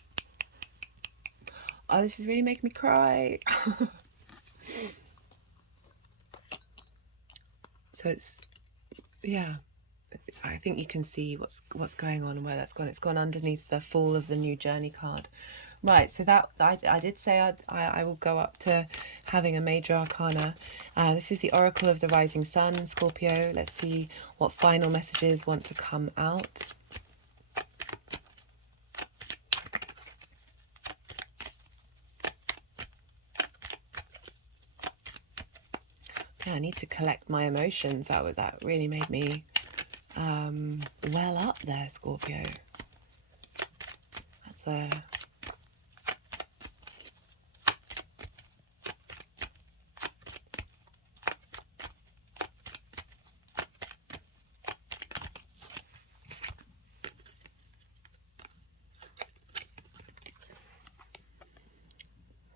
Oh, this is really making me cry. So it's, yeah, I think you can see what's going on and where that's gone. It's gone underneath the Fall of the New Journey card. Right, so that I did say I will go up to having a major arcana. This is the Oracle of the Rising Sun, Scorpio. Let's see what final messages want to come out. Yeah, I need to collect my emotions. That really made me well up there, Scorpio. That's a...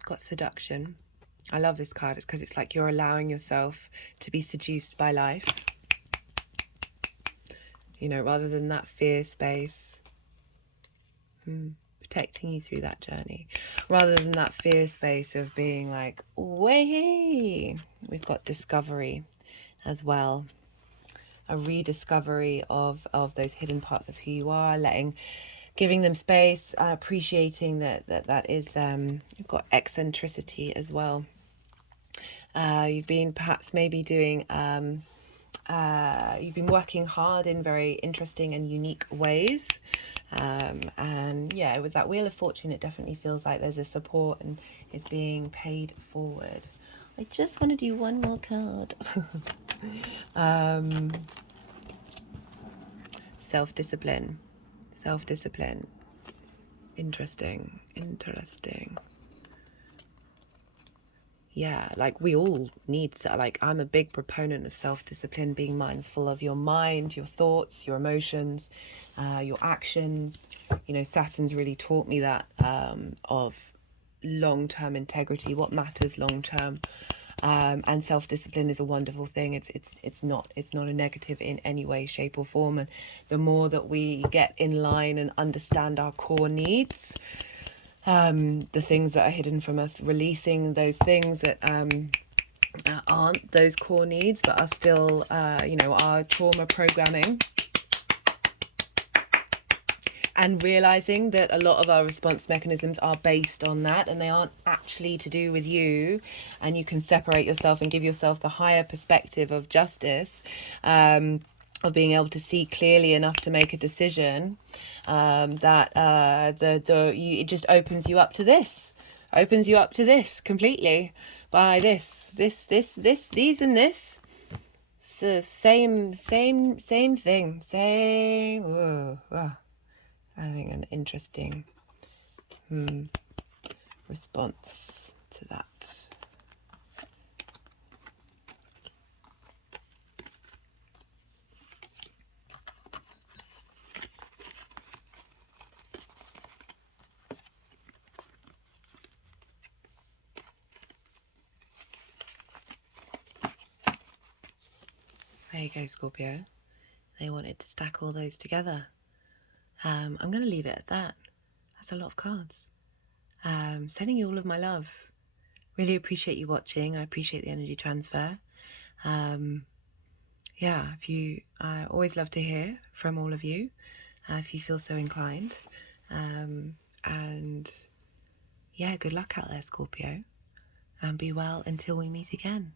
got seduction. I love this card. It's because it's like you're allowing yourself to be seduced by life, you know, rather than that fear space, protecting you through that journey, rather than that fear space of being like, way. We've got discovery as well, a rediscovery of those hidden parts of who you are, giving them space, appreciating that is, you've got eccentricity as well. You've been perhaps maybe doing, you've been working hard in very interesting and unique ways. And yeah, with that Wheel of Fortune, it definitely feels like there's a support and it's being paid forward. I just want to do one more card. Self-discipline. Self-discipline. Interesting. Yeah, like we all need to, like, I'm a big proponent of self-discipline, being mindful of your mind, your thoughts, your emotions, your actions. You know, Saturn's really taught me that, of long-term integrity, what matters long-term. And self-discipline is a wonderful thing. It's not a negative in any way, shape or form. And the more that we get in line and understand our core needs, the things that are hidden from us, releasing those things that aren't those core needs but are still, you know, our trauma programming, and realizing that a lot of our response mechanisms are based on that and they aren't actually to do with you, and you can separate yourself and give yourself the higher perspective of justice, of being able to see clearly enough to make a decision, that it just opens you up to this completely, by these and this. So same thing, having an interesting response to that. There you go, Scorpio. They wanted to stack all those together. I'm going to leave it at that. That's a lot of cards. Sending you all of my love. Really appreciate you watching. I appreciate the energy transfer. Yeah, I always love to hear from all of you, if you feel so inclined. And yeah, good luck out there, Scorpio. And be well until we meet again.